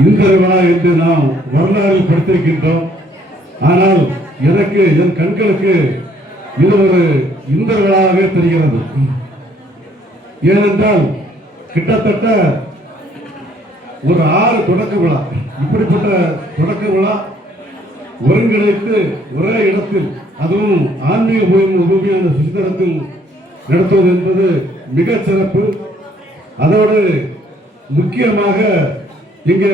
இந்திரவா என்று நாம் வரலாறு படித்திருக்கின்றோம். ஆனால் எனக்கு என் கண்களுக்கு இது ஒரு இந்திரவிழாவே தெரிகிறது. ஏனென்றால் கிட்டத்தட்ட ஒரு 6 தொடக்க விழா, இப்படிப்பட்ட தொடக்க விழா ஒருங்கிணைத்து ஒரே இடத்தில், அதுவும் ஆன்மீக பூமியான சுசிதரத்தில் நடத்துவது என்பது மிக சிறப்பு. அதோடு முக்கியமாக இங்கு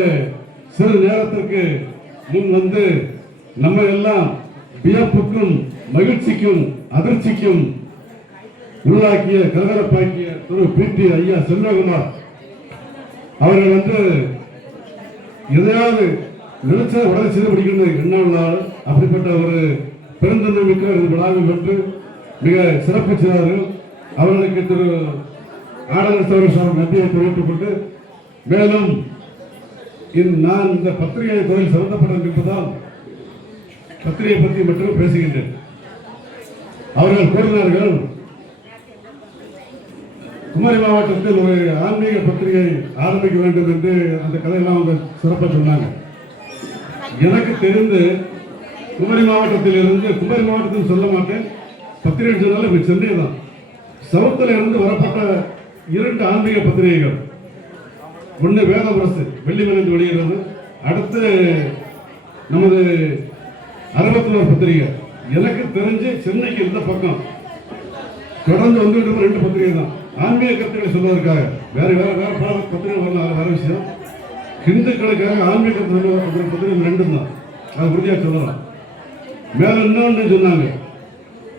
சிறு நேரத்திற்கு முன் வந்து நம்ம எல்லாம் வியப்புக்கும் மகிழ்ச்சிக்கும் அதிர்ச்சிக்கும் உள்ளாக்கிய கலகலப்பாக்கிய திரு பிடி ஐயா செல்வகுமார் அவர்கள் வந்து எதையாவது நினைச்சா உடனே செய்து பிடிக்கணும் எண்ணாள். அப்படிப்பட்ட ஒரு பெருந்தன்மை மிக்க விழாவில் வந்து மிக சிறப்பு செய்தார்கள். அவர்களுக்கு திரு ஆடல் சௌரசாமி நன்றியை தெரிவித்துக் கொண்டு, மேலும் நான் இந்த பத்திரிகை துறையில் சம்பந்தப்பட்டது என்பதால் பத்திரிகை பற்றி மட்டும் பேசுகின்றேன். அவர்கள் கூறினார்கள், குமரி மாவட்டத்தில் ஒரு ஆன்மீக பத்திரிகை ஆரம்பிக்க வேண்டும் என்று அந்த கதையெல்லாம் அவங்க சிறப்பாக சொன்னாங்க. எனக்கு தெரிந்து குமரி மாவட்டத்தில் இருந்து, குமரி மாவட்டத்தில் சொல்ல மாட்டேன், பத்திரிகை சொன்னாலும் சென்னை தான், சவுத்தில் இருந்து வரப்பட்ட 2 ஆன்மீக பத்திரிகைகள். ஒன்று வேதமுரசு வெள்ளிமலைந்து வெளியிடுறது, அடுத்து நமது 61 பத்திரிகை. எனக்கு தெரிஞ்சு சென்னைக்கு இந்த பக்கம் தொடர்ந்து வந்து 2 பத்திரிகை தான் ஆன்மீக கருத்துக்களை சொல்வதற்காக. வேற வேற வேற பல பத்திரிகை வரலாம், வேற விஷயம். ஹிந்துக்களுக்காக ஆன்மீக பத்திரிகை 2 தான், அது உறுதியாக சொல்லலாம். மேல இன்னொன்று சொன்னாங்க,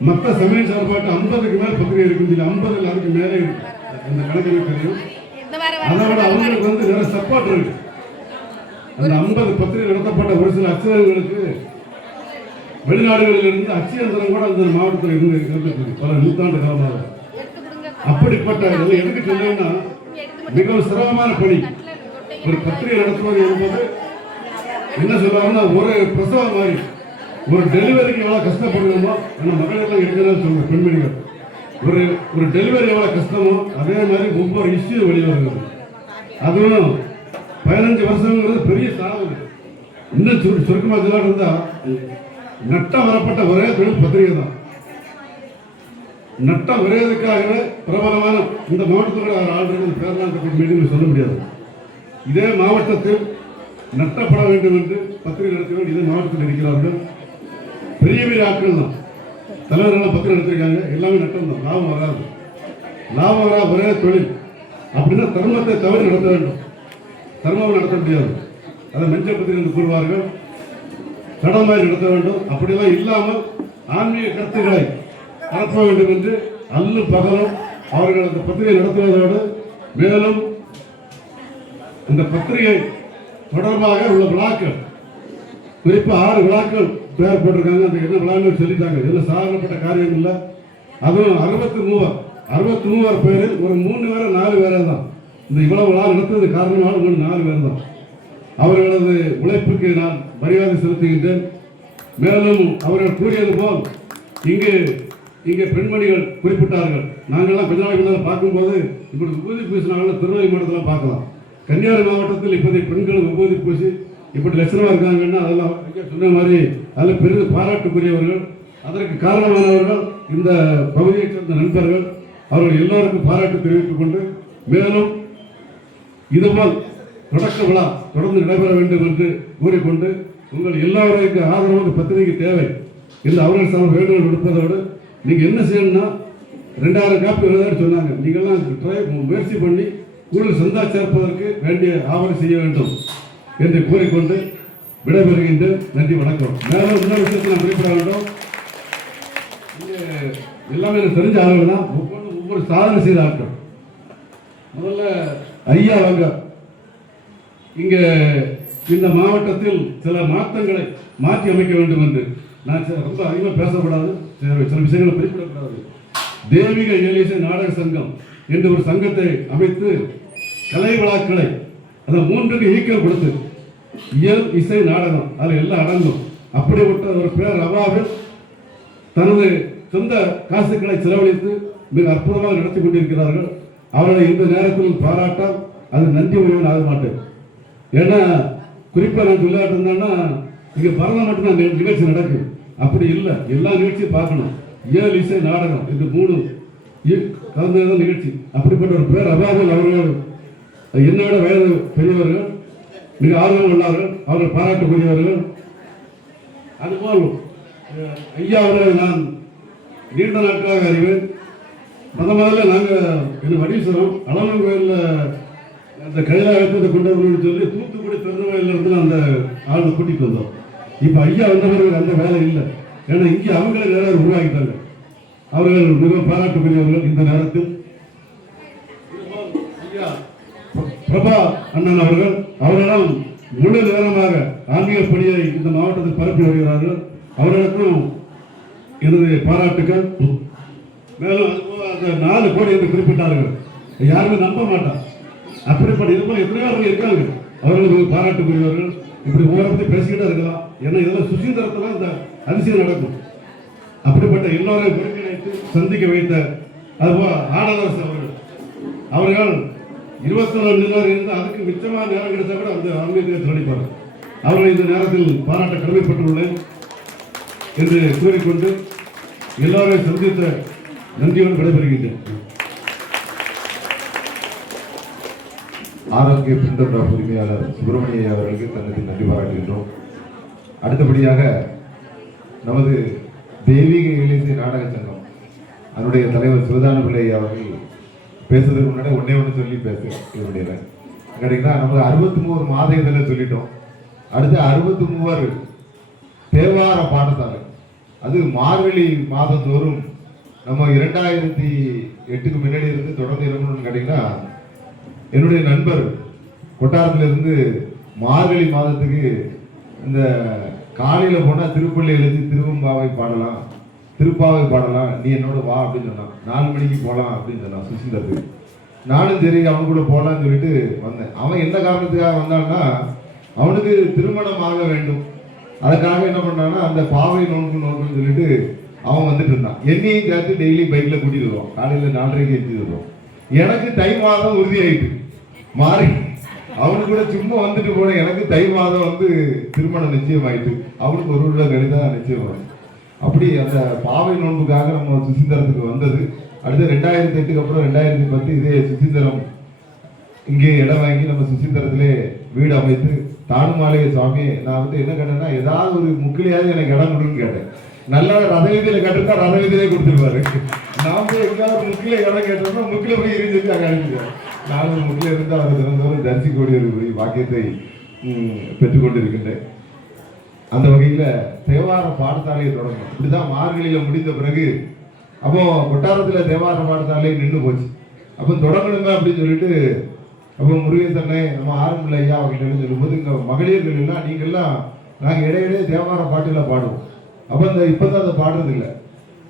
மற்ற சமய சார்பாட்டு 50க்கு மேல பத்திரிகை இருக்கு, 50 அதுக்கு மேலே இருக்கு, அந்த கணக்கு தெரியும். அதோட அவங்களுக்கு வந்து நிறைய சப்போர்ட் இருக்கு. அந்த 50 பத்திரிகை நடத்தப்பட்ட ஒரு சில அச்சகங்களுக்கு வெளிநாடுகளில் இருந்து அச்சியந்திரம் கூட அந்த மாவட்டத்தில் இருந்து பல நூற்றாண்டு காலமாக. அப்படிப்பட்ட எதுக்கு சொல்லுன்னா, மிகவும் சிரமமான பணி. ஒரு பத்திரிகை நடத்துவது என்பது என்ன சொல்றாங்கன்னா, ஒரு பிரசவம் மாதிரி, ஒரு டெலிவரிக்கு எவ்வளவு கஷ்டப்படுவோமோ, நம்ம மகளிரெல்லாம் இருக்கிறதா சொல்ற பெண்மணிகள், ஒரு டெலிவரி எவ்வளவு கஷ்டமோ அதே மாதிரி ஒவ்வொரு இஷ்யூ வெளிவருகிறது. அதுவும் 15 வருஷங்கிறது பெரிய சாதனை. இன்னும் சுருக்கமாக சொல்ல இருந்தா, நட்டம் வரப்பட்ட ஒரே தொழில் பத்திரிகை தான். நட்டம் வரையதுக்காகவே பிரபலமான இந்த மாவட்டத்தோட ஆள் பேரெல்லாம் சொல்ல முடியாது. இதே மாவட்டத்தில் நட்டப்பட வேண்டும் என்று பத்திரிகை நடத்தியவர்கள் இதே மாவட்டத்தில் இருக்கிறார்கள். பெரிய பெரிய ஆட்கள் தான், தலைவர்கள் பத்திரிகை நடத்திருக்காங்க. எல்லாமே நட்டம் தான், லாபம் வராது. லாபம் வரா ஒரே தொழில் அப்படின்னா தர்மத்தை தவறு நடத்த வேண்டும், தர்மம் நடத்த முடியாது. அதை மஞ்சள் பத்திரிகை என்று கூறுவார்கள், கடன் மாதிரி நடத்த வேண்டும். அப்படிலாம் இல்லாமல் ஆன்மீக கருத்துக்களை நடத்த வேண்டும் என்று அல்லும் பகலும் அவர்கள் அந்த பத்திரிகை நடத்துவதோடு, மேலும் இந்த பத்திரிகை தொடர்பாக உள்ள விழாக்கள், குறிப்பாக 6 விழாக்கள் பெயர் போட்டிருக்காங்க. அந்த என்ன விழாக்கள் சொல்லிட்டாங்க, இதில் சாதனப்பட்ட காரியம் இல்லை. அதுவும் 63 பேரில் ஒரு 3 பேரை 4 பேரை தான் இந்த இவ்வளவு விழா நடத்துவது காரணமாக 4 பேர் தான். அவர்களது உழைப்புக்கு நான் மரியாதை செலுத்துகின்றேன். மேலும் அவர்கள் கூறியது போல் இங்கே பெண்மணிகள் குறிப்பிட்டார்கள். நாங்கள்லாம் கொஞ்ச நாளைக்கு முன்னால் பார்க்கும்போது இப்படி விபூதி பூசினாலும் திருநெல்வேலி மாவட்டத்தில் பார்க்கலாம். கன்னியாகுமரி மாவட்டத்தில் இப்போதைய பெண்கள் விபூதி பூசி இப்படி லட்சணமாக இருக்காங்கன்னா அதெல்லாம் சொன்ன மாதிரி அதில் பெரிய பாராட்டுக்குரியவர்கள். அதற்கு காரணமானவர்கள் இந்த பகுதியைச் சேர்ந்த நண்பர்கள். அவர்கள் எல்லோருக்கும் பாராட்டு தெரிவித்துக் கொண்டு, மேலும் இதுபோல் தொடக்க விழா தொடர்ந்து நடைபெற வேண்டும் என்று கூறிக்கொண்டு, உங்கள் எல்லோருக்கும் ஆதரவு பத்திரிகை தேவை என்று அவர்கள் சார்ந்த வேண்டுகோள் விடுப்பதோடு, நீங்கள் என்ன செய்யணும்னா 2000 காப்பி எழுதான்னு சொன்னாங்க. நீங்கள்லாம் முயற்சி பண்ணி ஊழல் சந்தா சேர்ப்பதற்கு வேண்டிய ஆவணம் செய்ய வேண்டும் என்று கூறிக்கொண்டு விடைபெறுகின்ற. நன்றி, வணக்கம். மேலும் இன்னொரு விஷயத்தை நான் குறிப்பிட வேண்டும். எல்லாமே எனக்கு தெரிஞ்ச ஆளுங்கன்னா ஒவ்வொரு சாதனை செய்த ஆட்கள். முதல்ல ஐயா அவங்க இங்க இந்த மாவட்டத்தில் சில மாற்றங்களை மாற்றி அமைக்க வேண்டும் என்று நான் ரொம்ப அதிகமாக பேசப்படாது, சில விஷயங்களை குறிப்பிடக்கூடாது. தேவிக இயலிசை நாடக சங்கம் என்று ஒரு சங்கத்தை அமைத்து கலை விழாக்களை அந்த 3க்கு ஈக்கல் கொடுத்து, இயல் இசை நாடகம் அதில் எல்லாம் அடங்கும். அப்படிப்பட்ட ஒரு பேர் அவாவில் தனது சொந்த காசுகளை செலவழித்து மிக அற்புதமாக நடத்தி கொண்டிருக்கிறார்கள். அவர்களை இந்த நேரத்தில் பாராட்ட அது நன்றி உரிமை ஆக மாட்டேன். ஏன்னா குறிப்பாக நான் விளையாட்டு இருந்தேன்னா இங்கே பரதம் மட்டும்தான் நிகழ்ச்சி நடக்கும். அப்படி இல்லை, எல்லா நிகழ்ச்சியும் பார்க்கணும். 7 இசை நாடகம் இது 3 கலந்ததான் நிகழ்ச்சி. அப்படிப்பட்ட ஒரு பேர் அபாபல் அவர்கள் என்னோட வயது பெரியவர்கள், மிக ஆர்வம் உள்ளவர்கள், அவர்கள் பாராட்டக்கூடியவர்கள். அதுபோல் ஐயா அவர்களை நான் நீண்ட நாட்களாக அறிவேன். முதல்ல நாங்கள் எனக்கு வடீஸ்வரம் அளவன் கோயிலில் அந்த கைலாயத்தை கொண்டு வரணும்னு சொல்லி தூத்துக்குடி திருநெல்வேலியிலிருந்து அந்த ஆளை கூட்டிகிட்டு வந்தோம். இப்போ ஐயா வந்த பிறகு அந்த வேலை இல்லை. ஏன்னா இங்கே அவங்களே நிறைய உருவாக்கிட்டாங்க. அவர்கள் மிக பாராட்டுக்குரியவர்கள். இந்த நேரத்தில் ஐயா பிரபா அண்ணன் அவர்களும் முழு நேரமாக ஆன்மீக பணியை இந்த மாவட்டத்தில் பரப்பி வருகிறார்கள். அவர்களுக்கும் எனது பாராட்டுக்கள். மேலும் அதுபோல அந்த 4 கோடி என்று குறிப்பிட்டார்கள். யாருமே நம்ப மாட்டான். அப்படிப்பட்ட இது போல எத்தனையோ அவர்கள் இருக்காங்க. அவர்களுக்கு பாராட்டுக்குரியவர்கள். இப்படி ஊரை பற்றி பேசிக்கிட்டே இருக்கலாம். ஏன்னா இதெல்லாம் சுசீந்திரத்தில் இந்த அதிசயம் நடக்கும். அப்படிப்பட்ட எல்லோரையும் ஒருங்கிணைத்து சந்திக்க வைத்த அதுபோல் ஆனந்தரசு அவர்கள் 24 மணி நேரம் இருந்து அதுக்கு மிச்சமான நேரம் கிடைச்சா கூட அந்த ஆன்மீகத்தை நடிப்பார். அவர்களை இந்த நேரத்தில் பாராட்ட கடமைப்பட்டுள்ளேன் என்று கூறிக்கொண்டு எல்லோரையும் சந்தித்த நன்றியுடன் விடைபெறுகின்றேன். ஆரோக்கிய பிண்டன்ற உரிமையாளர் சுப்பிரமணிய அவர்களுக்கு தனது நன்றி பாராட்டுகின்றோம். அடுத்தபடியாக நமது தெய்வீக இளைஞர் நாடக சங்கம் அதனுடைய தலைவர் சிவதான பிள்ளை அவர்கள் பேசுறதுக்கு முன்னாடி ஒன்று சொல்லி பேசுகிறேன். கேட்டீங்கன்னா நமக்கு 63 மாத இதழை சொல்லிட்டோம். அடுத்து 63 தேவார பாடசாலை. அது மார்கழி மாதந்தோறும் நம்ம 2008க்கு முன்னாடி இருந்து தொடர்ந்து இருக்கணும்னு கேட்டீங்கன்னா என்னுடைய நண்பர் கொட்டாரத்திலிருந்து மார்கழி மாதத்துக்கு இந்த காலையில் போனால் திருப்பள்ளி எழுதி திருவம்பாவை பாடலாம், திருப்பாவை பாடலாம், நீ என்னோட வா அப்படின்னு சொன்னான். 4 மணிக்கு போகலாம் அப்படின்னு சொன்னான் சுசீந்திரத்துக்கு. நானும் சரி அவன் கூட போகலான்னு சொல்லிட்டு வந்தேன். அவன் என்ன காரணத்துக்காக வந்தான்னா அவனுக்கு திருமணம் ஆக வேண்டும். அதுக்காக என்ன பண்ணான்னா அந்த பாவை நோக்குன்னு சொல்லிட்டு அவன் வந்துட்டு இருந்தான். என்னையும் சேர்த்து டெய்லி பைக்கில் கூட்டிட்டு வருவான். காலையில் 4:30க்கு எடுத்துட்டு வருவான். எனக்கு தை மாதம் உறுதியாயிட்டு மாறி அவனுக்கு கூட சும்மா வந்துட்டு போன. எனக்கு தை மாதம் திருமணம் நிச்சயமாயிட்டு. அவனுக்கு 1 வருடம் கழிதான் நிச்சயமாயிட்டு. அப்படி அந்த பாவை நோன்புக்காக நம்ம சுசீந்திரத்துக்கு வந்தது. அடுத்து 2008க்கு அப்புறம் 2010 இதே சுசீந்திரம் இங்கே இடம் வாங்கி நம்ம சுசீந்திரத்திலே வீடு அமைத்து தானுமாலய சுவாமி நான் என்ன கேட்டேன்னா ஏதாவது ஒரு முக்கிலையாவது எனக்கு இடம் கொடுன்னு கேட்டேன். நல்லா ரத வீதியில கேட்டிருந்தா ரத வீதியிலே கொடுத்துருப்பாரு. நான் போய் எங்காவது முக்கில இடம் கேட்டோம்னா முக்கில போய் இருந்துட்டு அங்கே அனுப்பிடுவேன். நானும் முக்கில இருந்து அவர் தினந்தோறும் தரிசிக்கக்கூடிய ஒரு வாக்கியத்தை பெற்றுக்கொண்டிருக்கின்றேன். அந்த வகையில தேவார பாடசாலையை தொடங்கணும். இப்படிதான் மார்கழியில முடிந்த பிறகு அப்போ கொட்டாரத்துல தேவார பாடசாலை நின்று போச்சு. அப்போ தொடங்கணுங்க அப்படின்னு சொல்லிட்டு அப்போ முருகேசனை நம்ம ஆரம்பில்ல ஐயா அவங்கள்ட்ட சொல்லும்போது இங்க மகளிர்கள் எல்லாம் நீங்கள்லாம் நாங்கள் இடையிடையே தேவார பாட்டுல பாடுவோம். அப்போ அந்த இப்போதான் அதை பாடுறது இல்லை.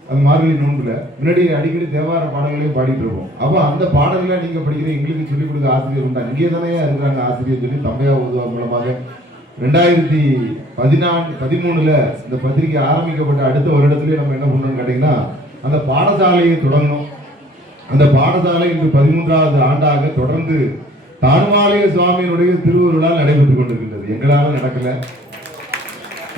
அந்த மார்கழி நோன்புல முன்னாடி அடிக்கடி தேவார பாடல்களையும் பாடிட்டு இருப்போம். அப்போ அந்த பாடல்களை நீங்க படிக்கிற எங்களுக்கு சொல்லிக் கொடுக்க ஆசிரியர் உண்டா? இங்கே தானே இருக்கிறாங்க ஆசிரியர் சொல்லி தம்பையா உதவா மூலமாக 2013 இந்த பத்திரிகை ஆரம்பிக்கப்பட்ட அடுத்த வருடத்திலே நம்ம என்ன பண்ணணும்னு கேட்டீங்கன்னா அந்த பாடசாலையை தொடங்கணும். அந்த பாடசாலை இன்று 13வது ஆண்டாக தொடர்ந்து தானுமாலய சுவாமியினுடைய திருவுருளால் நடைபெற்றுக் கொண்டிருக்கின்றது. எங்களால நடக்கல.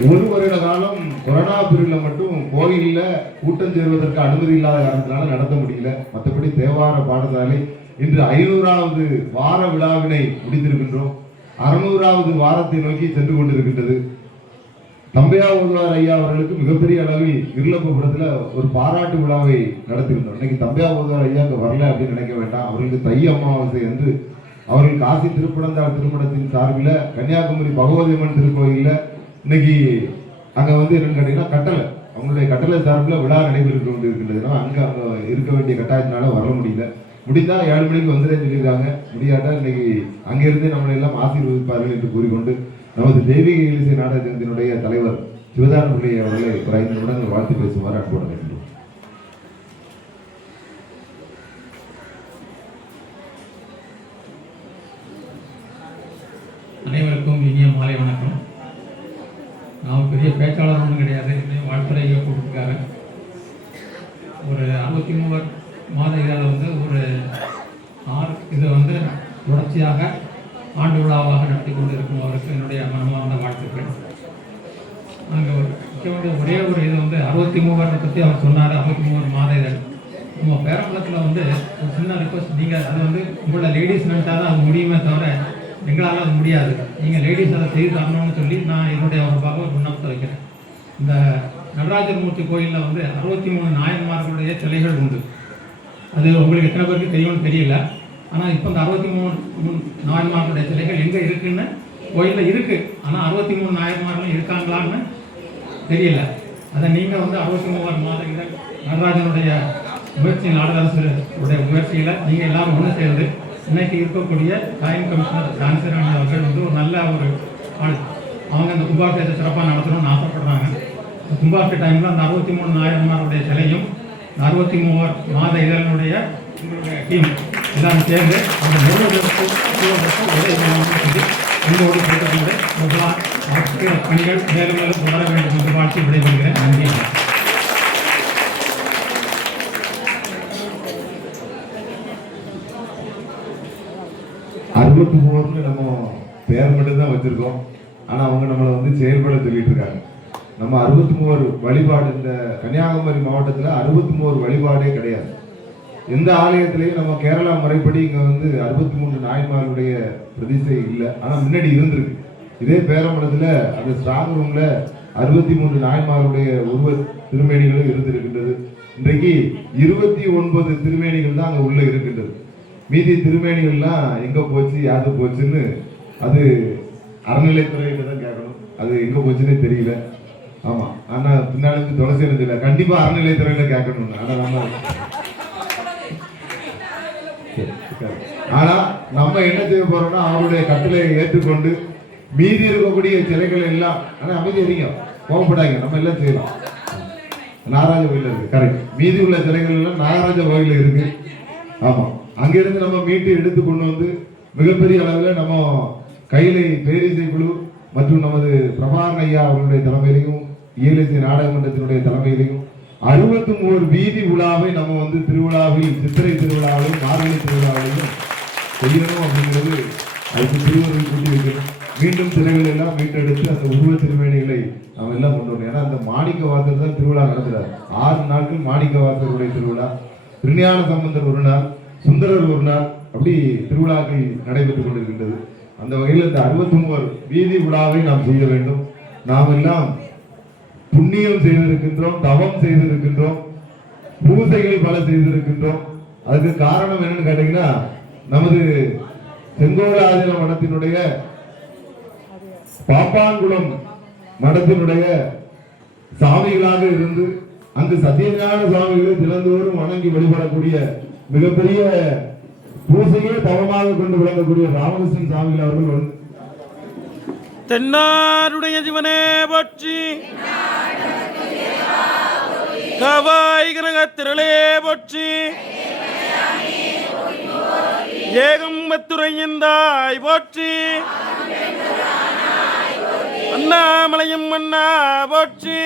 1 வருட காலம் கொரோனா பிரிவுல மட்டும் கோயில்ல கூட்டம் சேருவதற்கு அனுமதி இல்லாத காரணத்தினால நடத்த முடியல. மற்றபடி தேவார பாடசாலை இன்று 500வது வார விழாவினை முடித்திருக்கின்றோம். 600வது வாரத்தை நோக்கி சென்று கொண்டிருக்கின்றது. தம்பையா ஓதுவார் ஐயா அவர்களுக்கு மிகப்பெரிய அளவில் இருளப்புறத்துல ஒரு பாராட்டு விழாவை நடத்திருந்தோம். இன்னைக்கு தம்பையா ஓதுவார் ஐயா அங்க வரல அப்படின்னு நினைக்க வேண்டாம். அவர்களுக்கு தை அமாவாசை என்று அவர்கள் காசி திருப்பனந்தாள் திருமணத்தின் சார்பில் கன்னியாகுமரி பகவதி அம்மன் திருக்கோயில்ல இன்னைக்கு அங்க என்னன்னு கேட்டீங்கன்னா கட்டளை அவங்களுடைய கட்டளை சார்பில் விழா நடைபெற்று கொண்டு இருக்கின்றதுனா அங்க இருக்க வேண்டிய கட்டாயத்தினால வர முடியல. முடிந்தா 7 மணிக்கு வந்துடுறேன்னு சொல்லியிருக்காங்க. முடியாட்டா இன்னைக்கு அங்கிருந்து நம்மளை எல்லாம் ஆசீர்வதிப்பார்கள் என்று கூறிக்கொண்டு நமது தெய்வீக இசை நாடகத்தினுடைய தலைவர் சிவதான பிள்ளை அவர்களை ஒரு 5 நிமிடங்கள் வாழ்த்து பேசுமாறு அன்போடு கேட்கிறோம். அனைவருக்கும் இனிய மாலை வணக்கம். நான் பெரிய பேச்சாளர் ஒன்றும் கிடையாது. வாழ்த்துறை கொடுத்துருக்காரு. ஒரு 63 மாத இதில் ஒரு 6 இது தொடர்ச்சியாக ஆண்டு விழாவாக நடத்தி கொண்டிருக்கும் அவருக்கு என்னுடைய மனமார்ந்த வாழ்த்துக்கள். நாங்கள் ஒரே ஒரு இது 63 பற்றி அவர் சொன்னார். 63 மாத இதழ் நம்ம பேரம்பலத்தில் ஒரு சின்ன ரிக்வஸ்ட், நீங்கள் அது உங்களை லேடிஸ் நினச்சா தான் அது முடியுமே தவிர எங்களால் அது முடியாது. நீங்கள் லேடிஸ் அதை செய்து தரணும்னு சொல்லி நான் என்னுடைய ஒரு விண்ணப்பத்தை வைக்கிறேன். இந்த நடராஜர் மூர்த்தி கோயிலில் 63 நாயன்மார்களுடைய சிலைகள் உண்டு. அது உங்களுக்கு எத்தனை பேருக்கு தெரியும்னு தெரியல. ஆனால் இப்போ இந்த 63 நாயன்மார்களுடைய சிலைகள் எங்கே இருக்குன்னு கோயிலில் இருக்குது. ஆனால் 63 நாயன்மார்களும் இருக்காங்களான்னு தெரியல. அதை நீங்கள் 63 மாத இதழ் நடராஜனுடைய முயற்சி, நாடகரசுடைய முயற்சியில் நீங்கள் எல்லாரும் ஒன்று சேர்ந்து இன்னைக்கு இருக்கக்கூடிய ஜாயின்ட் கமிஷனர் ஜான்சிராணி அவர்கள் ஒரு நல்ல ஒரு ஆள். அவங்க அந்த கும்பாபிஷேகத்தை சிறப்பாக நடத்தணும்னு ஆசைப்படுறாங்க. கும்பாபிஷேக டைமில் அந்த 63 நாயன்மாருடைய சிலையும் 63 மாத இதழனுடைய உங்களுடைய டீம் எல்லாரும் சேர்ந்து அந்த உங்களோடு கேட்டுக்கொண்டு பணிகள் மேலும் மேலும் தொடர வேண்டும் என்று வாழ்த்து விடைபெறுகிறேன். நன்றி. 63 நம்ம பேர் மட்டும் தான் வச்சிருக்கோம். ஆனா அவங்க நம்மளை செயல்பட சொல்லிட்டு இருக்காங்க. நம்ம 63 வழிபாடு, இந்த கன்னியாகுமரி மாவட்டத்தில் 63 வழிபாடே கிடையாது. எந்த ஆலயத்திலையும் நம்ம கேரளா முறைப்படி இங்க 63 நாயன்மார்களுடைய பிரதிஷ்டை இல்லை. ஆனா முன்னாடி இருந்திருக்கு. இதே பேரம்பலத்தில் அந்த ஸ்ட்ராங் ரூம்ல 63 நாயன்மார்களுடைய உருவ திருமேனிகளும் இருந்திருக்கின்றது. இன்றைக்கு 29 திருமேனிகள் தான் அங்க உள்ள இருக்கின்றது. மீதி திருமேனிகள்லாம் எங்க போச்சு, யாது போச்சுன்னு அது அறநிலைத்துறையில தான் கேட்கணும். அது எங்க போச்சுன்னே தெரியல. ஆமா, ஆனா பின்னாடி துளசி தெரியல. கண்டிப்பா அறநிலைத்துறையில கேட்கணும். ஆனா நம்ம என்ன செய்ய போறோம்னா அவருடைய கட்டளையை ஏற்றுக்கொண்டு மீதி இருக்கக்கூடிய சிலைகள் எல்லாம், ஆனா அமைதி இருங்க, கோவப்படாங்க, நம்ம எல்லாம் செய்யலாம். நாகராஜ கோயில் இருக்கு, கரெக்ட். மீதி உள்ள சிலைகள் எல்லாம் நாகராஜ கோயில் இருக்கு. ஆமா, அங்கிருந்து நம்ம மீட்டு எடுத்து கொண்டு மிகப்பெரிய அளவில் நம்ம கையிலை பேரிசை குழு மற்றும் நமது பிரபாகரன் ஐயா அவர்களுடைய தலைமையிலையும் இயலிசை நாடக மன்றத்தினுடைய தலைமையிலையும் 63 வீதி விழாவை நம்ம திருவிழாவில், சித்திரை திருவிழாவிலும் மார்கழி திருவிழாவிலையும் செய்யணும் அப்படிங்கிறது அதுக்கு திருவருள் கூட்டி வைக்கணும். மீண்டும் சிலைகள் எல்லாம் மீட்டெடுத்து அந்த உருவ திருமேனிகளை நாம் எல்லாம் கொண்டு வரணும். ஏன்னா அந்த மாணிக்க வாசல் தான் திருவிழா நடத்துறாரு. 6 நாட்கள் மாணிக்க வாசலுடைய திருவிழா, திருஞான சம்பந்தர் ஒரு நாள், சுந்தரர் ஒரு நாள், அப்படி திருவிழாக்கள் நடைபெற்றுக் கொண்டிருக்கின்றது. அந்த வகையில் இந்த 63 வீதி விழாவை நாம் செய்ய வேண்டும். நாம் எல்லாம் புண்ணியம் செய்திருக்கின்றோம், தவம் செய்திருக்கின்றோம், பூசைகள் பல செய்திருக்கின்றோம். அதுக்கு காரணம் என்னன்னு கேட்டீங்கன்னா, நமது செங்கோலாதீன மடத்தினுடைய பாப்பாங்குளம் மடத்தினுடைய சாமிகளாக இருந்து அங்கு சத்தியஞான சாமிகளை தினந்தோறும் வணங்கி வழிபடக்கூடிய மிகப்பெரிய பூசையே தவமாக கொண்டு விளங்கக்கூடிய ராமகிருஷ்ணன் சாமிகள் அவர்கள் தென்னாருடைய ஜீவனே போற்றி, கவாய் கனகத்திரளே போற்றி, ஏகம்பத்துரையந்தாய் போற்றி, அண்ணாமலையும் மன்னா போற்றி,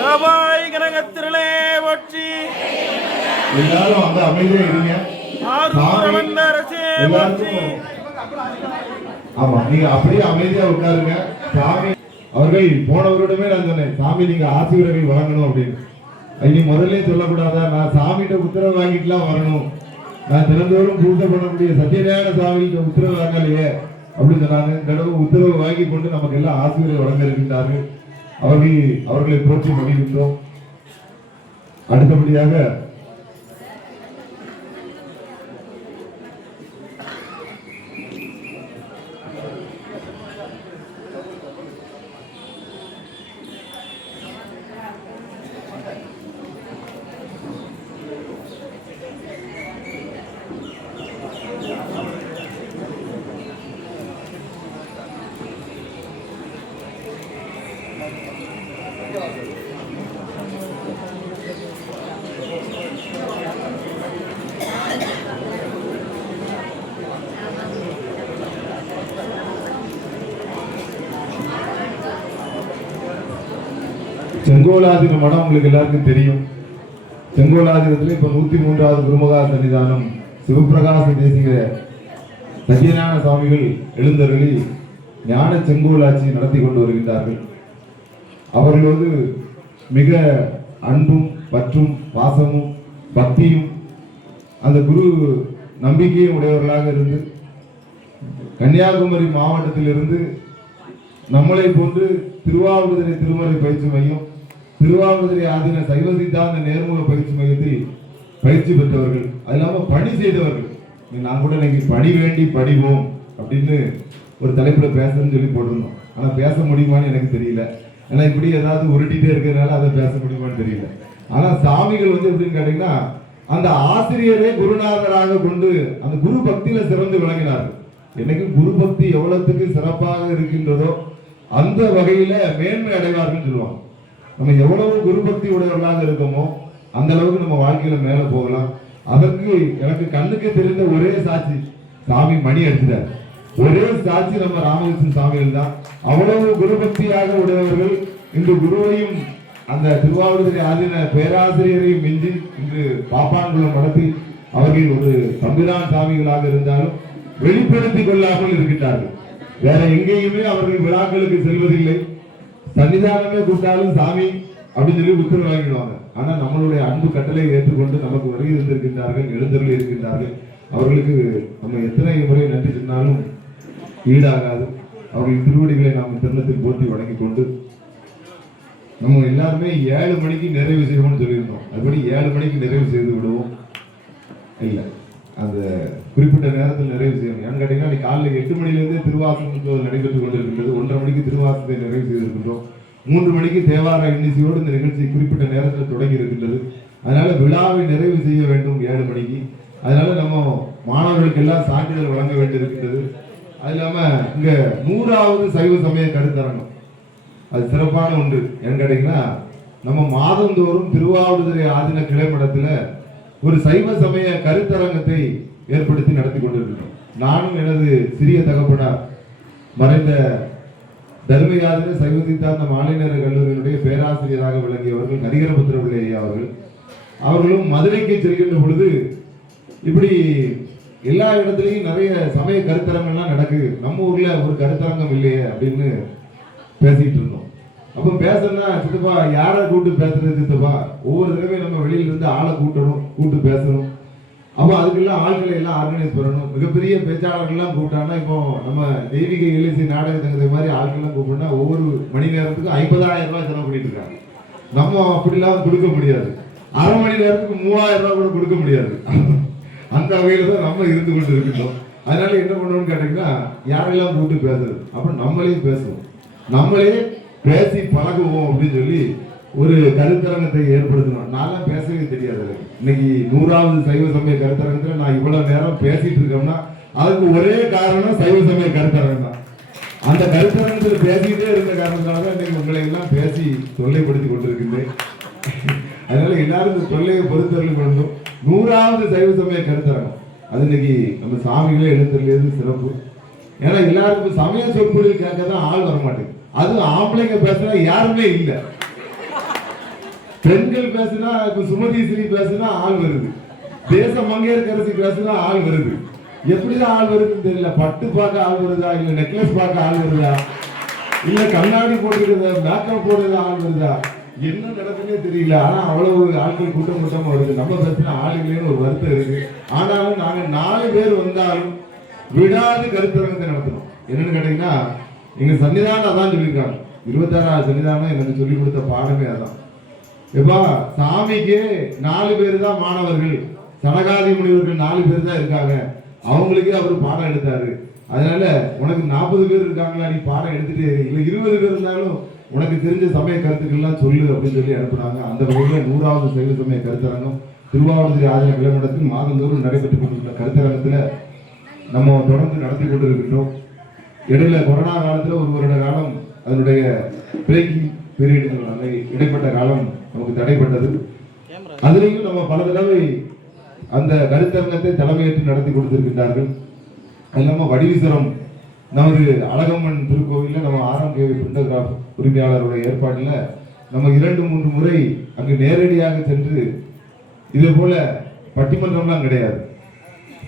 கவாய் கனகத்திரளே போற்றி. எல்லாரும் அந்த அமைதியா இருங்க. ஆமா, நீங்க அப்படியே அமைதியா உட்காருங்க. சாமி அவர்கள் போனவரிடமே நான் சொன்னேன், சாமி நீங்க ஆசீர்வாதங்கள் வழங்கணும் அப்படின்னு. நீ முதல்ல சொல்லக்கூடாதா, நான் சாமிகிட்ட உத்தரவு வாங்கிட்டுலாம் வரணும், நான் தினந்தோறும் பூஜை பண்ணக்கூடிய சத்தியநாராயண சாமிகிட்ட உத்தரவு வாங்கலையே அப்படின்னு சொன்னாங்க. இந்த தடவை உத்தரவு வாங்கி கொண்டு நமக்கு எல்லாம் ஆசீர்வாதம் வழங்க இருக்கின்றார்கள். அவர்களை போற்றி மகிழ்கின்றோம். அடுத்தபடியாக செங்கோலாதீன மடம் உங்களுக்கு எல்லாருக்கும் தெரியும். செங்கோலாதீனத்தில் இப்ப 103வது குருமகா சன்னிதானம் சிவபிரகாச தேசிக சத்யஞான சுவாமிகள் எழுந்தருளி ஞான செங்கோலாட்சி நடத்தி கொண்டு வருகின்றார்கள். அவர்களோடு மிக அன்பும் பற்றும் பாசமும் பக்தியும் அந்த குரு நம்பிக்கையும் உடையவர்களாக இருந்து கன்னியாகுமரி மாவட்டத்திலிருந்து நம்மளை போன்று திருவாவடுதுறை திருமறை பயிற்சி மையம், திருவாவடுதுறை ஆதீன சைவ சித்தாந்த நேர்முக பயிற்சி மையத்தில் பயிற்சி பெற்றவர்கள், அது இல்லாமல் பணி செய்தவர்கள். நான் கூட இன்னைக்கு பணி வேண்டி படிவோம் அப்படின்னு ஒரு தலைப்பில் பேசணும்னு சொல்லி போட்டிருந்தோம். ஆனால் பேச முடியுமான்னு எனக்கு தெரியல. ஏன்னா இப்படி ஏதாவது உருட்டிகிட்டே இருக்கிறதுனால அதை பேச முடியுமான்னு தெரியல. ஆனால் சாமிகள் எப்படின்னு கேட்டிங்கன்னா அந்த ஆசிரியரே குருநாதராக கொண்டு அந்த குரு பக்தியில சிறந்து விளங்கினார்கள். என்னைக்கு குரு பக்தி எவ்வளவுக்கு சிறப்பாக இருக்கின்றதோ அந்த வகையில மேன்மை அடைவார்கள் சொல்லுவாங்க. நம்ம எவ்வளவு குரு பக்தி உடையவர்களாக இருக்கோமோ அந்த அளவுக்கு நம்ம வாழ்க்கையில மேல போகலாம். அதற்கு எனக்கு கண்ணுக்கு தெரிந்த ஒரே சாட்சி சாமி மணி அடிச்சிட்டார். ஒரே சாட்சி நம்ம ராமகிருஷ்ணன் சாமிகள் தான். அவ்வளவு குரு பக்தியாக உடையவர்கள் இன்று குருவையும் அந்த திருவாவடுதுறை ஆதீன பேராசிரியரையும் மிஞ்சி இன்று பாப்பான்குளம் மடத்தில் அவர்கள் ஒரு தம்பிரான் சாமிகளாக இருந்தாலும் வெளிப்படுத்திக் கொள்ளாமல் இருக்கின்றார்கள். வேற எங்கேயுமே அவர்கள் விழாக்களுக்கு செல்வதில்லை. சன்னிதானமே கூட்டாலும் சாமி அப்படின்னு சொல்லி உத்தரவு வாங்கிடுவாங்க. ஆனா நம்மளுடைய அன்பு கட்டளை ஏற்றுக்கொண்டு நமக்கு வருகை இருந்திருக்கின்றார்கள், எழுந்தருளி இருக்கின்றார்கள். அவர்களுக்கு நம்ம எத்தனை முறை நன்றி சொன்னாலும் ஈடாகாது. அவர்கள் திருவடிகளை நாம் திருநத்தில் போற்றி வணங்கி கொண்டு நம்ம எல்லாருமே 7 மணிக்கு நிறைவு செய்வோம்னு சொல்லியிருந்தோம். அதுபடி 7 மணிக்கு நிறைவு செய்து விடுவோம். இல்லை, அந்த குறிப்பிட்ட நேரத்தில் நிறைவு செய்யணும். ஏன்னு கேட்டீங்கன்னா இன்னைக்கு காலையில் 8 மணிலேருந்தே திருவாசகம் நடைபெற்றுக் கொண்டிருக்கின்றது. 1:30 மணிக்கு திருவாசகத்தை நிறைவு செய்திருக்கின்றோம். 3 மணிக்கு தேவார இன்னிசையோடு இந்த நிகழ்ச்சி குறிப்பிட்ட நேரத்தில் தொடங்கி இருக்கின்றது. அதனால விழாவை நிறைவு செய்ய வேண்டும் 7 மணிக்கு. அதனால நம்ம மாணவர்களுக்கு எல்லாம் சான்றிதழ் வழங்க வேண்டியிருக்கின்றது. அது இல்லாம இங்க 100வது சைவ சமய கருத்தரங்கம், அது சிறப்பான ஒன்று. ஏன்னு கேட்டீங்கன்னா நம்ம மாதந்தோறும் திருவாவடுதுறை ஆதீன கிளைமடத்துல ஒரு சைவ சமய கருத்தரங்கத்தை ஏற்படுத்தி நடத்தி கொண்டிருக்கிறோம். நானும் எனது சிறிய தகப்பனார் மறைந்த தர்மயாதின சைவ சித்தாந்த மாலைநேர கல்லூரியினுடைய பேராசிரியராக விளங்கியவர்கள் ஹரிகரபுத்திர பிள்ளை ஐயா அவர்களும் மதுரைக்கு செல்கின்ற பொழுது இப்படி எல்லா இடத்துலையும் நிறைய சமய கருத்தரங்கம்லாம் நடக்குது, நம்ம ஊர்ல ஒரு கருத்தரங்கம் இல்லையே அப்படின்னு பேசிட்டு இருந்தோம். அப்போ பேசணும்னா சித்தப்பா யாரை கூப்பிட்டு பேசுறது சித்தப்பா, ஒவ்வொரு தடவையும் நம்ம வெளியில இருந்து ஆளை கூப்பிட்டு பேசணும். அப்போ அதுக்கெல்லாம் ஆட்களை எல்லாம் ஆர்கனைஸ் பண்ணணும். மிகப்பெரிய பேச்சாளர்கள்லாம் கூப்பிட்டாங்கன்னா இப்போ நம்ம தெய்வீக இலசி நாடக சங்கத்தை மாதிரி ஆட்கள்லாம் கூப்பிட்டா ஒவ்வொரு மணி நேரத்துக்கு 50,000 ரூபாய் செலவு பண்ணிட்டு இருக்காங்க. நம்ம அப்படிலாம் கொடுக்க முடியாது. அரை மணி நேரத்துக்கு 3,000 ரூபாய் கூட கொடுக்க முடியாது. அந்த வகையில தான் நம்ம இருந்து கொண்டு இருக்கின்றோம். அதனால என்ன பண்ணணும்னு கேட்டீங்கன்னா யாரெல்லாம் கூப்பிட்டு பேசுறது, அப்புறம் நம்மளே பேசுவோம், நம்மளே பேசி பழகுவோம் அப்படின்னு சொல்லி ஒரு கருத்தரங்கத்தை ஏற்படுத்தணும். நான்லாம் பேசவே தெரியாது. இன்னைக்கு 100வது சைவ சமய கருத்தரங்கத்துல நான் இவ்வளவு நேரம் பேசிட்டு இருக்கோம்னா அதுக்கு ஒரே காரணம் சைவ சமய கருத்தரங்கம் தான். அந்த கருத்தரங்கத்தில் பேசிக்கிட்டே இருந்த காரணத்தால தான் இன்னைக்கு உங்களை எல்லாம் பேசி தொல்லைப்படுத்தி கொண்டிருக்கின்றேன். அதனால எல்லாரும் இந்த தொல்லையை பொறுத்தவரை கொண்டும் 100வது சைவ சமய கருத்தரங்கம் அது இன்னைக்கு நம்ம சாமிகளே எழுந்தருளியது சிறப்பு. ஏன்னா எல்லாருக்கும் சமய சொற்பொழிவு கேட்க தான் ஆள் வர மாட்டேங்குது. அதுவும் ஆம்பளைங்க பேசுனா யாருமே இல்லை. பெண்கள் பேசுனா இப்ப சுமதி ஸ்ரீ பேசுனா ஆள் வருது, தேச மங்கையர்கரசி பேசுனா ஆள் வருது. எப்படிதான் ஆள் வருதுன்னு தெரியல. பட்டு பார்க்க ஆள் வருதா, இல்ல நெக்லஸ் பார்க்க ஆள் வருதா, இல்ல கண்ணாடி போட்டுக்கிறத மேக்கப் போடுறது ஆள் வருதா, என்ன நடக்குன்னே தெரியல. ஆனா அவ்வளவு ஆட்கள் கூட்டமா வருது. நம்ம பேசுனா ஆள் இல்லைன்னு ஒரு வருத்தம் இருக்கு. ஆனாலும் நாங்க 4 பேர் வந்தாலும் விடாது கருத்தரங்கத்தை நடத்தணும். என்னன்னு கேட்டீங்கன்னா எங்க சன்னிதானம் அதான் சொல்லியிருக்காங்க. 26வது சன்னிதானம் எனக்கு சொல்லிக் கொடுத்த பாடமே அதான். எப்பா சாமிக்கு 4 பேர் தான் மாணவர்கள், சனகாதி முனிவர்கள் 4 பேர் தான் இருக்காங்க. அவங்களுக்கே அவர் பாடம் எடுத்தாரு. அதனால உனக்கு 40 பேர் இருக்காங்களா, நீ பாடம் எடுத்துட்டு இல்லை 20 பேர் இருந்தாலும் உனக்கு தெரிஞ்ச சமய கருத்துக்கள்லாம் சொல்லு அப்படின்னு சொல்லி அனுப்புனாங்க. அந்த வகையில் 100வது சைவ சமய கருத்தரங்கம் திருவாவடுதுறை ஆதீன கிளைமடத்தில் மாதந்தோறும் நடைபெற்றுக் கொண்டிருக்கிற கருத்தரங்கத்துல நம்ம தொடர்ந்து நடத்தி கொண்டிருக்கின்றோம். இடையில கொரோனா காலத்துல 1 வருட காலம் அதனுடைய பிரேக்கிங் பீரியட் இடைப்பட்ட காலம் நமக்கு தடைப்பட்டது. அதுலேயும் நம்ம பல தடவை அந்த கருத்தரங்கத்தை தலைமையேற்று நடத்தி கொடுத்திருக்கின்றார்கள். அது இல்லாம வடிவீஸ்வரம் நமது அழகம்மன் திருக்கோவிலில் நம்ம RMKV பிரிண்டோகிராஃப் உரிமையாளருடைய ஏற்பாட்டில் நம்ம 2-3 முறை அங்கு நேரடியாக சென்று இதே போல பட்டிமன்றம்லாம் கிடையாது,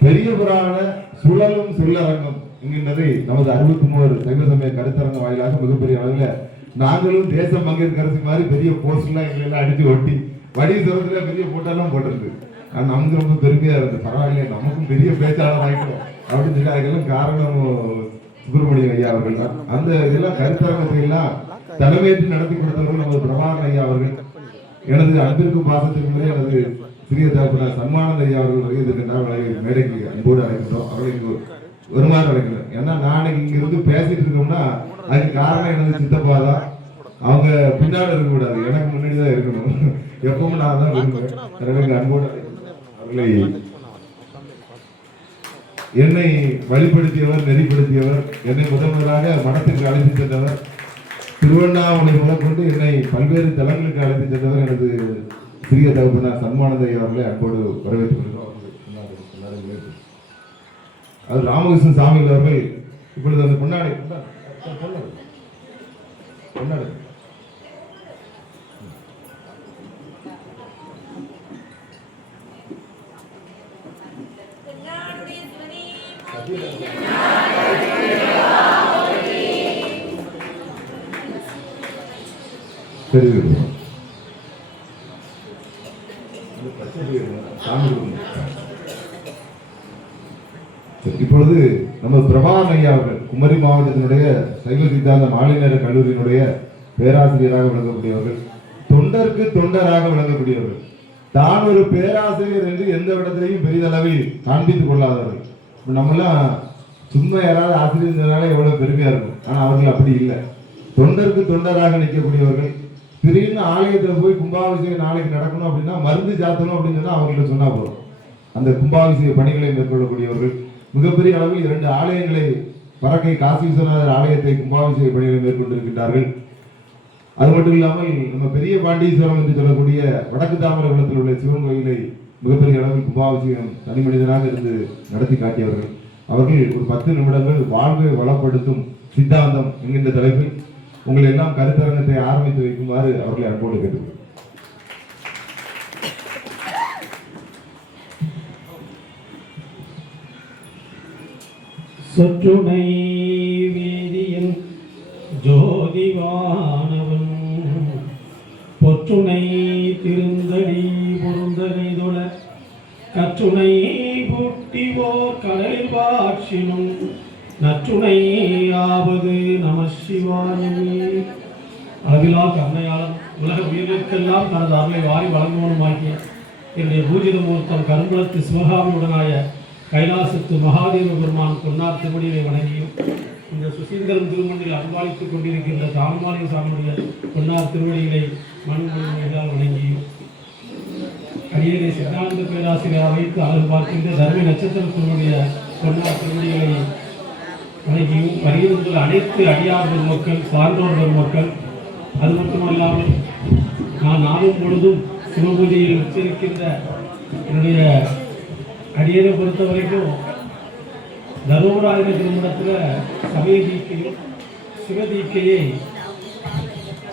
பெரிய புராண சுழலும் சொல்லரங்கம் என்கின்றதை நமது 63 சைவ சமய கருத்தரங்க வாயிலாக மிகப்பெரிய அளவில் நாங்களும் தேசம் பங்கேற்கரசு மாதிரி பெரிய போஸ்ட்லாம் எங்களெல்லாம் அடிச்சு ஒட்டி வடி தூரத்துல பெரிய போட்டெல்லாம் போட்டிருக்கு. ஆனால் நமக்கு ரொம்ப பெருமையா இருந்தது. பரவாயில்லையே, நமக்கும் பெரிய பேச்சாளர் ஆகிட்டோம் அப்படின்னு சொல்லி அதுக்கெல்லாம் காரணம் சுப்பிரமணியம் ஐயா அவர்கள் தான். அந்த இதெல்லாம் கருத்தரங்கத்தை எல்லாம் தலைமையேற்று நடத்தி கொடுத்தவர்கள் நமது பிரபாகரன் ஐயா அவர்கள். எனது அன்பிற்கும் பாசத்திற்கும் எனது சிறிய தகப்பனார் சன்மானந்த ஐயா அவர்கள் வருகின்ற மேடைக்கு அன்போடு அழைக்கின்றோம். அவர்களுக்கு வருமாறு அழைக்கிறோம். ஏன்னா நாளைக்கு இங்க இருந்து பேசிட்டு இருக்கோம்னா அதுக்கு காரணம் எனது சித்தப்பா தான். அவங்க பின்னாடி இருக்கக்கூடாது, எனக்கு முன்னாடி தான் இருக்கணும். எப்பவும் நான் தான் விரும்புவேன். அன்போடு அவர்களை என்னை வழிபடுத்தியவர், நெறிப்படுத்தியவர், என்னை முதலாக மடத்திற்கு அழைத்து சென்றவர், திருவண்ணாமலை முதற்கொண்டு என்னை பல்வேறு தலங்களுக்கு அழைத்து சென்றவர் எனது சிறிய தகப்பனார் சன்மானந்த ஐயா அவர்களை அன்போடு வரவேற்றுக் கொள்கிறோம். அது ராமகிருஷ்ணன் சாமி அவர்கள் இப்பொழுது அந்த பொன்னாடை பொன்னாடை இப்பொழுது நம்ம பிரபாகரன் ஐயா அவர்கள் குமரி மாவட்டத்தினுடைய சைவ சித்தாந்த மாலை நேர கல்லூரியினுடைய பேராசிரியராக விளங்கக்கூடியவர்கள், தொண்டருக்கு தொண்டராக விளங்கக்கூடியவர்கள், தான் ஒரு பேராசிரியர் என்று எந்த இடத்திலையும் பெரிதளவில் காண்பித்துக் கொள்ளாதவர்கள். நம்மளாம் சும்மா யாராவது ஆசிரியர்னால எவ்வளவு பெருமையா இருக்கும். ஆனா அவர்கள் அப்படி இல்லை. தொண்டருக்கு தொண்டராக நிற்கக்கூடியவர்கள். திடீர்னு ஆலயத்தில் போய் கும்பாபிஷேகம் நாளைக்கு நடக்கணும் அப்படின்னா மருந்து சாத்தணும் அப்படின்னு சொன்னா அவங்களுக்கு சொன்னா போதும். அந்த கும்பாபிஷேக பணிகளை மேற்கொள்ளக்கூடியவர்கள். மிகப்பெரிய அளவில் 2 ஆலயங்களை, பறக்கை காசி விஸ்வநாதர் ஆலயத்தை கும்பாபிஷேக பணிகளை மேற்கொண்டிருக்கின்றார்கள். அது மட்டும் இல்லாமல் நம்ம பெரிய பாண்டீஸ்வரம் என்று சொல்லக்கூடிய வடக்கு தாமிரகுளத்தில் உள்ள சிவன் கோயிலை மிகப்பெரிய அளவில் கும்பாபிஷேகம் தனி மனிதனாக இருந்து நடத்தி காட்டியவர்கள். அவர்கள் ஒரு 10 நிமிடங்கள் வாழ்வை வளப்படுத்தும் சித்தாந்தம் என்கின்ற தலைப்பில் உங்களை எல்லாம் கருத்தரங்கத்தை ஆரம்பித்து வைக்குமாறு அவர்களை அன்போடு கேட்டுக்கொள்கிறேன். சொற்றுணை வேதியன் ஜோதிவானவன் பொற்றுணை திருந்தடி பொருந்தகைதொழ கற்றுணை புட்டிவோர் கடலில் வாட்சினும் நற்றுணை ஆவது நம சிவாயமே. அளவிலா கருணையாளம் உலக உயிர்களுக்கெல்லாம் தனது அருளை வாரி வழங்குவனுமாகிய என்னுடைய பூஜித மூர்த்தம் கருங்குளத்து சிவகாமியுடனாய கைலாசத்து மகாதேவ பெருமான் பொன்னார் திருவடியை வணங்கியும் இந்த சுசீந்திரன் திருமணில் அன்பாளித்துக் கொண்டிருக்கின்ற தாழ்மாலை சாமியுடைய பொன்னார் திருவடிகளை மண்மொழியால் வணங்கியும் அடியரை சித்தாந்த பேராசிரியர் வைத்து அழகு பார்க்கின்ற தர்ம நட்சத்திரத்தினுடைய பொன்னார் திருவடிகளை வணங்கியும் வருகின்ற அனைத்து அடியார் பெருமக்கள், சான்றோர் பெருமக்கள், அது மட்டுமல்லாமல் நான் நாளும் பொழுதும் சிவபூஜையில் வச்சிருக்கின்ற என்னுடைய அடியரை பொறுத்த வரைக்கும் தர்மபுராஜன திருமணத்தில் சமய தீக்கையும் சிவதீக்கையை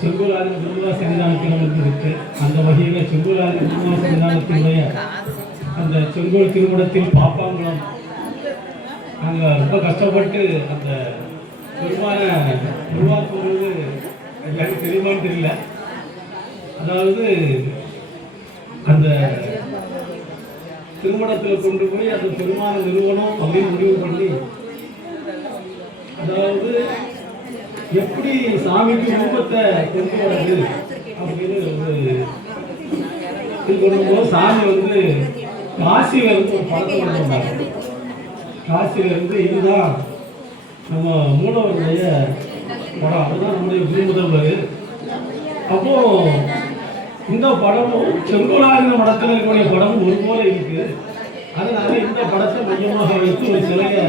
செங்கோலாஜன திருமண சன்னிதானத்தில் இருக்கு. அந்த வகையில் செங்கோலாஜன திருமண சன்னிதானத்தினுடைய அந்த செங்கோல் திருமணத்தில் பாப்பாங்குளம் அங்கே ரொம்ப கஷ்டப்பட்டு அந்த பெருமான உருவாக்குவது எனக்கு தெரியுமான்னு தெரியல. அதாவது அந்த திருமணத்தில் கொண்டு போய் அந்த பெருமான நிறுவனம் அப்படின்னு முடிவு பண்ணி, அதாவது எப்படி சாமிக்கு ரூபத்தை கொண்டு வரது அப்படின்னு ஒரு இது கொண்டும்போது சாமி காசியில இருந்து ஒரு படத்தை கொண்டு வந்தாங்க. காசியில இருந்து இதுதான் நம்ம மூலவருடைய படம், அதுதான் நம்முடைய குரு முதல்வர். அப்போ இந்த படமும் செங்கோலாஜன மடத்தில் இருக்கக்கூடிய படமும் ஒரு போல இருக்கு. அதனால இந்த படத்தை மையமாக வைத்து ஒரு சிலையை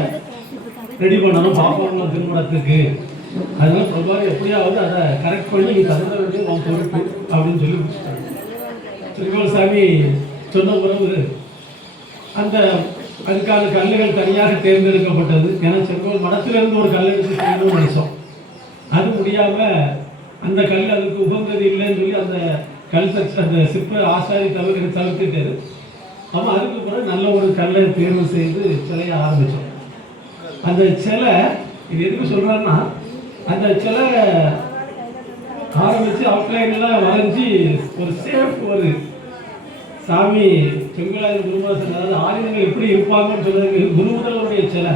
ரெடி பண்ணணும் பாப்பாங்க திருமணத்துக்கு. அதனால பிரபாரி எப்படியாவது அதை கரெக்ட் பண்ணி தகுந்த வேண்டிய நான் பொறுப்பு அப்படின்னு சொல்லி செங்கோல் சாமி சொன்ன பிறகு அந்த அதுக்கான கல்லுகள் தனியாக தேர்ந்தெடுக்கப்பட்டது. ஏன்னா செங்கோல் மடத்திலிருந்து ஒரு கல் எடுத்து செய்யணும்னு நினைச்சோம். அது முடியாம அந்த கல் அதுக்கு உகந்தது இல்லைன்னு சொல்லி அந்த கல் அந்த சிற்ப ஆசாரி தவிர்த்துட்டாரு. அப்போ அதுக்கு பிறகு நல்ல ஒரு கல்லை தேர்வு செய்து சிலையை ஆரம்பித்தோம். அந்த சிலை இது எதுக்கு சொல்கிறேன்னா, அந்த சிலை ஆரம்பித்து அவுட்லைன்லாம் வரைஞ்சி ஒரு சேஃப் ஒரு சாமி செங்கலாயுத குருவாசன், அதாவது ஆயுதங்கள் எப்படி இருப்பாங்கன்னு சொல்றது குருமுதலுடைய சிலை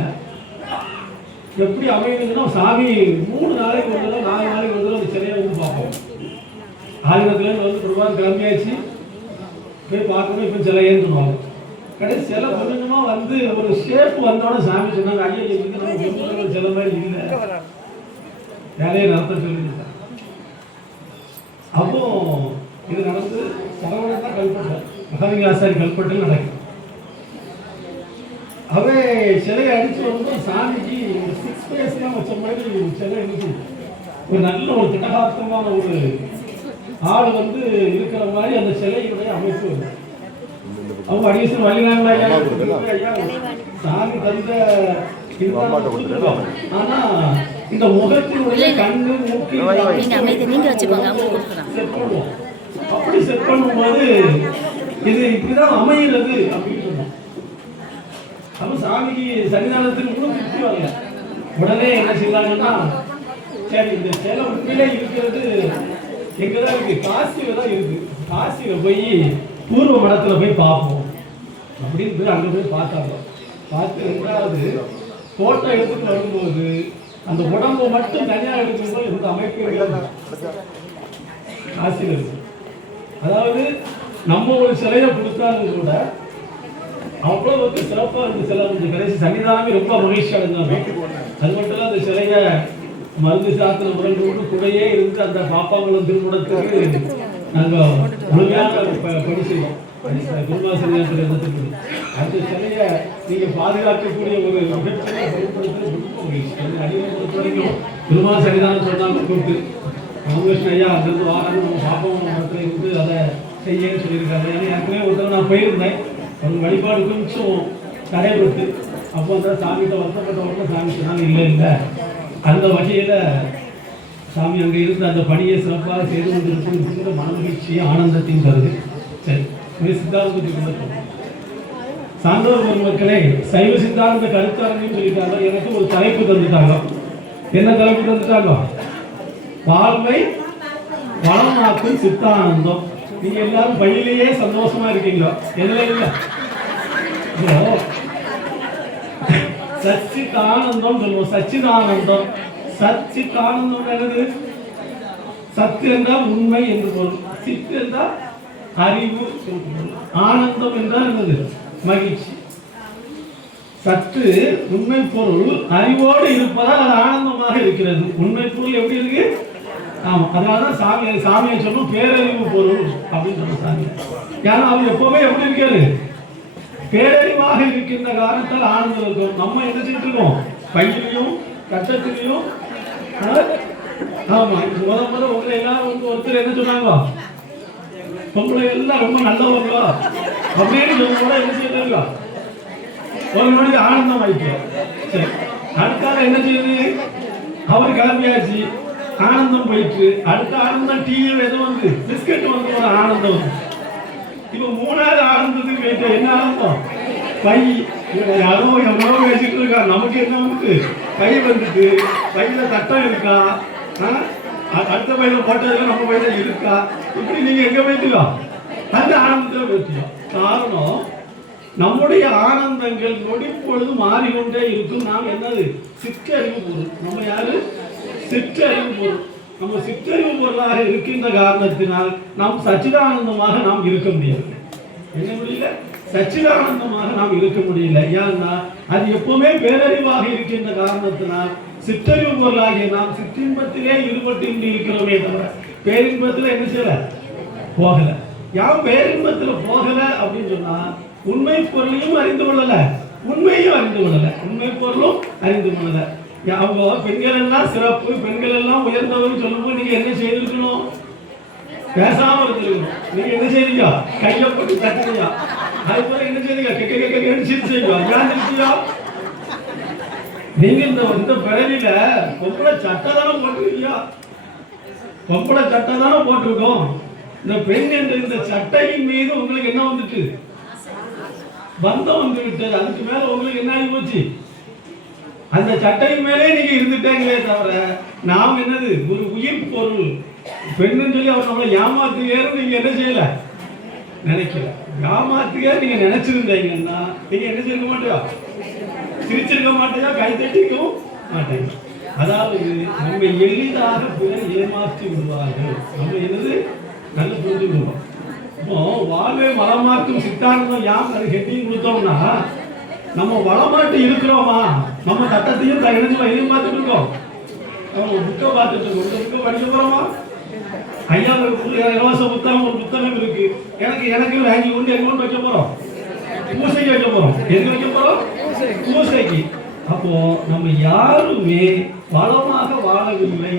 எப்படி அமையுதுன்னா, சாமி 3 நாளைக்கு ஒரு தடவை 4 நாளைக்கு ஒரு தடவை அந்த சிலையை வந்து பார்ப்போம். ஆயுதத்துலேருந்து வந்து குருவான் கிளம்பியாச்சு போய் பார்க்கணும், இப்போ சிலையேன்னு சொல்லுவாங்க. கடைசி சிலை கொஞ்சமாக வந்து ஒரு ஷேப் வந்தோட சாமி சொன்னாங்க, ஐயா இது நம்ம சிலை மாதிரி இல்லை, வேலையை நடத்த சொல்லிட்டு. அப்போ இது நடந்து சரவணன் தான் கல்பட்டேன், மகாவிகாசாரி கல்பட்டில் நடக்கும். அவன் சிலையை அடித்து வரும்போது சாமிக்கு ஒரு 6 பேஸ்லாம் வச்ச மாதிரி சிலை இருந்துச்சு. ஒரு நல்ல ஒரு திட்டகார்த்தமான ஒரு ஆள் வந்து இருக்கிற மாதிரி அந்த சிலையுடைய அமைப்பு. அவங்க அடிசன் வழிநாங்கள் ஐயா சாமி தந்த ஆனா இந்த முகத்தினுடைய கண்ணு மூக்கு அப்படி செட் பண்ணும்போது இது இப்படிதான் அமைகிறது அப்படின்னு சொன்னோம். அப்ப சாமிக்கு சன்னிதானத்துக்கு இன்னும் திருப்தி வரல. உடனே என்ன செய்யறாங்கன்னா, சரி இந்த சிலை உண்மையிலே இருக்கிறது எங்கதான் இருக்கு, காசியில தான் இருக்கு, காசியில போய் பூர்வ மடத்துல போய் பார்ப்போம் அப்படின்னு போய் அங்க போய் பார்த்தாங்க. பார்த்து 2வது போட்டோ எடுத்துட்டு வரும்போது அந்த உடம்பு மட்டும் தனியா எடுக்கும்போது இந்த அமைப்பு காசியில இருக்கு. அதாவது நம்ம ஒரு சிலையை கொடுத்தாலும் கூட அவ்வளவுக்கு சிறப்பாக இருந்து சிலை இருந்துச்சு. கடைசி சன்னிதானமே ரொம்ப மகிழ்ச்சி அடைஞ்சாங்க. அது மட்டும் இல்லை, அந்த சிலையை மருந்து சாத்திர முறைகள் கூடையே இருந்து அந்த பாப்பாங்குளம் திருமணத்துக்கு நாங்கள் முழுமையாக பணி செய்வோம். குருவாசனியாத்திரை எண்ணத்துக்கு அந்த சிலையை நீங்கள் பாதுகாக்கக்கூடிய ஒரு மிகப்பெரிய பயன்படுத்துறது ரொம்ப மகிழ்ச்சி. அடிமை பொறுத்த வரைக்கும் குருமா சன்னிதானம் சொன்னாங்க கூப்பிட்டு ராமகிருஷ்ண ஐயா அங்கிருந்து வாராங்க, நம்ம பாப்பாங்குளம் மரத்தில் இருந்து அதை செய்யன்னு சொல்லியிருக்காங்க. ஏன்னா ஏற்கனவே ஒரு தடவை நான் போயிருந்தேன், அவங்க வழிபாடு கொஞ்சம் தடைபட்டு அப்போ அந்த சாமிகிட்ட வருத்தப்பட்ட உடனே சாமி சொன்னாங்க, இல்லை அந்த வகையில் சாமி அங்கே இருந்து அந்த பணியை சிறப்பாக செய்து கொண்டிருக்கும் மனமகிழ்ச்சியும் ஆனந்தத்தையும் தருது. சரி, சித்தாந்தத்துக்கு சான்றோர் பெருமக்களே, சைவ சித்தாந்த கருத்தாரங்கன்னு சொல்லிட்டாங்க. எனக்கு ஒரு தலைப்பு தந்துட்டாங்க. என்ன தலைப்பு தந்துட்டாங்க? வாழ்வை வளமாக்கும் சித்தானந்தம். நீங்க எல்லாரும் பள்ளியிலேயே சந்தோஷமா இருக்கீங்களா? எதுல இல்ல சச்சிதானந்தம் சொல்லுவோம். சச்சிதானந்தம், சச்சிதானந்தம் என்னது? சத்து என்றால் உண்மை என்று பொருள், சித்து என்றால் அறிவு, ஆனந்தம் என்றால் என்னது? மகிழ்ச்சி. சத்து உண்மை பொருள் அறிவோடு இருப்பதால் அது ஆனந்தமாக இருக்கிறது. உண்மை பொருள் எப்படி இருக்கு? ஆமா, அதனாலதான் சாமியை சொல்லும் பேரறிவு பொருள் அப்படின்னு சொல்ல சாமி. ஏன்னா அவர் எப்பவுமே எப்படி இருக்காரு? பேரறிவாக இருக்கின்ற காரணத்தால் ஆனந்தம் இருக்கும். நம்ம என்ன செஞ்சுட்டு இருக்கோம்? பையிலையும் கட்டத்திலையும். ஆமா, முத உங்களை எல்லாரும் வந்து ஒருத்தர் என்ன சொன்னாங்க? பொம்பளை எல்லாம் ரொம்ப நல்லவங்களா அப்படின்னு சொல்லும்போது என்ன செய்யறீங்களா? ஒரு மணிக்கு ஆனந்தம் ஆயிடுச்சு. சரி, அடுத்தால என்ன செய்யுது? அவர் கிளம்பியாச்சு, ஆனந்தம் போயிட்டு அடுத்த ஆனந்தம் டீ எதுவும் வந்து பிஸ்கட் வந்து ஒரு ஆனந்தம் வந்து. இப்ப 3வது ஆனந்தத்துக்கு போயிட்டு என்ன ஆனந்தம்? பை. யாரோ எவ்வளோ பேசிட்டு இருக்கா, நமக்கு என்ன வந்து பை வந்துட்டு பையில சட்டம் இருக்கா, அடுத்த பையில போட்டதுல நம்ம பையில இருக்கா, இப்படி நீங்க எங்க போயிட்டீங்க? அந்த ஆனந்தத்தில் போயிட்டீங்க. காரணம், நம்முடைய ஆனந்தங்கள் நொடி பொழுது மாறிக்கொண்டே இருக்கும். நாம் என்னது? சிற்றறிவு பொருள். நம்ம யாரு? சிற்றறிவு பொருள். நம்ம சிற்றறிவு பொருளாக இருக்கின்ற காரணத்தினால் நாம் சச்சிதானந்தமாக நாம் இருக்க முடியாது. என்ன முடியல? சச்சிதானந்தமாக நாம் இருக்க முடியல. ஏன்னா அது எப்பவுமே பேரறிவாக இருக்கின்ற காரணத்தினால் சிற்றறிவு பொருளாகிய நாம் சிற்றின்பத்திலே ஈடுபட்டு இருக்கிறோமே தவிர பேரின்பத்தில் என்ன செய்யல? போகல. யாரும் பேரின்பத்துல போகல அப்படின்னு சொன்னா உண்மை பொருளையும் அறிந்து கொள்ளல, உண்மையும் அறிந்து கொள்ளல, உண்மை பொருளும் அறிந்து கொள்ளல. அவங்க பெண்கள் எல்லாம் சிறப்பு, பெண்கள் எல்லாம் உயர்ந்தவர்கள் சொல்லும்போது நீங்க என்ன செய்திருக்கணும்? பேசாம இருந்திருக்கணும். நீங்க என்ன செய்றீங்க? கையை போட்டு தட்டுறீங்க. அதுபோல என்ன செய்றீங்க? சிரிச்சீங்க. நீங்க இந்த பிறவில பொம்பளை சட்டை தானே போட்டிருக்கீங்க, பொம்பளை சட்டை தானே போட்டிருக்கோம். இந்த பெண் என்ற இந்த சட்டையின் மீது உங்களுக்கு என்ன வந்துட்டு? பந்தம் வந்து விட்டது. அதுக்கு மேல உங்களுக்கு என்ன ஆகி போச்சு? அந்த சட்டையின் மேலே நீங்க இருந்துட்டீங்களே தவிர நாம் என்னது ஒரு உயிர் பொருள் பெண்ணுன்னு சொல்லி அவர் நம்மளை ஏமாத்துக்காரு நீங்க என்ன செய்யல, நினைக்கல. ஏமாத்துக்காரு நீங்க நினைச்சிருந்தீங்கன்னா நீங்க என்ன செய்ய மாட்டோம், சிரிச்சிருக்க மாட்டேங்க, கை தட்டிக்கவும் மாட்டேங்க. அதாவது நம்ம எளிதாக பிறர் ஏமாற்றி விடுவார்கள். நம்ம என்னது நல்ல புரிஞ்சுக்கணும். இப்போ வாழ்வை வளமாக்கும் சித்தாந்தம் யார் அது ஹெட்டிங் கொடுத்தோம்னா நம்ம வளமாட்டு இருக்கிறோமா, நம்ம சட்டத்தையும் இணைஞ்சு பார்த்துட்டு இருக்கோம், நம்ம புக்கை பார்த்துட்டு இருக்கோம். இந்த புக்கை படிக்க போறோமா? ஐயா இலவச புத்தகம் ஒரு புத்தகம் இருக்கு, எனக்கு வாங்கி கொண்டு எங்க கொண்டு வைக்க போறோம், பூசைக்கு வைக்க போறோம். எங்க வைக்க போறோம்? பூசைக்கு. அப்போ நம்ம யாருமே வளமாக வாழவில்லை.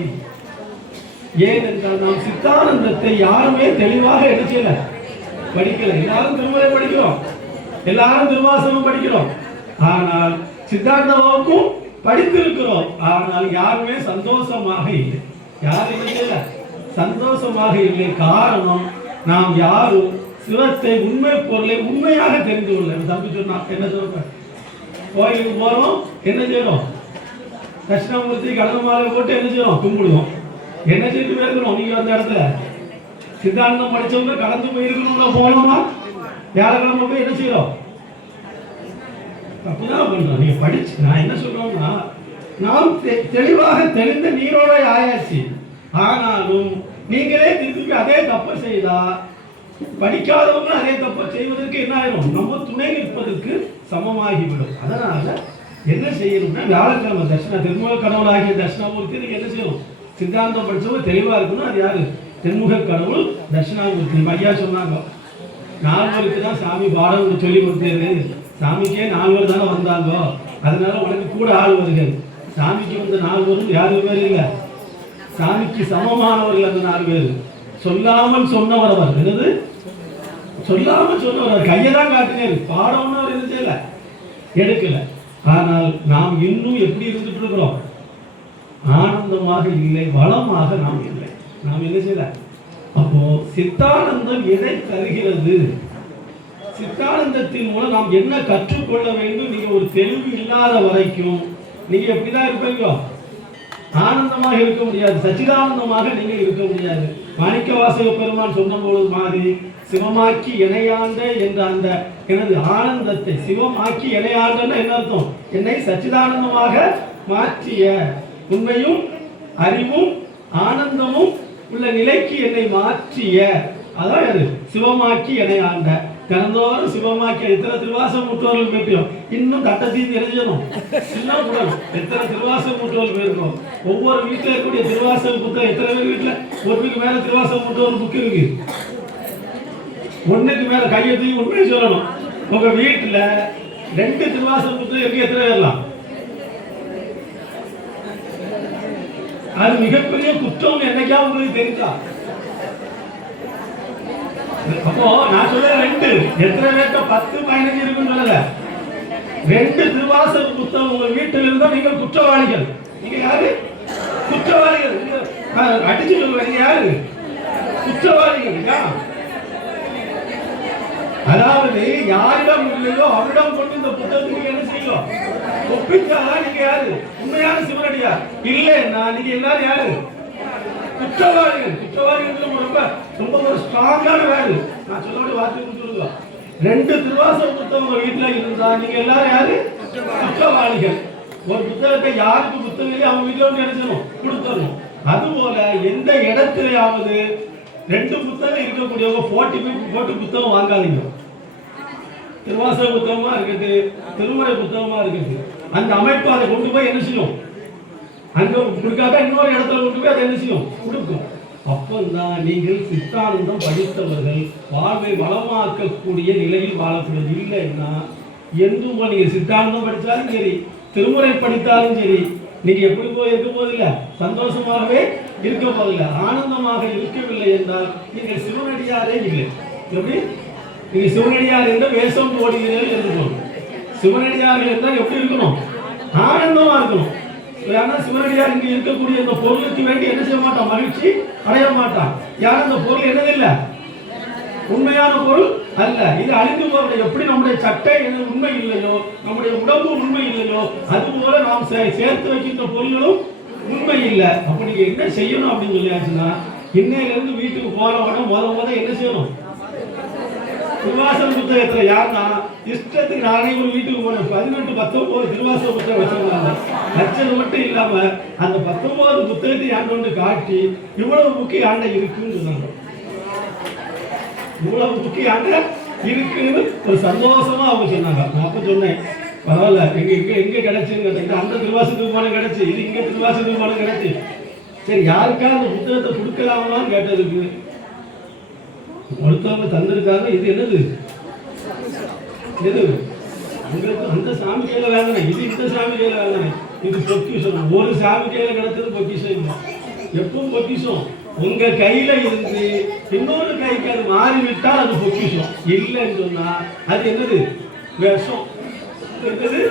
ஏனென்றால் நாம் சித்தானந்தத்தை யாருமே தெளிவாக எடுக்கல, படிக்கல. எல்லாரும் திருமுறை படிக்கிறோம், எல்லாரும் திருவாசகம் படிக்கிறோம், ஆனால் சித்தாந்தமும் படித்திருக்கிறோம். ஆனால் யாருமே சந்தோஷமாக இல்லை. யாரும் இல்லை, சந்தோஷமாக இல்லை. காரணம் நாம் யாரும் சிவத்தை உண்மை பொருளை உண்மையாக தெரிந்து கொள்ள. தம்பி சொன்னா என்ன சொல்ற, கோயிலுக்கு போறோம், என்ன செய்யறோம், தட்சிணாமூர்த்தி கடந்த மாலை போட்டு என்ன செய்யறோம், கும்பிடுவோம். என்ன செய்து போயிருக்கணும்? நீங்க அந்த இடத்துல சித்தாந்தம் படிச்சவங்க கடந்து போயிருக்கணும். போனோமா வியாழக்கிழமை போய் என்ன செய்யறோம், அப்படிதான் பண்றோம். நீங்க படிச்சு நான் என்ன சொல்றோம்னா நாம் தெளிவாக தெளிந்த நீரோட ஆயாச்சு. ஆனாலும் நீங்களே திருப்பி அதே தப்பை செய்தா படிக்காதவங்க அதே தப்பை செய்வதற்கு என்ன ஆயிரும், நம்ம துணை நிற்பதற்கு சமமாகிவிடும். அதனால என்ன செய்யணும்னா வியாழக்கிழமை தர்ஷன திருமுக கடவுளாகிய தட்சிணாமூர்த்தி நீங்க என்ன செய்யணும், சித்தாந்தம் படிச்சவங்க தெளிவா இருக்கணும். அது யாரு, தென்முக கடவுள் தட்சிணாமூர்த்தி. ஐயா சொன்னாங்க 4 பேருக்கு தான் சாமி பாடம் சொல்லி கொடுத்தாரு, சாமிக்கே 4 பேர் தானே வந்தாங்க, அதனால உனக்கு கூட ஆள் வருகிறது. சாமிக்கு வந்த 4 பேரும் யாரு பேர் இல்லை, சாமிக்கு சமமானவர்கள் அந்த 4 பேர். சொல்லாமல் சொன்னவர் அவர், என்னது சொல்லாமல் சொன்னவர், கையை தான் காட்டினாரு, பாடம்னு அவர் என்ன செய்யல, எடுக்கல. ஆனால் நாம் இன்னும் எப்படி இருந்துட்டு இருக்கிறோம், ஆனந்தமாக இல்லை, வளமாக நாம் இல்லை. நாம் என்ன செய்யல. அப்போ சித்தானந்தம் எதை தருகிறது, சித்தானந்தத்தின் மூலம் நாம் என்ன கற்றுக்கொள்ள வேண்டும், நீங்க ஒரு தெளிவு இல்லாத வரைக்கும் நீங்க எப்படிதான் இருப்பீங்க, ஆனந்தமாக இருக்க முடியாது, சச்சிதானந்தமாக நீங்க இருக்க முடியாது. மாணிக்க வாசக பெருமான் சொன்னபோது மாதிரி சிவமாக்கி இணையாண்ட என்ற அந்த எனது ஆனந்தத்தை, சிவமாக்கி இணையாண்டன்னா என்ன அர்த்தம், என்னை சச்சிதானந்தமாக மாற்றிய உண்மையும் அறிவும் ஆனந்தமும் உள்ள நிலைக்கு என்னை மாற்றிய, அதான் அது சிவமாக்கி இணையாண்ட. தினந்தோறும் சிவமாக்கி எத்தனை திருவாசம் முற்றோர்கள் போயிட்டோம், இன்னும் கட்டத்தையும் தெரிஞ்சணும், இன்னும் கூடணும். எத்தனை திருவாசம் முற்றோர்கள் போயிருக்கோம். ஒவ்வொரு வீட்டில் இருக்கக்கூடிய திருவாசக புத்தகம் எத்தனை பேர் வீட்டில் ஒன்றுக்கு மேல திருவாசக முற்றோர்கள் புக் இருக்கு, ஒண்ணுக்கு மேல கையெழுத்தி உண்மையை சொல்லணும். உங்க வீட்டுல 2 திருவாசக புத்தகம் இருக்கு, எத்தனை பேர்லாம்? அது மிகப்பெரிய குற்றம் என்னைக்கா உங்களுக்கு தெரிஞ்சா? அப்போ நான் சொல்ல 2, எத்தனை பேர்க்க 10 15 இருக்குன்னு சொல்லல. 2 திருவாசக புத்தகம் உங்க வீட்டில் இருந்தா நீங்க குற்றவாளிகள். நீங்க யாரு? குற்றவாளிகள். அடிச்சு சொல்லுவாங்க, யாரு குற்றவாளிகள்? அதாவது யாரிடம் இல்லையோ அவரிடம் கொண்டு இந்த புத்தகத்துக்கு என்ன செய்யும், ஒப்பிட்டாதான் நீங்க யாரு, உண்மையான சிவனடியார். இல்லைன்னா நீங்க எல்லாரும் யாரு, குற்றவாளிகள். குற்றவாளிகள் ரொம்ப ரொம்ப ஒரு ஸ்ட்ராங்கான வேர்டு. நான் சொல்லக்கூடிய வார்த்தை கொடுத்துருங்க. 2 திருவாசக புத்தகம் வீட்டுல இருந்தா நீங்க எல்லாரும் யாரு, குற்றவாளிகள். ஒரு புத்தகத்தை யாருக்கு புத்தகம் இல்லையோ அவங்க வீட்டுல வந்து நினைச்சணும் கொடுத்துடணும். அதுபோல எந்த இடத்துலயாவது 2 புத்தகம் இருக்கக்கூடியவங்க போட்டு புத்தகம் வாங்காதீங்க. திருவாசக புத்தகமா இருக்குது, திருமுறை புத்தகமா இருக்குது, அந்த அமைப்பு அதை கொண்டு போய் என்ன செய்யும், அங்க கொடுக்காத இன்னொரு இடத்துல கொண்டு போய் அதை என்ன செய்யும், கொடுக்கும். அப்பந்தான் நீங்கள் சித்தானந்தம் படித்தவர்கள் வாழ்வை வளமாக்கக்கூடிய நிலையில் வாழக்கூடாது. இல்லைன்னா எந்தும் நீங்க சித்தானந்தம் படித்தாலும் சரி, திருமுறை படித்தாலும் சரி, நீங்க எப்படி போய் இருக்க போதில்லை, சந்தோஷமாகவே இருக்க போதில்லை, ஆனந்தமாக இருக்கவில்லை என்றால் நீங்கள் சிவனடியாரே இல்லை. எப்படி நீங்க சிவனடியார் என்ற வேஷம் போடுகிறீர்கள் இருக்கணும். சிவனடியார்கள் என்றால் எப்படி இருக்கணும், ஆனந்தமா இருக்கணும். ஏன்னா சிவனடியார் இங்க இருக்கக்கூடிய இந்த பொருளுக்கு வேண்டி என்ன செய்ய மாட்டான், மகிழ்ச்சி அடைய மாட்டான். யாரும் அந்த பொருள் என்னதில்லை, உண்மையான பொருள் அல்ல. இது அழிந்து போவது எப்படி நம்முடைய சட்டை உண்மை இல்லையோ, நம்முடைய உடம்பு உண்மை இல்லையோ, அதுபோல நாம் சேர்த்து வைக்கின்ற பொருள்களும் உண்மை இல்லை. அப்ப நீங்க என்ன செய்யணும் அப்படின்னு சொல்லியாச்சுன்னா, இன்னையில இருந்து வீட்டுக்கு போறவன முத என்ன செய்யணும்? திருவாசக புத்தகத்துல யாருன்னா இஷ்டத்துக்கு நானே ஒரு வீட்டுக்கு போனேன் 18, 19 திருவாசக புத்தகம் வச்சிருந்தாங்க. வச்சது மட்டும் இல்லாம அந்த 19 புத்தகத்தை ஆண்டு கொண்டு காட்டி இவ்வளவு முக்கிய ஆண்டை இருக்குன்னு சொன்னாங்க. இவ்வளவு முக்கிய ஆண்டை இருக்குன்னு ஒரு சந்தோஷமா அவங்க சொன்னாங்க. நான் அப்ப சொன்னேன், பரவாயில்ல, எங்க கிடைச்சுன்னு அந்த திருவாசகத்துக்கு போன கிடைச்சு, இது இங்க திருவாசகத்துக்கு போன கிடைச்சு. சரி, யாருக்கா அந்த புத்தகத்தை கொடுக்கலாமான்னு கேட்டதுக்கு ஒருத்தவங்க தந்திருக்காங்க. இது என்னது? எது? உங்களுக்கு அந்த சாமி கையில வேங்கணும், இது இந்த சாமி கையில வேங்கணும். இது பொக்கிஷம். ஒரு சாமி கையில கிடைச்சது பொக்கிஷம் இல்லை. எப்பவும் பொக்கிஷம் உங்க கையில இருந்து இன்னொரு கைக்கு அது மாறிவிட்டால் அது பொக்கிஷம். இல்லைன்னு சொன்னா அது என்னது? விஷம். என்னது?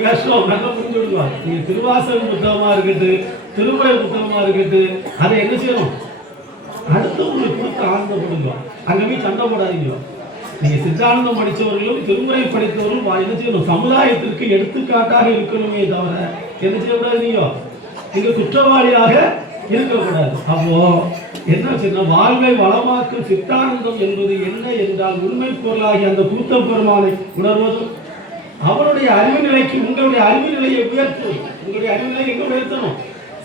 விஷம். நல்லா புரிஞ்சு விடுவாங்க. நீங்க திருவாசக புத்தகமா இருக்கட்டு, திருமுறை புத்தகமா இருக்கட்டு, அதை என்ன செய்யணும்? அடுத்தவங்களுக்கு கொடுத்து ஆனந்தப்படுங்க. அங்க போய் சண்டை போடாதீங்க. நீங்க சித்தானந்தம் படித்தவர்களும் திருமுறை படித்தவர்களும் என்ன செய்யணும்? சமுதாயத்திற்கு எடுத்துக்காட்டாக இருக்கணுமே தவிர என்ன செய்யக்கூடாது? நீங்க குற்றவாளியாக இருக்கக்கூடாது. அப்போ என்ன சொன்னா, வாழ்வை வளமாக்கும் சித்தானந்தம் என்பது என்ன என்றால், உண்மை பொருளாகி அந்த கூத்த பெருமானை உணர்வதும் அவருடைய அறிவு நிலைக்கு உங்களுடைய அறிவு நிலையை உயர்த்தும். உங்களுடைய அறிவு நிலையை எங்க உயர்த்தணும்?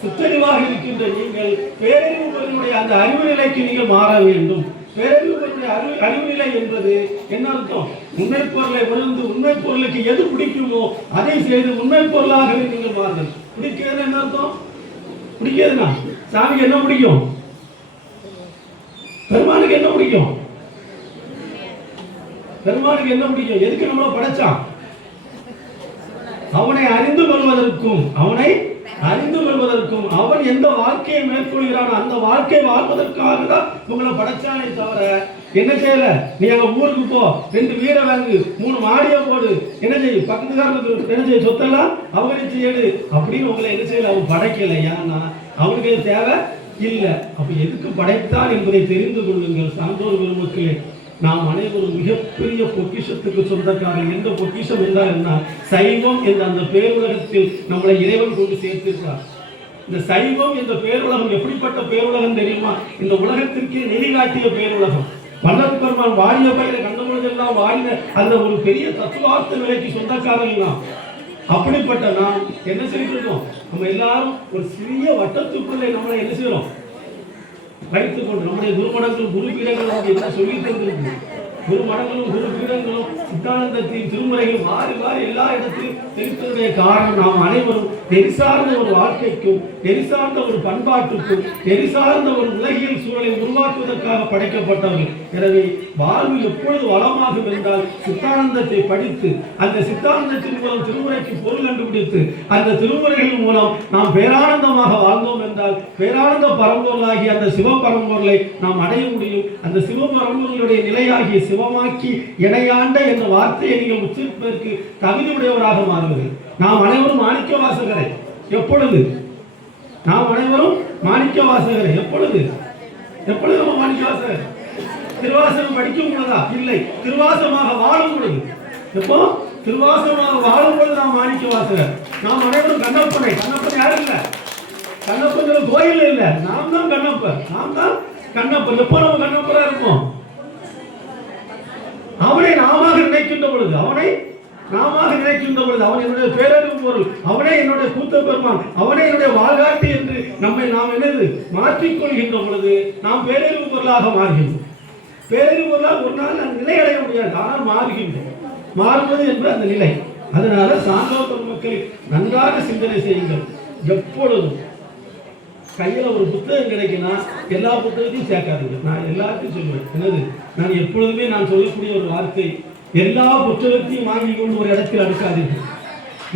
சுத்தறிவாக இருக்கின்ற நீங்கள் பேரறிவு பொருளுடைய அந்த அறிவு நிலைக்கு நீங்கள் மாற வேண்டும். பேரறிவு பொருளுடைய அறிவு நிலை என்பது என்ன அர்த்தம்? உண்மை பொருளை உணர்ந்து உண்மை பொருளுக்கு எது பிடிக்குமோ அதை செய்து உண்மை பொருளாகவே நீங்கள் மாறுங்கள். பிடிக்கிறது என்ன அர்த்தம்? பிடிக்கிறதுனா சாமிக்கு என்ன பிடிக்கும்? பெருமானுக்கு என்ன பிடிக்கும்? பெருமானுக்கு என்ன பிடிக்கும்? எதுக்கு நம்மள படைச்சான்? அவனை அறிந்து கொள்வதற்கும் அவன் எந்த வாழ்க்கையை மேற்கொள்கிறானோ அந்த வாழ்க்கை வாழ்வதற்காக தான் உங்களை படைச்சானே தவிர என்ன செய்யல. நீ அங்க ஊருக்கு போ, 2 வீடை வாங்கு, 3 மாடியை போடு, என்ன செய்ய, பக்கத்துக்காரனுக்கு என்ன செய்ய, சொத்தெல்லாம் அவகரிச்சு எடு அப்படின்னு உங்களை என்ன செய்யல. அவன் படைக்கல. ஏன்னா அவனுக்கு தேவை இல்லை. அப்ப எதுக்கு படைத்தான் என்பதை தெரிந்து கொள்ளுங்கள் சான்றோர் பெருமக்களே. நாம் அனைவரும் மிகப்பெரிய பொக்கிஷத்துக்கு சொந்தக்காரர்கள். எந்த பொக்கிஷம் என்றால் என்ன? சைவம் என்ற அந்த பேருலகத்தில் நம்மளை இறைவன் கொண்டு சேர்த்திருக்கிறார். இந்த சைவம் என்ற பேருலகம் எப்படிப்பட்ட பேருலகம் தெரியுமா? இந்த உலகத்திற்கே நெறி காட்டிய பேருலகம். வல்லற் பெருமான் வாடிய பயிர கண்டபொழுதெல்லாம் வாடின அந்த ஒரு பெரிய தத்துவார்த்த நிலைக்கு சொந்தக்காரர்கள் நாம். அப்படிப்பட்ட நாம் என்ன செய்திருக்கோம்? நம்ம எல்லாரும் ஒரு சிறிய வட்டத்துக்குள்ளே நம்மளை என்ன செய்யறோம்? வைத்துக் கொண்டு நம்முடைய குருமடங்களும் குரு பீடங்களும் என்ன சொல்லி தந்திருக்கு? குருமடங்களும் குரு பீடங்களும் சித்தானந்தத்தின் திருமுறைகள் மாறி மாறி எல்லா இடத்திலும் தெரிவித்ததுடைய காரணம் நாம் அனைவரும் நெறி சார்ந்த ஒரு வாழ்க்கைக்கும் நெறி சார்ந்த ஒரு பண்பாட்டுக்கும் நெறி சார்ந்த ஒரு உலகியல் சூழலை உருவாக்குவதற்காக படைக்கப்பட்டவர்கள். எனவே வாழ்வு எப்பொழுது வளமாகும் என்றால் சித்தானந்தத்தை படித்து அந்த சித்தானந்தத்தின் மூலம் திருமுறைக்கு பொருள் கண்டுபிடித்து அந்த திருமுறைகள் மூலம் நாம் பேரானந்தமாக வாழ்ந்தோம் என்றால் பேரானந்த பரம்பொருளாகிய அந்த சிவபரம்பொருளை நாம் அடைய முடியும். அந்த சிவபரம்பொருளுடைய நிலையாகிய சிவமாக்கி இணையாண்ட என்ற வார்த்தையை நீங்கள் உச்சரிப்பதற்கு தகுதியுடையவராக மாறுவீர்கள். நாம் அனைவரும் மாணிக்க வாசகரை. எப்பொழுது? நாம் அனைவரும் மாணிக்க வாசகரை. எப்பொழுது நம்ம மாணிக்க வாசகர்? திருவாசகம் படிக்கும் பொழுதா? இல்லை, திருவாசகமாக வாழும் பொழுது. எப்போ? திருவாசகமாக வாழும் பொழுது நாம் மாணிக்க வாசகர். நாம் அனைவரும் கண்ணப்பனை. கண்ணப்பன் யாரும் இல்லை. கண்ணப்பன் கோயில் இல்லை, நாம் தான் கண்ணப்பர். நாம் தான் கண்ணப்பர். எப்போ நம்ம கண்ணப்பரா இருப்போம்? அவனை நாம நினைக்கின்ற பொழுது, அவனை அவன் என்னுடைய பேரறிவு பொருள், அவனே என்னுடைய கூத்த பெருமான், அவனே என்னுடைய வாழ்காட்டி என்று நம்மை நாம் என்னது மாற்றிக்கொள்கின்ற பொழுது நாம் பேரறிவு பொருளாக மாறுகின்றோம். பேரறிவு பொருளாக ஒரு நாள் நான் நிலை அடைய முடியாது, ஆனால் மாறுகின்றோம். மாறுவது என்ற அந்த நிலை. அதனால சான்றோர் பெருமக்களை நன்றாக சிந்தனை செய்யுங்கள். எப்பொழுதும் கையில ஒரு புத்தகம் கிடைக்குன்னா எல்லா புத்தகத்தையும் சேர்க்காதீங்க. நான் எல்லாத்தையும் சொல்லுவேன். என்னது? நான் எப்பொழுதுமே நான் சொல்லக்கூடிய ஒரு வார்த்தை, எல்லா புத்தகத்தையும் வாங்கி கொண்டு ஒரு இடத்தில் அடுக்காதீர்கள்.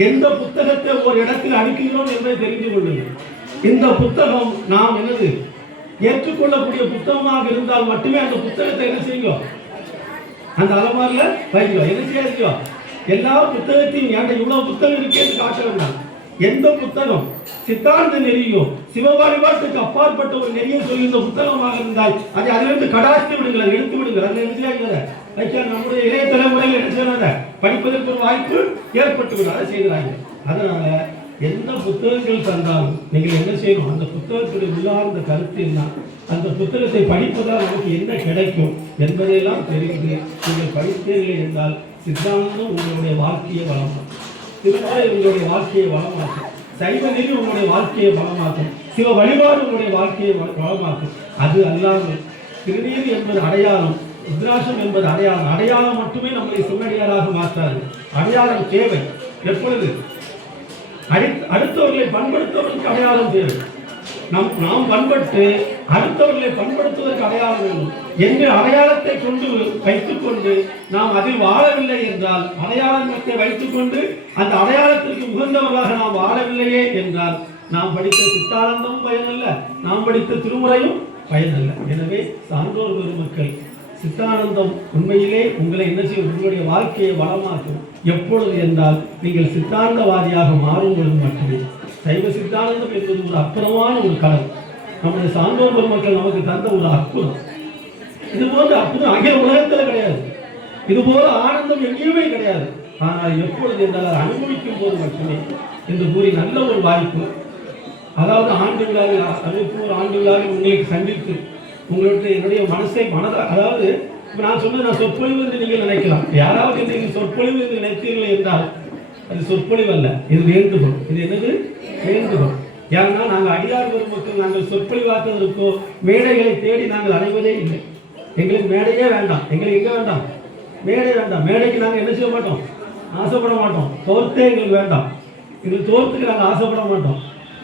எந்த புத்தகத்தை ஒரு இடத்தில் அடுக்கிறோம் என்பதை தெரிந்து கொள்ளுங்கள். இந்த புத்தகம் நாம் என்னது ஏற்றுக்கொள்ளக்கூடிய புத்தகமாக இருந்தால் மட்டுமே அந்த புத்தகத்தை என்ன செய்யுங்க, அந்த அலமாரில வைங்க. என்ன செய்யாதீங்க, எல்லா புத்தகத்தையும் ஏன்டா இவ்வளவு புத்தகம் இருக்கேன்னு காட்ட வேண்டாம். எந்த புத்தகம் சித்தாந்த நெறியோ சிவ வழிபாட்டுக்கு அப்பாற்பட்ட ஒரு நெறியை சொல்கின்ற புத்தகமாக இருந்தால் அதை அதிலிருந்து கடாச்சி விடுங்கள், எடுத்து விடுங்கள். அதில் என்ன நம்முடைய இளைய தலைமுறையில் என்ன செய்யறாங்க, படிப்பதற்கு ஒரு வாய்ப்பு ஏற்பட்டு அதை செய்கிறாங்க. அதனால எந்த புத்தகங்கள் தந்தாலும் நீங்கள் என்ன செய்யணும், அந்த புத்தகத்துடைய உள்ளார்ந்த கருத்து என்ன, அந்த புத்தகத்தை படிப்பதால் நமக்கு என்ன கிடைக்கும் என்பதையெல்லாம் தெரிந்து நீங்கள் படித்தீர்கள் என்றால் சித்தாந்தம் உங்களுடைய வாழ்க்கையை வளமாக்கும், திருமுறை உங்களுடைய வாழ்க்கையை வளமாக்கும், சைவ நெறி உங்களுடைய வாழ்க்கையை வளமாக்கும், சிவ வழிபாடு உங்களுடைய வாழ்க்கையை வளமாக்கும். அது அல்லாமல் திருநீர் என்பது அடையாளம், ருத்ராட்சம் என்பது அடையாளம். அடையாளம் மட்டுமே நம்மளை சிவனடியாராக மாற்றாது. அடையாளம் தேவை. எப்பொழுது அடுத்தவர்களை பண்படுத்துவதற்கு அடையாளம் தேவை. நாம் பண்பட்டு அடுத்தவர்களை பண்படுத்துவதற்கு அடையாளம் வேண்டும் என்று அடையாளத்தை கொண்டு வைத்துக் கொண்டு நாம் அதில் வாழவில்லை என்றால், அடையாளத்தை வைத்துக் கொண்டு அந்த அடையாளத்திற்கு உகந்தவர்களாக நாம் வாழவில்லையே என்றால் நாம் படித்த சித்தானந்தமும் பயனல்ல, நாம் படித்த திருமுறையும் பயனல்ல. எனவே சான்றோர் பெருமக்கள், சித்தானந்தம் உண்மையிலே உங்களை என்ன செய்யும், உங்களுடைய வாழ்க்கையை வளமாக்கும். எப்பொழுது என்றால் நீங்கள் சித்தாந்தவாதியாக மாறும் பொழுது மட்டுமே. சைவ சித்தானந்தம் என்பது ஒரு அற்புதமான ஒரு கடல். நம்முடைய சான்றோர் பெருமக்கள் நமக்கு தந்த ஒரு அற்புதம். இது போன்ற அற்புதம் அகில உலகத்தில் கிடையாது. இது போல ஆனந்தம் எங்கேயுமே கிடையாது. ஆனால் எப்பொழுது என்றால் அனுபவிக்கும் போது மட்டுமே என்று கூறி நல்ல ஒரு வாய்ப்பு. அதாவது ஆண்டு விழாவில் 61 ஆண்டு விழாவில் உங்களுக்கு சந்தித்து உங்களுடைய என்னுடைய அதாவது நான் சொன்னது நான் சொற்பொழிவு என்று நீங்கள் நினைக்கலாம். யாராவது நீங்கள் சொற்பொழிவு என்று நினைத்தீர்கள் என்றால் அது சொற்பொழிவு அல்ல, இது வேண்டுகோள். இது என்னது? வேண்டுகோள். ஏன்னா நாங்கள் அடியார் பெருமக்கள் நாங்கள் சொற்பொழிவாக்குவதற்கோ மேடைகளை தேடி நாங்கள் அடைவதே இல்லை. எங்களுக்கு மேடையே வேண்டாம். எங்களுக்கு எங்கே வேண்டாம்? மேடை வேண்டாம். மேடைக்கு நாங்கள் என்ன செய்ய மாட்டோம், ஆசைப்பட மாட்டோம். தோர்த்தே எங்களுக்கு வேண்டாம். எங்களுக்கு தோர்த்துக்கு நாங்கள் ஆசைப்பட மாட்டோம்.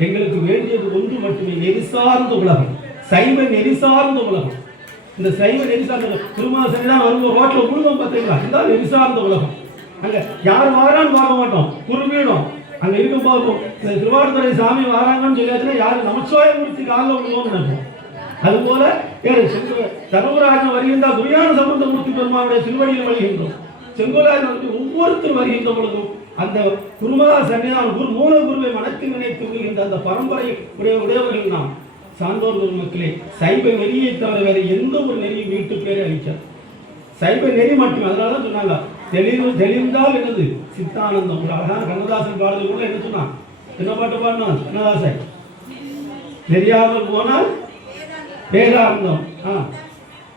எங்களுக்கு வேண்டியது ஒன்று மட்டுமே, நெறி சார்ந்த உலகம், சைவ நெறி சார்ந்த உலகம். இந்த சைவ நெறி சார்ந்த திருமாசனி தான் வருவோம், ரோட்டில் முழுவதும் பார்த்தீங்களா, இதுதான் நெறி சார்ந்த உலகம். அங்கே யார் வாரான்னு பார்க்க மாட்டோம், குறும்பீடும் அங்கே இருக்கும் பார்ப்போம். இந்த திருவாரூரை சாமி வாராங்கன்னு சொல்லியாச்சுன்னா யார் நமச்சிவாய மூர்த்தி காலில் விடுவோம்னு நினைப்போம். அதுபோல தர்மராஜன் வருகின்றால் துரியான சம்பந்த மூர்த்தி பெருமானுடைய திருவடியில் வருகின்றோம். செங்கோலாஜன் ஒவ்வொருத்தரும் வருகின்ற பொழுதும் அந்த குருமகா சன்னிதானம் மூல குருவை மனத்தில் நினைத்துகின்ற அந்த பரம்பரை உடையவர்கள் நாம் சான்றோர் பெருமக்களே. சைவ நெறியை தவிர வேறு எந்த ஒரு நெறியும் வீட்டு பேரை அளிச்சார். சைவ நெறி மட்டுமே. அதனால தான் சொன்னாங்க, தெளிந்தால் என்னது சித்தானந்தம். ஒரு அழகான கண்ணதாசன் பாடல் கூட என்ன சொன்னான், என்ன பாட்டு பாடினான் கண்ணதாசன், தெரியாமல் போனால் பேரானந்தம்.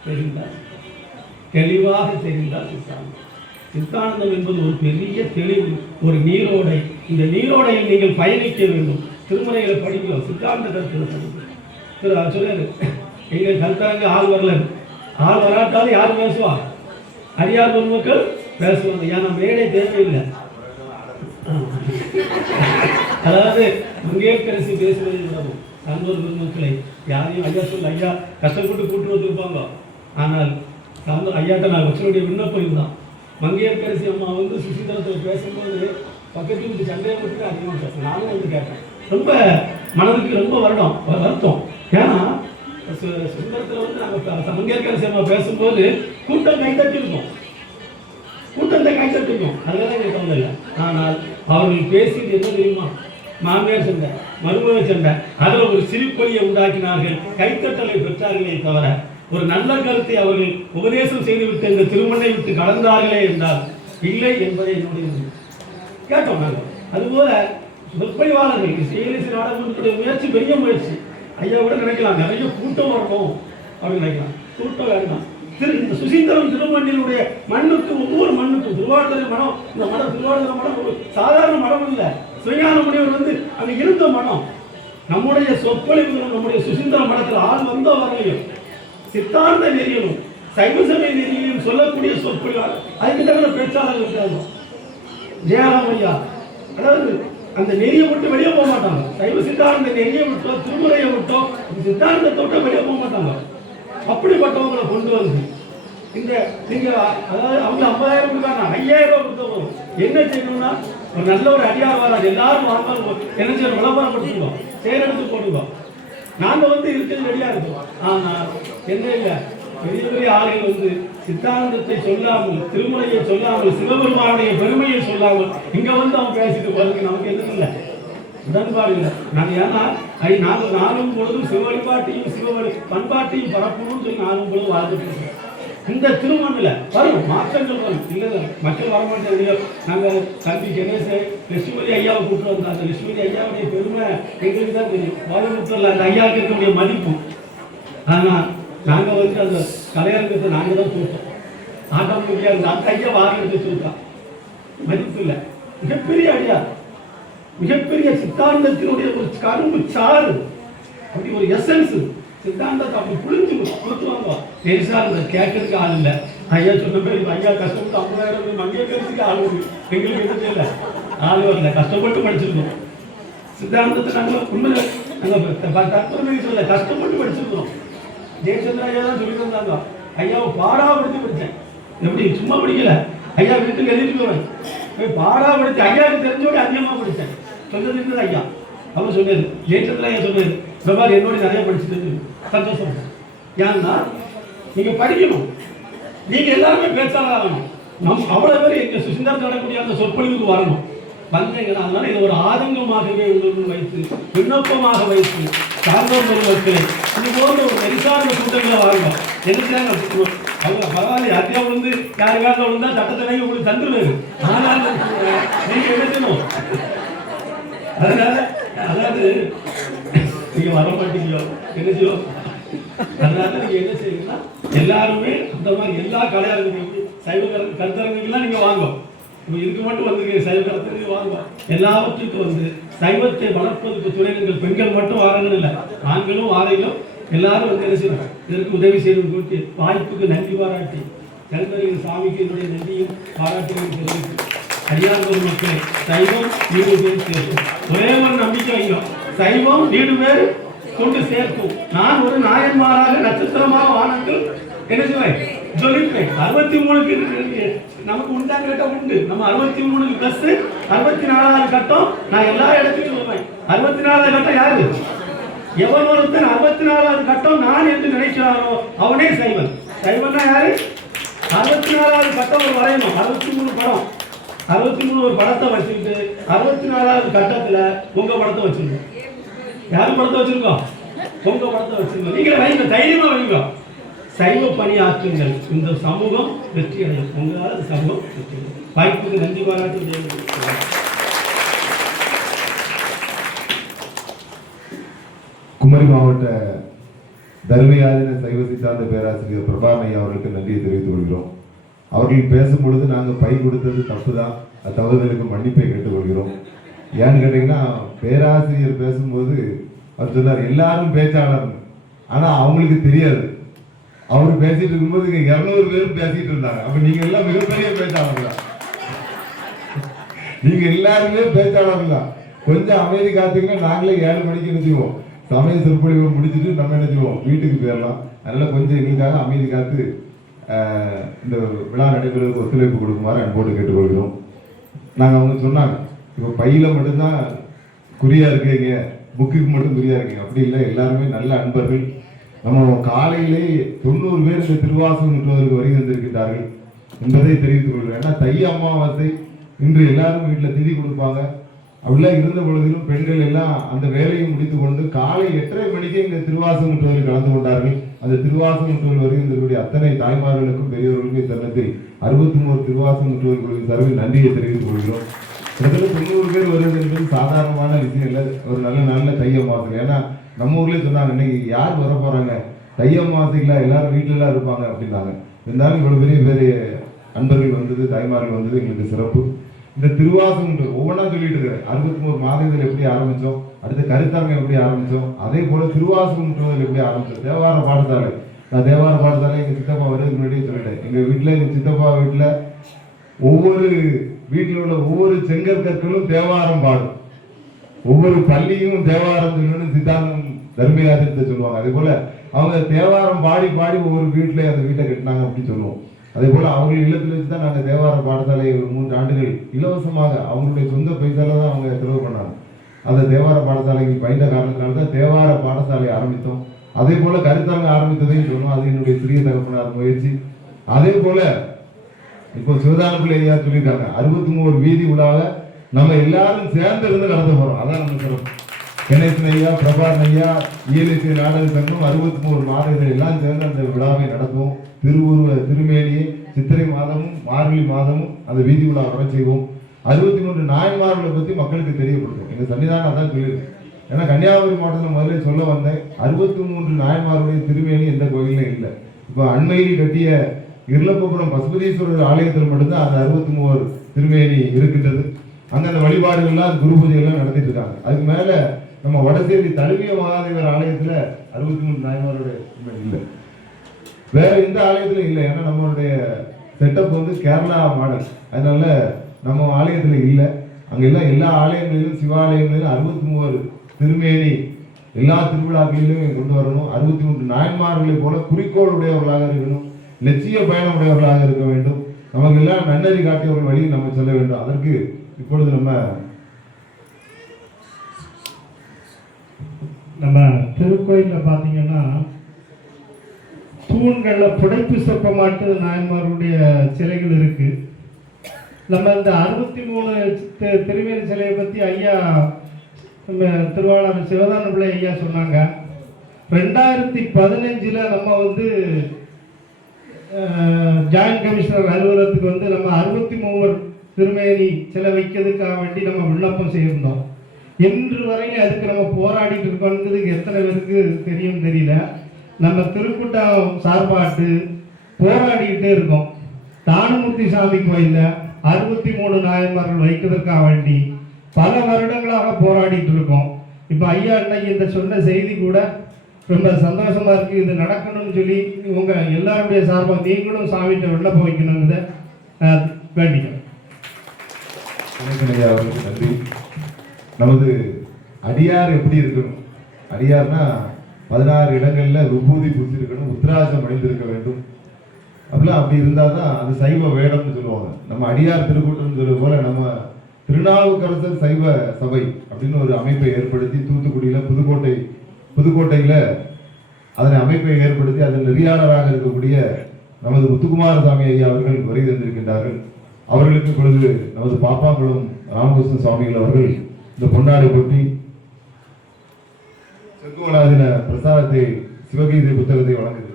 தெரிந்தால், தெளிவாக தெரிந்தால் சித்தானந்தம். சித்தானந்தம் என்பது ஒரு பெரிய தெளிவு, ஒரு நீரோடை. இந்த நீரோடையில் நீங்கள் பயணிக்க வேண்டும். திருமுறைகளை படிக்கிறோம், சித்தாந்த கருத்துல படிக்கிறோம். சொல்லுங்க, எங்கள் கருத்தரங்க ஆள் வரல, ஆள் வராட்டாலும் யார் பேசுவா? அடியார் பெருமக்கள் பேசுவாங்க. ஏன்னா மேடை தேவையில்லை. அதாவது மங்கேற்கரசி பேசுவது விடவும் சான்றோர் பெருமக்களை யாரையும் ஐயா சொல்ல, ஐயா கஷ்டப்பட்டு கூட்டு வந்திருப்பாங்க. ஆனால் சான்றோர் ஐயாட்ட நான் வச்சனுடைய விண்ணப்பம் இதுதான். மங்கையர்கரசி அம்மா வந்து சுசீந்திரத்தில் பேசும்போது பக்கத்து வீட்டு சண்டையை மட்டும் அதிகமாக பேசுகிறேன். நானும் வந்து கேட்டேன். ரொம்ப மனதுக்கு ரொம்ப வருத்தம். ஏன்னா சுந்தரத்தில் வந்து நாங்கள் மங்கையர்கரசி அம்மா பேசும்போது கூட்டம் கைத்தட்டிருக்கோம், கூட்டத்தை கைத்தட்டிருக்கோம். அதெல்லாம் எங்களுக்கு கவலை இல்லை. ஆனால் அவர்கள் பேசியது என்ன தெரியுமா? மாமியார் சண்டை, மருமக சண்டை, அதில் ஒரு சிரிப்பொலியை உண்டாக்கினார்கள், கைத்தட்டலை பெற்றார்களே தவிர ஒரு நல்ல கருத்தை அவர்கள் உபதேசம் செய்துவிட்டு இந்த திருமணை விட்டு கலந்தார்களே என்றால் இல்லை என்பதை என்னுடைய கேட்டோம் நாங்கள். அதுபோல சொற்பொழிவாளர்கள் ஸ்ரீலேசி நாடகத்தினுடைய முயற்சி பெரிய முயற்சி. ஐயா கூட நினைக்கலாம், நிறைய கூட்டம் வரணும் அப்படின்னு நினைக்கலாம். கூட்டம் வேண்டாம். இந்த சுசீந்திரம் திருமண்ணினுடைய மண்ணுக்கு, ஒவ்வொரு மண்ணுக்கும் திருவாரூரை மடம், இந்த மடம் திருவாரூரை மடம் ஒரு சாதாரண மடம் இல்லை. சுயான முனிவர் வந்து அங்கே இருந்த மடம். நம்முடைய சொற்பொழிவுகளும் நம்முடைய சுசீந்திர மடத்தில் ஆள் வந்த வரையும் சித்தாந்த நெறியிலும் சைவ சமய நெறியிலும் சொல்லக்கூடிய சொற்பொழிவாளர், அதுக்கு தகுந்த பேச்சாளர்கள் இருக்காங்க. ஜெயராம் ஐயா, அதாவது அந்த நெறியை விட்டு வெளியே போக மாட்டாங்க. சைவ சித்தாந்த நெறியை விட்டோ திருமுறையை விட்டோ சித்தாந்தத்தை விட்டோ வெளியே போக மாட்டாங்க. அப்படிப்பட்டவங்களை கொண்டு வந்து இந்த நீங்க அதாவது அவங்க 50,000 கொடுக்காங்க, 5,000 ரூபாய் கொடுத்தவங்க என்ன செய்யணும்னா, ஒரு நல்ல ஒரு அடியார் வராது, எல்லாரும் வாங்க என்ன செய்யணும், விளம்பரப்படுத்துவோம், செயலெடுத்து போடுவோம். நாங்கள் வந்து இருக்கிறது ரெடியா இருக்கோம். ஆனால் என்ன இல்லை, பெரிய பெரிய ஆளுகள் வந்து சித்தாந்தத்தை சொல்லாமல், திருமுறையை சொல்லாமல், சிவபெருமானுடைய பெருமையை சொல்லாமல் இங்க வந்து அவன் பேசிட்டு போறதுக்கு நமக்கு எதுவும் இல்லை, உடன்பாடு இல்லை. நாங்கள் ஏன்னா நாங்கள் நாளும் பொழுதும் சிவ வழிபாட்டையும் சிவ பண்பாட்டையும் பரப்பணும்னு சொல்லி நாளும் பொழுதும் வாழ்ந்துட்டு இருக்கோம். இந்த திருமணில் வரும் மாற்றங்கள் வரும். இல்லை மக்கள் வரமாட்டேங்க. நாங்கள் தம்பி கணேச லட்சுமதி ஐயாவை கூப்பிட்டு வந்தோம். அந்த லட்சுமதி ஐயாவுடைய பெருமை எங்களுக்கு தான் தெரியும். கோயம்புத்தூரில் அந்த ஐயாவுக்கு இருக்கக்கூடிய மதிப்பு. ஆனால் நாங்கள் வந்து அந்த கலையரங்கத்தை நாங்கள் தான் கூப்பிட்டோம். ஆட்டம் முடியாது. அந்த ஐயா வாரம் எடுத்து வச்சுருக்கோம். மதிப்பு இல்லை. மிகப்பெரிய ஐயா, மிகப்பெரிய சித்தாந்தத்தினுடைய ஒரு கரும்பு சாறு, அப்படி ஒரு எசன்ஸ் சித்தாந்தத்தை அப்படி புளிஞ்சு கொடுத்துருவாங்க. பெருசா இருந்த கேட்கறதுக்கு ஆள் இல்லை. ஐயா சொன்ன பேர் ஐயா கஷ்டப்பட்டு 50,000 மங்கிய பேருக்கு ஆள் வருது. எங்களுக்கு என்ன தெரியல, ஆள் வரல. கஷ்டப்பட்டு படிச்சிருக்கோம் சித்தாந்தத்தை. நாங்கள் உண்மையில நாங்கள் தற்போது சொல்ல கஷ்டப்பட்டு படிச்சிருக்கிறோம். ஜெயச்சந்திர ஐயா தான் சொல்லி தந்தாங்க. ஐயாவை பாடாப்படுத்தி படித்தேன். எப்படி சும்மா படிக்கல, ஐயா வீட்டுக்கு எழுதிட்டு போவேன். போய் பாடாப்படுத்தி ஐயாவுக்கு தெரிஞ்சோட அதிகமாக படித்தேன். சொன்னது இருந்தது ஐயா. அவர் சொன்னார், ஜெயச்சந்திர ஐயா சொன்னார், பிரபார் என்னோட நிறைய படிச்சுட்டு சந்தோஷம். ஏன்னா நீங்க படிக்கணும், நீங்க எல்லாருமே பேச்சாளர் ஆகணும். அவ்வளவு பேர் எங்க சுசிந்தர் நடக்கூடிய அந்த சொற்பொழிவுக்கு வரணும். வந்தீங்கன்னா அதனால இதை ஒரு ஆதங்கமாகவே உங்களுக்கு வைத்து விண்ணப்பமாக வைத்து சார்ந்தோர் மக்களை இது போன்ற ஒரு நெரிசார்ந்த கூட்டங்களை வாங்கணும். எதுக்காக அவங்க பரவாயில்ல, அத்தியா வந்து யாருக்காக விழுந்தா சட்டத்தை உங்களுக்கு தந்துருவாரு. ஆனால் நீங்க எடுக்கணும். அதனால அதாவது நீங்க வர மாட்டீங்களோ என்ன செய்யும். அதனால நீங்க என்ன செய்யுங்கன்னா எல்லாருமே அந்த மாதிரி எல்லா கலையரங்கு சைவ கருத்தரங்குலாம் நீங்க வாங்க. இதுக்கு மட்டும் வந்து சைவ கருத்தரங்கு வாங்க. எல்லாவற்றுக்கும் வந்து சைவத்தை வளர்ப்பதற்கு துணைகள் பெண்கள் மட்டும் வாரங்கள் இல்லை, ஆண்களும் ஆணைகளும் எல்லாரும் வந்து என்ன செய்யணும். இதற்கு உதவி செய்யணும். கொடுத்து வாய்ப்புக்கு நன்றி பாராட்டி கருத்தறிஞர் சாமிக்கு என்னுடைய நன்றியும் பாராட்டுகளும் தெரிவித்து அடியார் மக்களே, சைவம் வீடு பேர் சேர்க்கும். ஒரே ஒரு நம்பிக்கை வைக்கும், சைவம் வீடு பேர் கொண்டு சேர்க்கும். நான் ஒரு நாயன்மாராக நட்சத்திரமாக வானத்தில் என்ன செய்வேன் சொல்லிப்பேன். 63க்கு நமக்கு உண்டான கட்டம் உண்டு. நம்ம 63க்கு பிளஸ் 64வது கட்டம் நான் எல்லா இடத்துக்கும் சொல்லுவேன். 64வது கட்டம் யாரு? எவன் ஒருத்தன் 64வது கட்டம் நான் என்று நினைக்கிறானோ அவனே சைவன். சைவன்னா யாரு? 64வது கட்டம் ஒரு வரையணும். 63 படம், 63 ஒரு படத்தை வச்சுக்கிட்டு 64வது கட்டத்துல உங்க படத்தை வச்சிருக்கோம். யார் படத்தை வச்சிருக்கோம்? உங்க படத்தை வச்சிருக்கோம். நீங்க வைங்க, தைரியமா வைங்க. சைவ பணியாற்றுங்கள். இந்த சமூகம் வெற்றி அடையும். உங்களால் சமூகம் வெற்றி அடையும். வாய்ப்புக்கு நன்றி பாராட்டு. குமரி மாவட்ட தர்மயாதின சைவ சித்தாந்த பேராசிரியர் பிரபாமையா அவர்களுக்கு நன்றியை தெரிவித்துக் கொள்கிறோம். அவர்கள் பேசும் பொழுது நாங்கள் பை கொடுத்தது தப்பு தான், தவறுதலுக்கு மன்னிப்பை கேட்டுக்கொள்கிறோம். ஏன்னு கேட்டீங்கன்னா, பேராசிரியர் பேசும்போது அவர் சொன்னார் எல்லாரும் பேச்சாளர், ஆனால் அவங்களுக்கு தெரியாது. அவர் பேசிட்டு இருக்கும்போது 200 பேரும் பேசிட்டு இருந்தாங்க. அப்ப நீங்க எல்லாம் மிகப்பெரிய பேச்சாளர் தான். நீங்க எல்லாருமே பேச்சாளர் தான். கொஞ்சம் அமைதி காத்தீங்கன்னா நாங்களே 7 மணிக்கு நிறுத்துவோம். சமய சொற்பொழிவு முடிச்சுட்டு நம்ம என்ன செய்வோம், வீட்டுக்கு போயிடலாம். அதனால கொஞ்சம் எங்களுக்காக அமைதி காத்து இந்த விழா நடைபெறுவதற்கு ஒத்துழைப்பு கொடுக்குமாறு அன்போடு கேட்டுக்கொள்கிறோம். நாங்கள் அவங்க சொன்னாங்க, இப்போ பையில மட்டும்தான் குறியா இருக்கீங்க, புக்குக்கு மட்டும் குறியா இருக்கீங்க. அப்படி இல்லை, எல்லாருமே நல்ல அன்பர்கள். நம்ம காலையிலே 90 பேர் இந்த திருவாசகம் முற்றுவதற்கு வருகை வந்திருக்கிறார்கள் என்பதை தெரிவித்துக் கொள்கிறேன். ஏன்னா தை அமாவாசை இன்று எல்லாரும் வீட்டில் திதி கொடுப்பாங்க. அப்படிலாம் இருந்த பொழுதிலும் பெண்கள் எல்லாம் அந்த வேலையை முடித்துக் கொண்டு காலை 8:30 மணிக்கு இந்த திருவாசகம் முற்றுவதில் கலந்து கொண்டார்கள். அந்த திருவாசகம் முற்றுவதில் வருகை வந்திருக்கக்கூடிய அத்தனை தாய்மார்களுக்கும் பெரியவர்களுக்கும் இத்தருணத்தில் 63 திருவாசகம் முற்றுவதில் குழுவின் சார்பில் நன்றியை தெரிவித்துக் கொள்கிறோம். கிட்டத்தட்ட 90 பேர் வருவது என்பது சாதாரணமான விஷயம் இல்லை. ஒரு நல்ல தை அமாவாசை. ஏன்னா நம்ம ஊர்லேயே சொன்னாங்க, இன்னைக்கு யார் வர போறாங்க, தை அமாவாசைகளா எல்லாரும் வீட்டிலலாம் இருப்பாங்க அப்படின்னாங்க. இருந்தாலும் இவ்வளவு பெரிய அன்பர்கள் வந்தது, தாய்மார்கள் வந்தது எங்களுக்கு சிறப்பு. இந்த திருவாசகம் ஒவ்வொன்றா சொல்லிட்டு இருக்கிறேன். 63 மாதங்கள் எப்படி ஆரம்பிச்சோம், அடுத்த கருத்தரங்கம் எப்படி ஆரம்பிச்சோம், அதே போல திருவாசகம் முற்றுவதில் எப்படி ஆரம்பிச்சோம். தேவார பாடசாலை, நான் தேவார பாடசாலை எங்க சித்தப்பா வருவதுக்கு முன்னாடியே சொல்லிட்டேன். எங்க வீட்டுல, எங்க சித்தப்பா வீட்டுல ஒவ்வொரு வீட்டில் உள்ள ஒவ்வொரு செங்கற்கற்களும் தேவாரம் பாடும். ஒவ்வொரு பள்ளியும் தேவாரம் சொல்லணும்னு சித்தாந்தம் தர்மயாதிரத்தை சொல்லுவாங்க. அதே போல அவங்க தேவாரம் பாடி ஒவ்வொரு வீட்டிலே அந்த வீட்டை கட்டினாங்க அப்படின்னு சொல்லுவோம். அதே போல அவங்க இல்லத்தில் வச்சு தான் நாங்கள் தேவார பாடசாலை 3 ஆண்டுகள் இலவசமாக அவங்களுடைய சொந்த பைசால தான் அவங்க செலவு பண்ணாங்க. அந்த தேவார பாடசாலைக்கு பயின்ற காரணத்தினால தான் தேவார பாடசாலை ஆரம்பித்தோம். அதே போல கருத்தரங்கம் ஆரம்பித்ததையும் சொன்னோம். அது என்னுடைய சிறிய தகப்பனார் முயற்சி. அதே போல இப்போ சிவதான பிள்ளை ஐயா சொல்லியிருக்காங்க, 63 வீதி உலாவை நம்ம எல்லாரும் சேர்ந்து இருந்து நடத்த போறோம். அதான் நம்ம சிறப்பு. கணேசன் ஐயா, பிரபாகரன் ஐயா, இயலிசை நாடக சங்கம் 63 மாதங்கள் எல்லாம் சேர்ந்து அந்த விழாவை நடத்துவோம். திருமேனியை சித்திரை மாதமும் மார்கழி மாதமும் அந்த வீதி உலா வர செய்வோம். 63 நாயன்மார்களை பற்றி மக்களுக்கு தெரியப்படுத்தும். எங்கள் சன்னிதானம் அதான் சொல்லியிருக்கு. ஏன்னா கன்னியாகுமரி மாவட்டத்தில் முதல்ல சொல்ல வந்தேன், 63 நாயன்மாருடைய திருமேனி எந்த கோயிலும் இல்லை. இப்போ அண்மையில் கட்டிய இருளப்பபுரம் பசுபதீஸ்வரர் ஆலயத்தில் மட்டும்தான் அந்த 63 திருமேனி இருக்கின்றது. அங்கே அந்த வழிபாடுகள்லாம் குரு பூஜைகள்லாம் நடத்திட்டு இருக்காங்க. அதுக்கு மேலே நம்ம வடசேரி தழுவிய மகாதேவர் ஆலயத்தில் 63 நாயன்மாருடைய திருமேனி இல்லை, வேற எந்த ஆலயத்திலும் இல்லை. ஏன்னா நம்மளுடைய செட்டப் வந்து கேரளா மாடல், அதனால நம்ம ஆலயத்தில் இல்லை. அங்கே எல்லாம் எல்லா ஆலயங்களிலும் சிவாலயங்களிலும் 63 திருமேனி எல்லா திருவிழாக்களிலும் கொண்டு வரணும். 63 நாயன்மார்களை போல குறிக்கோள் உடையவர்களாக இருக்கணும், லட்சிய பயணம் உடையவர்களாக இருக்க வேண்டும். நமக்கு எல்லாம் நன்னறி காட்டியவர்கள் வழியில் நம்ம செல்ல வேண்டும். அதற்கு இப்பொழுது நம்ம திருக்கோயிலில் பார்த்தீங்கன்னா தூண்களில் புடைப்பு சொப்பமாட்டு நாயன்மாருடைய சிலைகள் இருக்கு. நம்ம இந்த 63 திருமேனி சிலையை பற்றி ஐயா நம்ம திருவாளர் சிவதான பிள்ளை ஐயா சொன்னாங்க. 2015 நம்ம வந்து ஜாயின்ட் கமிஷனர் அலுவலகத்துக்கு வந்து நம்ம 63 திருமேனி சிலை வைக்கிறதுக்காக வேண்டி நம்ம விண்ணப்பம் செய்திருந்தோம். இன்று வரையும் அதுக்கு நம்ம போராடிட்டு இருக்கோங்கிறதுக்கு எத்தனை பேருக்கு தெரியும் தெரியல. நம்ம திருக்கூட்டம் சார்பாட்டு போராடிக்கிட்டே இருக்கோம். தானுமூர்த்தி சாமி கோயிலில் 63 நாயன்மார்கள் வைக்கிறதுக்காக வேண்டி பல வருடங்களாக போராடிட்டு இருக்கோம். இப்போ ஐயா இன்னைக்கு இந்த சொன்ன செய்தி கூட ரொம்ப சந்தோஷமா இருக்கு. இது நடக்கணும்னு சொல்லி உங்க எல்லாருடைய சார்பாக நீங்களும் சாமிகிட்ட விண்ணப்பம் வைக்கணுங்கிறத வேண்டிக்கிறேன். அவர்களுக்கு நன்றி. நமது அடியார் எப்படி இருக்கணும்? அடியார்னா 16 இடங்கள்ல விபூதி பூசிருக்கணும், உத்திராசம் அணிந்திருக்க வேண்டும். அப்படிலாம் அப்படி இருந்தால் தான் அது சைவ வேடம்னு சொல்லுவாங்க. நம்ம அடியார் திருக்கூட்டம்னு சொல்லுவது போல நம்ம திருநாவுக்கரசர் சைவ சபை அப்படின்னு ஒரு அமைப்பை ஏற்படுத்தி தூத்துக்குடியில் புதுக்கோட்டையில் அதனை அமைப்பை ஏற்படுத்தி அதன் நெறியாளராக இருக்கக்கூடிய நமது முத்துக்குமாரசாமி ஐயா அவர்கள் வருகை தந்திருக்கின்றார்கள். அவர்களுக்கு இப்பொழுது நமது பாப்பாங்குளம் ராமகிருஷ்ண சுவாமிகள் அவர்கள் இந்த பொன்னாடை கொட்டி செங்குவலாதின பிரசாதத்தை சிவகீதை புத்தகத்தை வழங்குது.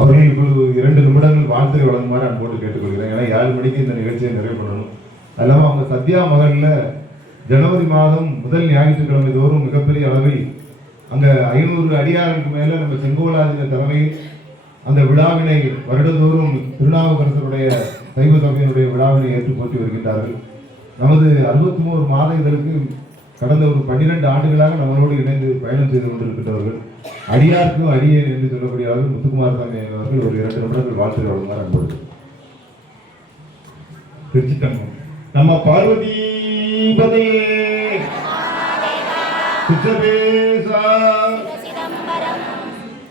அவர்கள் இப்பொழுது 2 நிமிடங்கள் வாழ்த்துறை வழங்குமாறு அன்போடு கேட்டுக்கொள்கிறேன். ஏன்னா 7 மணிக்கு இந்த நிகழ்ச்சியை நிறைவு பண்ணணும். அது இல்லாமல் அவங்க சத்யா மகளில் ஜனவரி மாதம் முதல் ஞாயிற்றுக்கிழமை தோறும் மிகப்பெரிய அளவில் அங்கே 500 அடியாருக்கு மேலே நம்ம செங்கோலாதின தலைமையில் அந்த விழாவினை வருடந்தோறும் திருநாவுக்கரசருடைய சைவ சபையினுடைய விழாவினை ஏற்று போற்றி வருகின்றார்கள். நமது 63 மாத இதழுக்கு கடந்த ஒரு 12 ஆண்டுகளாக நம்மளோடு இணைந்து பயணம் செய்து கொண்டிருக்கின்றவர்கள் அடியாருக்கும் அடியேன் என்று சொல்லக்கூடிய அளவில் முத்துக்குமாரசாமி அவர்கள் ஒரு 2 நிமிடங்கள் வாழ்த்து வழங்குமாறு அன்போடு. திருச்சிட்டம்பலம். நம்ம பார்வதி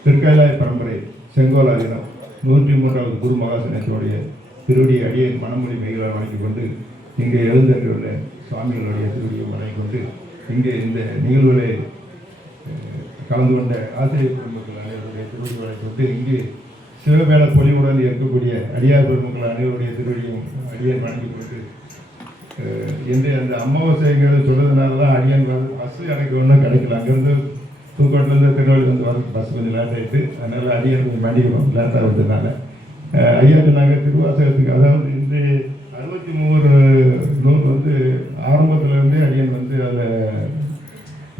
திருக்கைலாய பரம்பரை செங்கோலாதினம் 103வது குரு மகாசனத்தினுடைய திருவடியை அடியேன் மனமொழி மெய்களால் வணங்கிக் கொண்டு இங்கே எழுந்தருளுள்ள சுவாமிகளுடைய திருவடியை வணங்கிக் கொண்டு இங்கே இந்த நிகழ்வுகளை கலந்து கொண்ட ஆசிரியர் பெருமக்கள் அனைவருடைய திருவடி வணங்கிக் கொண்டு இங்கே சிவமேள பொலிவுடன் இருக்கக்கூடிய அடியார் பெருமக்கள் அனைவருடைய திருவடியும் அடியேன் வணங்கிக் கொண்டு என்று அந்த அமாவாசைங்கிறது சொல்றதுனால தான் அடியான் பஸ் எனக்கு ஒன்றும் கிடைக்கல. அங்கேருந்து தூக்கோட்டிலேருந்து திருவள்ளூர் வந்து வர பஸ் கொஞ்சம் லேட் ஆகிட்டு, அதனால் அடியான் கொஞ்சம் மண்டிக்கிறோம் லேட்டாக வந்ததுனால. ஐயாட்டு நாங்கள் திருவாசகத்துக்கு அதாவது இந்த 63 நூல் வந்து ஆரம்பத்திலேருந்தே அடியான் வந்து அதில்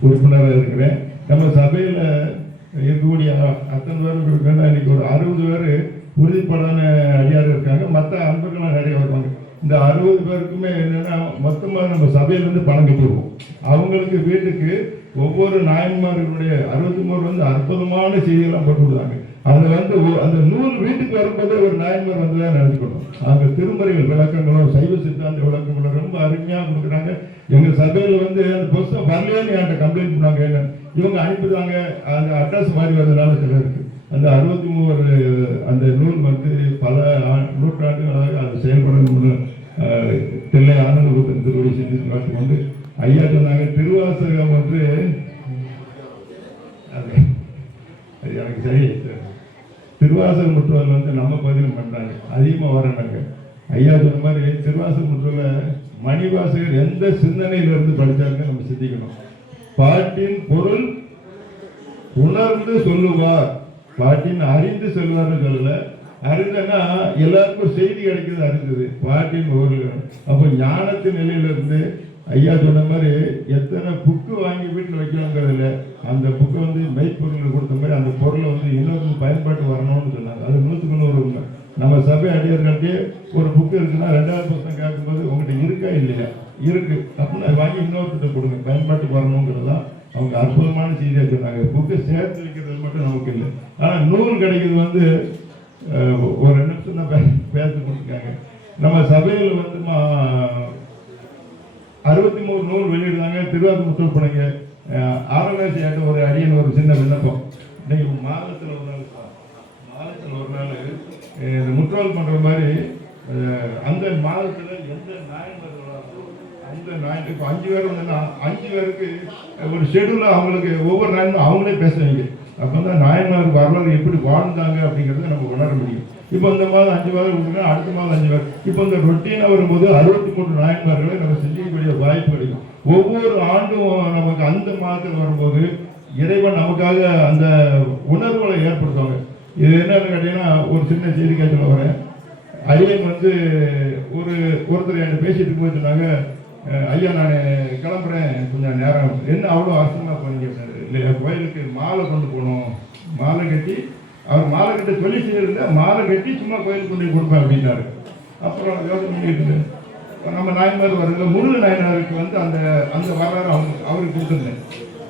உறுப்பினராக இருக்கிறேன். நம்ம சபையில் இருக்கக்கூடிய அத்தனை பேர் இருக்குன்னா இன்னைக்கு ஒரு 60 பேர் உறுதிப்படான அடியார் இருக்காங்க. மற்ற அன்பர்கள்லாம் நிறைய வருவாங்க. இந்த 60 பேருக்குமே என்னென்னா மொத்தமாக நம்ம சபையிலேருந்து பணம் கட்டிடுவோம். அவங்களுக்கு வீட்டுக்கு ஒவ்வொரு நாயன்மார்களுடைய 63 வந்து அற்புதமான செய்திகள்லாம் போட்டு கொடுத்தாங்க. அதில் வந்து அந்த நூல் வீட்டுக்கு வரும்போதே ஒரு நாயன்மார் வந்து தான் நினைச்சுக்கணும். அங்கே திருமுறைகள் விளக்கங்களும் சைவ சித்தாந்த விளக்கங்களும் ரொம்ப அருமையாக கொடுக்குறாங்க. எங்கள் சபையில் வந்து அந்த புத்தகம் வரலையோன்னு என்கிட்ட கம்ப்ளைண்ட் பண்ணாங்க. இவங்க அனுப்பிடுவாங்க, அந்த அட்ரஸ் மாதிரி வரதுனால சிலருக்கு அந்த 63 அந்த நூல் வந்து பல நூற்றாண்டுகளாக அது செயல்படணும்னு தில்லை ஆனந்தபுரத்தின் திருவடி சிந்தித்து காட்டிக்கொண்டு ஐயா சொன்னாங்க, திருவாசகம் வந்து அது எனக்கு சரி திருவாசகம் முற்றுவல் வந்து நம்ம பகுதியில் பண்ணுறாங்க, அதிகமாக வரணுங்க. ஐயா சொன்ன மாதிரி திருவாசகம் முற்றுவலை மணிவாசகர் எந்த சிந்தனையிலிருந்து படித்தாருன்னு நம்ம சிந்திக்கணும். பாட்டின் பொருள் உணர்ந்து சொல்லுவார், பாட்டின் அறிந்து சொல்லுவார்னு சொல்லல. அறிந்தன்னா எல்லாருக்கும் செய்தி கிடைக்கிறது அறிந்தது, பாட்டின் பொருள். அப்போ ஞானத்தின் நிலையிலிருந்து ஐயா சொன்ன மாதிரி எத்தனை புக்கு வாங்கி வீட்டில் வைக்கணுங்கிறதுல அந்த புக்கை வந்து மெய்ப்பொருள் கொடுத்த மாதிரி அந்த பொருளை வந்து இன்னொரு பயன்பாட்டு வரணும்னு சொன்னாங்க. அது 100% உண்மை. நம்ம சபை அடியார்கள்ட்டே ஒரு புக்கு இருக்குன்னா 2வது புத்தகம் கேட்கும்போது உங்கள்கிட்ட இருக்கா இல்லையா, இருக்கு அப்படின்னு அதை வாங்கி இன்னொருத்த கொடுங்க, பயன்பாட்டுக்கு வரணுங்கிறது தான் அவங்க அற்புதமான செய்தியாக சொன்னாங்க. புக்கை சேர்த்து வைக்கிறது மட்டும் நமக்கு இல்லை. ஆனால் நூல் கிடைக்கிறது வந்து ஒரு 2 நிமிஷம் தான் பேச கொடுத்துருக்காங்க. நம்ம சபையில் வந்து 63 நூல் வெளியிடுறாங்க. திருவாரூர் முற்றல் போனீங்க. ஆரோக்கிய ஆட்ட ஒரு அடியன் ஒரு சின்ன விண்ணப்பம். இன்னைக்கு மாதத்தில் ஒரு நாள் இந்த முற்றல் பண்ணுற மாதிரி அந்த மாதத்தில் எந்த நாயன்மார் அந்த நாயன் இப்போ 5 பேர் வந்தோன்னா 5 பேருக்கு ஒரு ஷெடியூலாக அவங்களுக்கு ஒவ்வொரு நாயனும் அவங்களே பேசுவாங்க. அப்போ தான் நாயன்மாருக்கு வரலாறு எப்படி வாழ்ந்தாங்க அப்படிங்கிறத நம்ம உணர முடியும். இப்போ இந்த மாதம் 5 பேர் கொடுக்குறோம், அடுத்த மாதம் 5 பேர். இப்போ இந்த ரொட்டீனாக வரும்போது 63 நாயன்மார்களை நம்ம சிந்திக்கக்கூடிய வாய்ப்பு கிடைக்கும். ஒவ்வொரு ஆண்டும் நமக்கு அந்த மாதத்தில் வரும்போது இறைவன் நமக்காக அந்த உணர்வுகளை ஏற்படுத்துவாங்க. இது என்னன்னு கேட்டீங்கன்னா ஒரு சின்ன செய்தி கேட்க வரேன். அடியன் வந்து ஒருத்தர் என்கிட்ட பேசிட்டு போய் சொன்னாங்க, ஐயா நான் கிளம்புறேன் கொஞ்சம் நேரம், என்ன அவ்வளோ அவசரமாக போனீங்க இல்லையா, கோயிலுக்கு மாலை கொண்டு போகணும், மாலை கட்டி அவர் மாலை கட்ட சொல்லி செய்யறதுல மாலை கட்டி சும்மா கோயிலுக்கு கொண்டு கொடுப்பேன் அப்படின்னாரு. அப்புறம் யோசனை பண்ணிட்டு நம்ம நாயன்மார் வரல முருகன் நாயனாருக்கு வந்து அந்த அந்த வரலாறு அவருக்கு கொடுத்துருந்தேன்.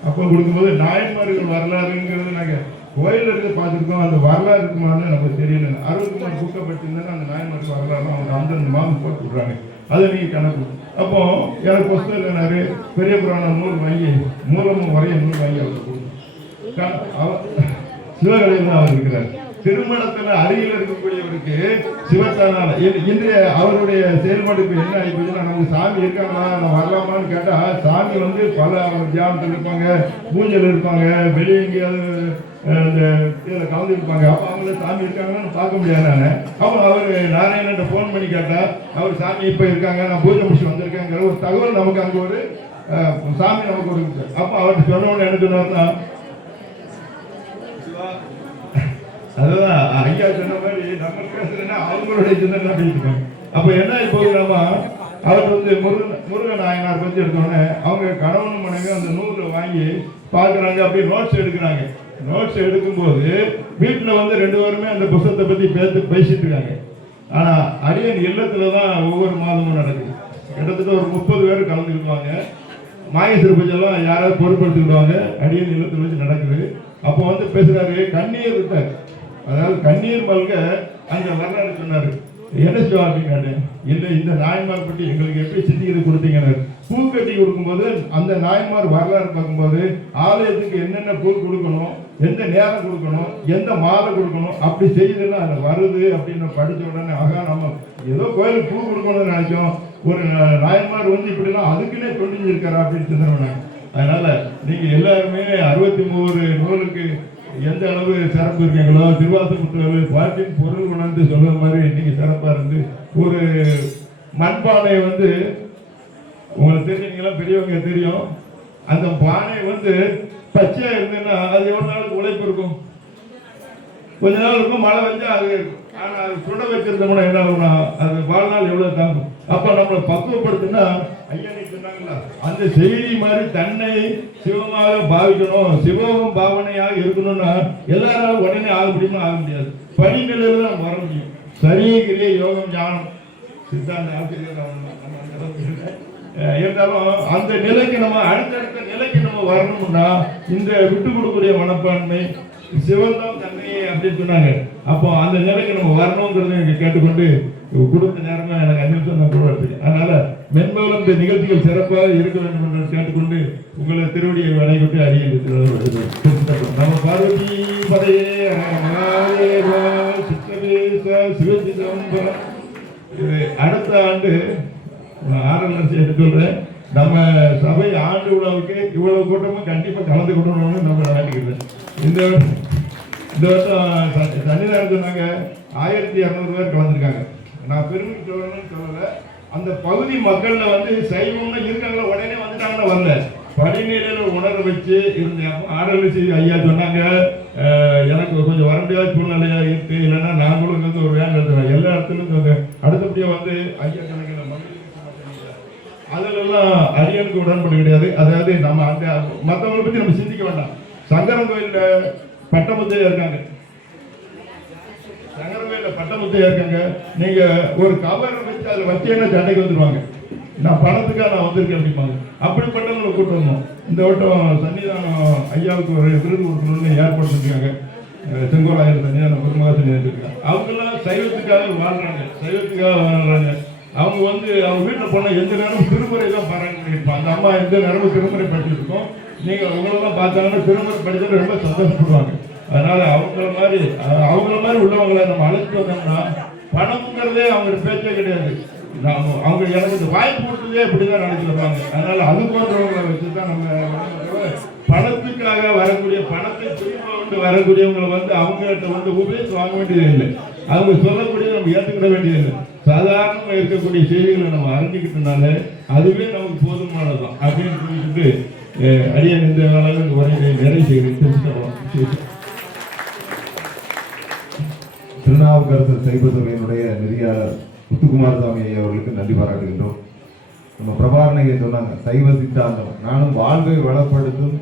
அப்போ கொடுக்கும்போது நாயன்மார்கள் வரலாறுங்கிறது நாங்கள் கோயிலில் இருக்க பார்த்துருக்கோம், அந்த வரலாறு இருக்குமான்னு நமக்கு தெரியல. 63 புக்கை படிச்சிருந்தேன்னா அந்த நாயன்மாருக்கு வரலாறு அவங்க அந்தந்த மாதம் போட்டு விட்றாங்க, அதை நீங்கள் கணக்கு. அப்போ எனக்கு புஸ்தகம் இல்லைனாரு பெரிய புராண நூல் வாங்கி மூலமும் வரைய நூல் வாங்கி அவருக்கு கொடுத்தோம். சிவகலையில் தான் அவர் இருக்கிறார். திருமணத்தில் அருகில் இருக்கக்கூடியவருக்கு சிவத்தானால இன்றைய அவருடைய செயல்பாடு இப்போ என்ன ஆகிப்போச்சுன்னா, நமக்கு சாமி இருக்காங்களா நான் வரலாமான்னு கேட்டால் சாமி வந்து பல தியானத்தில் இருப்பாங்க, பூஞ்சல் இருப்பாங்க, வெளியே எங்கேயாவது இந்த இதில் கலந்து இருப்பாங்க. அப்போ அவங்கள சாமி இருக்காங்கன்னு பார்க்க முடியாது. நான் அப்போ அவர் நாராயணன்ட்ட ஃபோன் பண்ணி கேட்டால் அவர் சாமி இப்போ இருக்காங்க, நான் பூஜை முடிச்சு வந்திருக்கேங்கிற ஒரு தகவல் நமக்கு அங்கே ஒரு சாமி நமக்கு ஒரு. அப்போ அவர்கிட்ட சொன்னோன்னு என்ன சொன்னார்னா, அதுதான் ஐயா சொன்ன மாதிரி நம்ம பேசுறேன்னா அவங்களுடைய சிந்தனை பேசிப்பாங்க. அப்போ என்ன இப்போ நம்ம அவர் வந்து முருகன் நாயனார் பற்றி எடுத்தோடனே அவங்க கணவன் மனைவி அந்த நூலை வாங்கி பார்க்குறாங்க, அப்படியே நோட்ஸ் எடுக்கிறாங்க. நோட்ஸ் எடுக்கும்போது வீட்டில் வந்து 2 பேருமே அந்த புத்தகத்தை பற்றி பேசிட்டு இருக்காங்க. ஆனால் அடியன் இல்லத்தில் தான் ஒவ்வொரு மாதமும் நடக்குது. கிட்டத்தட்ட ஒரு 30 பேர் கலந்துக்கிடுவாங்க. மாயசிறு பூஜைலாம் யாராவது பொருட்படுத்திக்கிடுவாங்க. அடியன் இல்லத்தில் வச்சு நடக்குது. அப்போ வந்து பேசுகிறாரு, கண்ணீர் இருக்காரு, அதாவது கண்ணீர் மல்க அந்த வரலாறு சொன்னார். என்ன சொல்லுவா அப்படின்னு கேட்டேன். இல்லை இந்த நாயன்மார் பற்றி எங்களுக்கு எப்படி சித்திக்கிறது கொடுத்தீங்கன்னு. பூ கட்டி கொடுக்கும்போது அந்த நாயன்மார் வரலாறு பார்க்கும்போது ஆலயத்துக்கு என்னென்ன பூ கொடுக்கணும், எந்த நேரம் கொடுக்கணும், எந்த மாலை கொடுக்கணும், அப்படி செய்யுதுன்னா அதில் வருது அப்படின்னு படித்த உடனே ஆகா நம்ம ஏதோ கோயிலுக்கு பூ கொடுக்கணும்னு நினைச்சோம், ஒரு நாயன்மார் வந்து இப்படிலாம் அதுக்குன்னே தொண்டிஞ்சிருக்காரா அப்படின்னு சிந்தனை. அதனால நீங்க எல்லாருமே 63 நூலுக்கு எந்த அளவு சிறப்பு இருக்கீங்களோ, திருவாசகத்தில் பாட்டின் பொருள் உணர்ந்து சொல்ற மாதிரி நீங்க சிறப்பா இருந்து ஒரு மண்பானை வந்து உங்களுக்கு தெரிஞ்சீங்களா, பெரியவங்க தெரியும், அந்த பானை வந்து பச்சையா இருந்ததுன்னா அது எவ்வளவு நாளுக்கு உழைப்பு இருக்கும், கொஞ்ச நாள் இருக்கும், மழை வந்தா அது இருக்கும். ஆனா அது சுட வச்சிருந்தோம்னா என்ன ஆகும்னா அது வாழ்நாள் எவ்வளவு தாங்கும். அப்ப நம்மளை பக்குவப்படுத்தினா ஐயா சொன்னாங்களா அந்த செய்தி மாதிரி தன்னை சிவமாக பாவிக்கணும், சிவமும் பாவனையாக இருக்கணும்னா எல்லாராலும் உடனே ஆக முடியுமா, ஆக முடியாது. படிநிலையில தான் வர முடியும். சரியே யோகம் ஞானம் சித்தாந்த ஆசிரியர் இருந்தாலும் அந்த நிலைக்கு நம்ம அடுத்தடுத்த நிலைக்கு நம்ம வரணும்னா இந்த விட்டு கொடுக்கக்கூடிய மனப்பான்மை சிவந்தான் தன்னை அப்படின்னு சொன்னாங்க. அப்போ அந்த நிலைக்கு நம்ம வரணுங்கிறத எனக்கு கேட்டுக்கொண்டு கொடுத்த நேரமே எனக்கு 5 நிமிஷம் தான் கொடுத்துருக்கு. அதனால மென்மேலும் இந்த நிகழ்ச்சிகள் சிறப்பாக இருக்க வேண்டும் என்று கேட்டுக்கொண்டு உங்களை திருவடியை வணங்கிவிட்டு அறிய நம்ம பார்வதி பதையே சிவசிதம்பரம். இது அடுத்த ஆண்டு ஆரல் சொல்றேன், நம்ம சபை ஆண்டு விழாவுக்கு இவ்வளவு கூட்டமும் கண்டிப்பா கலந்து கொள்ளணும்னு நம்ம வேண்டிக்கிறேன். இந்த வருஷம் சன்னிதானம் சொன்னாங்க 1200 பேர் கலந்துருக்காங்க. நான் பெருமை சொல்லணும்னு சொல்லல, அந்த பகுதி மக்கள்ல வந்து சைவம்னா இருக்காங்களா உடனே வந்துட்டாங்கன்னா வரல, படிநிலையில உணர வச்சு இருந்தேன். ஆடலிசி ஐயா சொன்னாங்க எனக்கு கொஞ்சம் வர முடியாத சூழ்நிலையா இருக்கு, இல்லைன்னா நாங்களும் வந்து ஒரு வேலை எழுதுறோம் எல்லா இடத்துலையும். அடுத்தபடியா வந்து ஐயா கணக்கில் அதுலெல்லாம் அரியனுக்கு உடன்படு கிடையாது. அதாவது நம்ம அந்த மற்றவங்களை பற்றி நம்ம சிந்திக்க வேண்டாம். சங்கரன் கோயில்ல பட்டமுத்தையா இருக்காங்க, சங்கரன் கோயில்ல பட்டமுத்தையா இருக்காங்க. நீங்க ஒரு கவர் வச்சு அதில் வச்சேன்னா சண்டைக்கு வந்துடுவாங்க, நான் பணத்துக்காக நான் வந்திருக்கேன் அப்படிம்பாங்க. அப்படிப்பட்டவங்களை கூட்டு வந்தோம். இந்த வட்டம் சன்னிதானம் ஐயாவுக்கு ஒரு விருது கொடுக்கணும்னு ஏற்பாடு செஞ்சுருக்காங்க. செங்கோலாயிரம் சன்னிதானம் குருமகா சன்னிதானம் இருக்காங்க. அவங்கெல்லாம் சைவத்துக்காக வாழ்றாங்க, சைவத்துக்காக வாழ்றாங்க. அவங்க வந்து அவங்க வீட்டில் போனால் எந்த நேரமும் திருமுறை தான் பாராயணம் இருப்பாங்க. அந்த அம்மா எந்த நேரமும் திருமுறை படிச்சுட்டு இருக்கோம். நீங்கள் உங்களெல்லாம் பார்த்தாங்கன்னா திருமுறை படிச்சுட்டு ரொம்ப சந்தோஷப்படுவாங்க. அதனால அவங்கள மாதிரி உள்ளவங்களை நம்ம அழைச்சிட்டு வந்தோம்னா பணம்ங்கிறதே அவங்க பேச்சே கிடையாது. அவங்க எனக்கு இந்த வாய்ப்பு கொடுத்ததே இப்படிதான் நினைச்சு வருவாங்க. அதனால அது போன்றவங்களை வச்சுதான் நம்ம பணத்துக்காக வரக்கூடிய பணத்தை திரும்ப வரக்கூடியவங்களை வந்து அவங்ககிட்ட வந்து உபயோகித்து வாங்க வேண்டியது இல்லை, அவங்க சொல்லக்கூடிய நம்ம ஏற்றுக்கிட வேண்டியது இல்லை. சாதாரணமாக இருக்கக்கூடிய செய்திகளை நம்ம அறிஞ்சிக்கிட்டனால அதுவே நமக்கு போதுமானதான் அப்படின்னு சொல்லிட்டு அடியன் இந்த வேலையில் இந்த உரையை நிறைவு செய்கிறேன். திருநாவுக்கரசர் சைவ சபையினுடைய நெறியாளர் முத்துக்குமாரசாமி ஐயா அவர்களுக்கு நன்றி பாராட்டுகின்றோம். நம்ம பிரபாரணையை சொன்னாங்க சைவ சித்தாந்தம், நானும் வாழ்வை வளப்படுத்தும்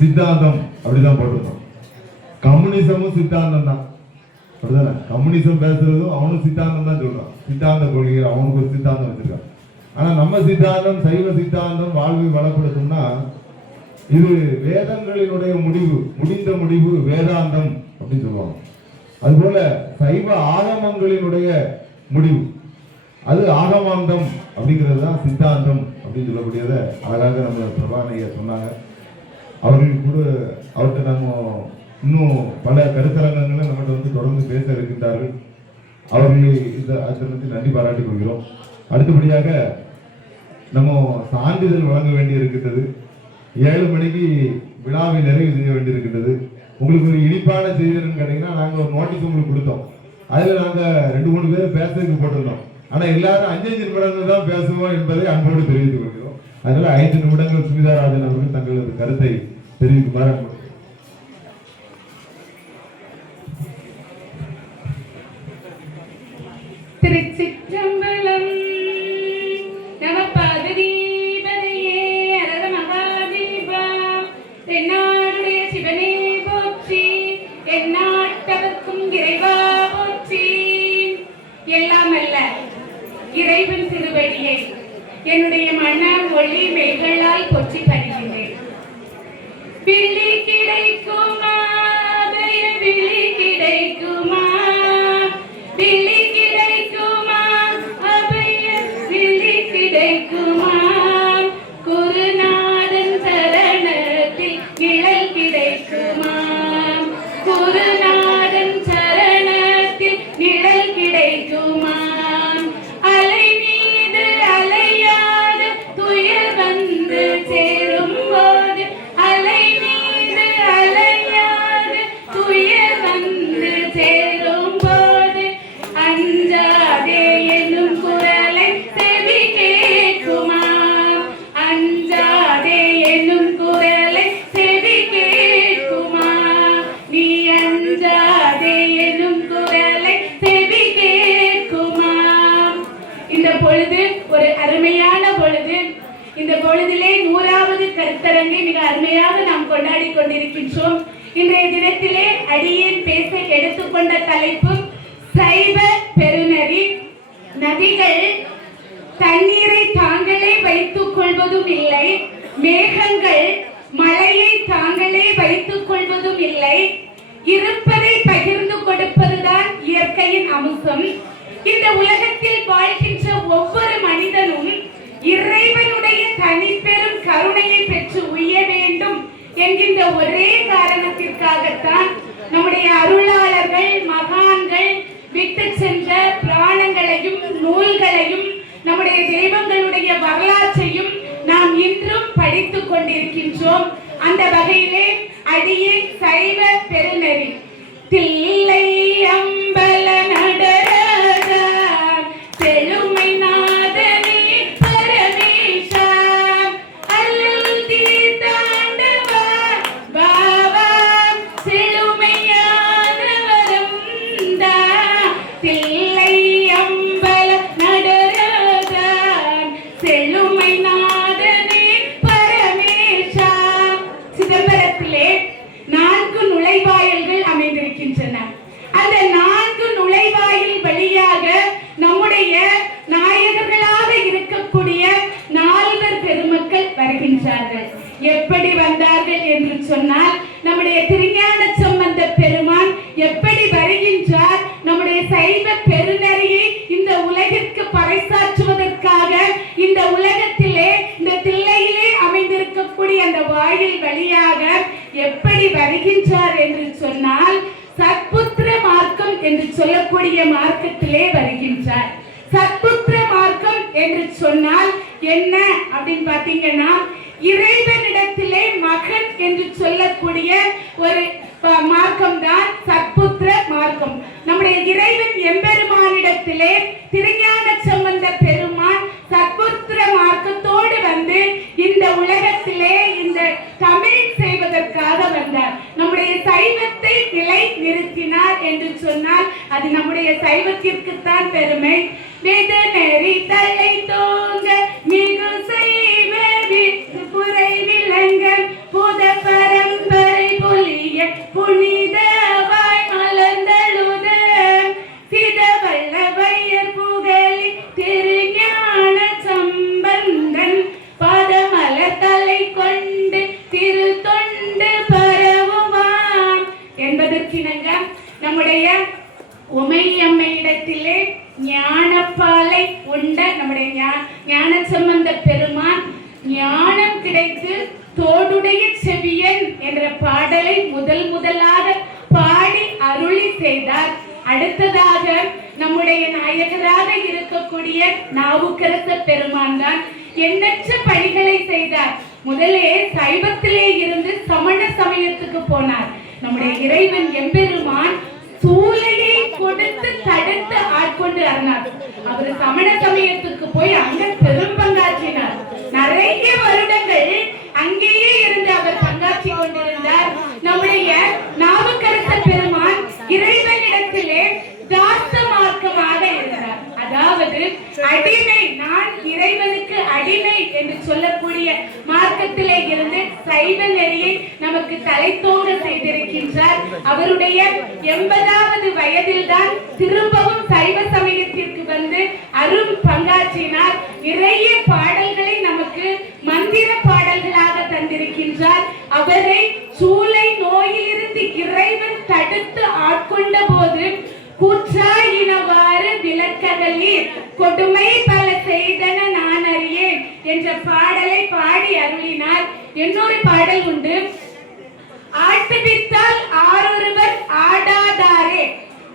சித்தாந்தம் அப்படிதான் போட்டிருந்தோம். கம்யூனிசமும் சித்தாந்தம் தான், அப்படிதானே? கம்யூனிசம் பேசுறதும் அவனும் சித்தாந்தம் தான் சொல்றான், சித்தாந்த கொள்கை அவனுக்கு ஒரு சித்தாந்தம் வச்சிருக்கான். ஆனா நம்ம சித்தாந்தம் சைவ சித்தாந்தம் வாழ்வை வளப்படுத்தும்னா இது வேதங்களினுடைய முடிவு, முடிந்த முடிவு வேதாந்தம் அப்படின்னு சொல்லுவாங்க. அதுபோல சைவ ஆகமங்களினுடைய முடிவு அது ஆகமாந்தம் அப்படிங்கிறது தான் சித்தாந்தம் அப்படின்னு சொல்லக்கூடியதை அழகாக நம்ம பிரபானைய சொன்னாங்க. அவர்கள் கூட அவர்கிட்ட நம்ம இன்னும் பல கருத்தரங்கங்களை நம்மகிட்ட வந்து தொடர்ந்து பேச இருக்கின்றார்கள். அவர்களை இந்த ஆசிரமத்தில் நன்றி பாராட்டிக் கொள்கிறோம். அடுத்தபடியாக நம்ம சான்றிதழ் வழங்க வேண்டி இருக்கின்றது. 7 மணிக்கு விழாவை நிறைவு செய்ய வேண்டியிருக்கின்றது. உங்களுக்கு ஒரு இனிப்பான செய்தின்னு கேட்டீங்கன்னா நாங்கள் ஒரு நோட்டீஸ் உங்களுக்கு கொடுத்தோம். அதில் நாங்கள் 2-3 பேர் பேசுறதுக்கு போட்டிருந்தோம். ஆனால் எல்லாரும் 5 நிமிடங்கள் தான் பேசுவோம் என்பதை அன்போடு தெரிவித்துக் கொள்கிறோம். அதனால 5 நிமிடங்கள் சுமிதா ராஜன் அவர்கள் தங்களது கருத்தை தெரிவிக்குமாறு. திருச்சிற்றம்பலம். நம பார்வதீபதையே அரர மகாதேவா. தென்னாடுடைய சிவனே போற்றி, எந்நாட்டவர்க்கும் இறைவா போற்றி. எல்லாம் அல்ல இறைவன் திருவடியை என்னுடைய மன ஒளி மெய்களால் போற்றி பணிகின்றேன். விழி கிடைக்குமா, விழி கிடைக்குமா, விழி கிடைக்குமா, அபய விழி கிடைக்குமா, குருநாதன் சரணத்தில் நிழல் கிடைக்குமா, குருநாதன் சரணத்தில் நிழல் கிடைக்குமா, அலை மீது அலையாத துயர் வந்து சேரும் போது, அலை மீது அலையாத துயர் வந்து சேரும் போது, அஞ்சாதே என்னும் குரலை செவி கேட்குமா, அஞ்சாதே என்னும் குரலை செவி கேட்குமா, நீ அஞ்சாதே என்னும் குரலை செவி கேட்குமா. இந்த பொழுது ஒரு அருமையான பொழுது. இந்த பொழுதிலே 100வது கருத்தரங்கை மிக அருமையாக நாம் கொண்டாடி கொண்டிருக்கின்றோம். இன்றைய தினத்திலே அடியேன் பேச எடுத்துக்கொண்ட தலைப்பு சைவ பெருநெறி. நதிகள் தண்ணீரை தாங்களே வைத்துக் கொள்வதும் இல்லை, மேகங்கள் மழையை தாங்களே வைத்துக் கொள்வதும் இல்லை. இருப்பதை பகிர்ந்து கொடுப்பதுதான் இயற்கையின் அம்சம். இந்த உலகத்தில் வாழ்கின்ற ஒவ்வொரு மனிதனும் இறைவனுடைய தனிப்பெரும் கருணையை பெற்று உய்ய வேண்டும் என்கின்ற ஒரே காரணத்திற்காகத்தான் நம்முடைய அருளாளர்கள், மகான்கள் விட்டு சென்ற பிராணங்களையும் நூல்களையும் நம்முடைய தெய்வங்களுடைய வரலாற்றையும் நாம் இன்றும் படித்துக் கொண்டிருக்கின்றோம். அந்த வகையிலே அடியே சைவ பெருநெறி தில்லை அம்பல நடராஜா செழுமை நாதனே பரமேஷா அல்லல் தீர்த்தாண்டவா பாவா செழுமையானவரும் தா தில்லை அம்பல நடராஜா செழுமை நாதனே பரமேஷா. சிதம்பரத்திலே 4 நுழைவாயில்கள் அமைந்திருக்கின்றன. அந்த 4 நுழைவாயில் வழியாக நம்முடைய நாயகர்களாக இருக்கக்கூடிய 4 பெருமக்கள் வருகின்றார்கள். எப்படி வந்தார்கள் என்று சொன்னால், நம்முடைய திருஞான சம்பந்த பெருமான் எப்படி வருகின்றார், நம்முடைய சைவ பெருநெறியை இந்த உலகிற்கு பறைசாற்றுவதற்காக இந்த உலகத்திலே இந்த தில்லையிலே அமைந்திருக்கக்கூடிய அந்த வாயில் வழியாக எப்படி வருகின்றார் என்று சொன்னால், சத்புத்திர மார்க்கம் என்று சொல்லக்கூடிய மார்க்கத்திலே வருகின்றார். சத்புத்திர மார்க்கம் என்று சொன்னால் என்ன அப்படின்னு பாத்தீங்கன்னா, இறைவனிடத்திலே மகன் என்று சொல்லக்கூடிய ஒரு மார்க்கம் தான் சத்புத்திர மார்க்கம். நம்முடைய இறைவன் எம்பெருமானிடத்திலே திருஞான சம்பந்த பெருமான் சத்புத்திர மார்க்கத்தோடு வந்து இந்த உலகத்திலே இந்த தமிழ் செய்வதற்காக வந்தார். நம்முடைய சைவத்தை நிலை நிறுத்தினார் என்று சொன்னால் அது நம்முடைய சைவத்திற்குத்தான் பெருமை. வேத நெறி தலை தோங்க மிகு செய்வ புரை விளங்க புத பரம்பரை பொலிய புனிதவாய் மலர்ந்தழுத சிதவல்ல வையர் புகழி திருஞான சம்பந்தன் பதமலர் தலை கொண்டு திரு தொண்டு பரவுவான் என்பதற்கிணங்க நம்முடைய உமையம்மையிடத்திலே ஞானப்பாலை உண்ட நம்முடைய ஞான சம்பந்த பெருமான் ஞானம் கிடைத்து தோடுடைய செவியன் என்ற பாடலை முதலாக பாடி அருளி செய்தார். அடுத்ததாக நம்முடைய நாயகராக இருக்கக்கூடிய நாவுக்கரச பெருமான் தான் எண்ணற்ற பணிகளை செய்தார். முதலே சைவத்திலே இருந்து சமண சமயத்துக்கு போனார். நம்முடைய இறைவன் எம்பெருமான் சூளையை கொடுத்து தடுத்து ஆட்கொண்டு அருணார். அவர் சமண சமயத்துக்கு போய் அங்க பெரும் பங்காற்றினார். நிறைய வருடங்கள் அங்கேயே இருந்து அவர் பங்காற்றி கொண்டிருந்தார். நம்முடைய நாவுக்கரச பெருமான் இறைவனிடத்திலே தாச மார்க்கமாக இருந்தார். அதாவது அடிமை, நான் இறைவனுக்கு அடிமை என்று சொல்லக்கூடிய மார்க்கத்திலே இருந்து சைவ நெறியை நமக்கு தலைத்தோங்க செய்திருக்கின்றார். அவருடைய 80வது வயதில் தான் திரும்பவும் சைவ சமயத்திற்கு வந்து அரும் பங்காற்றினார். நிறைய பாடல்களை நமக்கு மந்திர பாடல்களாக தந்திருக்கின்றார். அவரை சூளை நோயிலிருந்து இறைவன் தடுத்து ஆட்கொண்ட போது கூற்றாயினவாறு விளக்கதலீர் கொடுமை பல செய்தன நான் அறியேன் என்ற பாடலை பாடி அருளினார். இன்னொரு பாடல் உண்டு. ஆட்டுவித்தால் ஆரொருவர் ஆடாதாரே,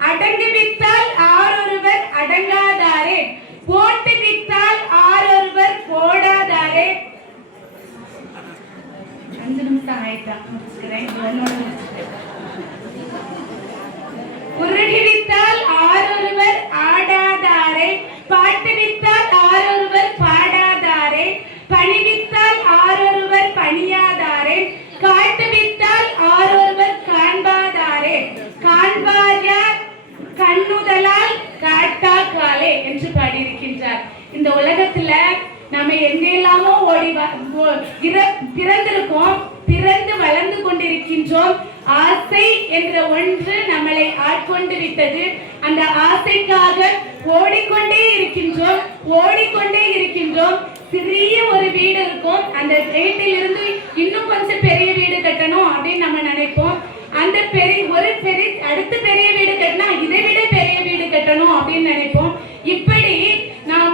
அடங்குவித்தால் ஆரொருவர் அடங்காதாரே, போட்டுவித்தால் ஆரொருவர் போடாதாரே. 5 நிமிஷம் ஆயிட்டா உருகிவித்தால் ஆரொருவர் ஆடாதாரே, பாட்டுவித்தால் ஆரொருவர் பாடாதாரே, பணிவித்தால் ஆரொருவர் பணியாதாரே, காட்டுவித்தால் ஆரொருவர் காண்பாதாரே, காண்பார் கண்ணுதலால் காட்டா காலே என்று பாடியிருக்கின்றார். இந்த உலகத்துல நம்ம எங்கெல்லாமோ பிறந்திருக்கோம், பிறந்து வளர்ந்து கொண்டிருக்கின்றோம். ஆசை என்ற ஒன்று நம்மளை ஆட்கொண்டு விட்டது. அந்த ஆசைக்காக ஓடிக்கொண்டே இருக்கின்றோம். சிறிய ஒரு வீடு இருக்கும். அந்த ரேட்டில் இருந்து இன்னும் கொஞ்சம் பெரிய வீடு கட்டணும் அப்படின்னு நம்ம நினைப்போம். அந்த அடுத்த பெரிய வீடு கட்டினா இதை விட பெரிய வீடு கட்டணும் அப்படின்னு நினைப்போம். இப்படி நாம்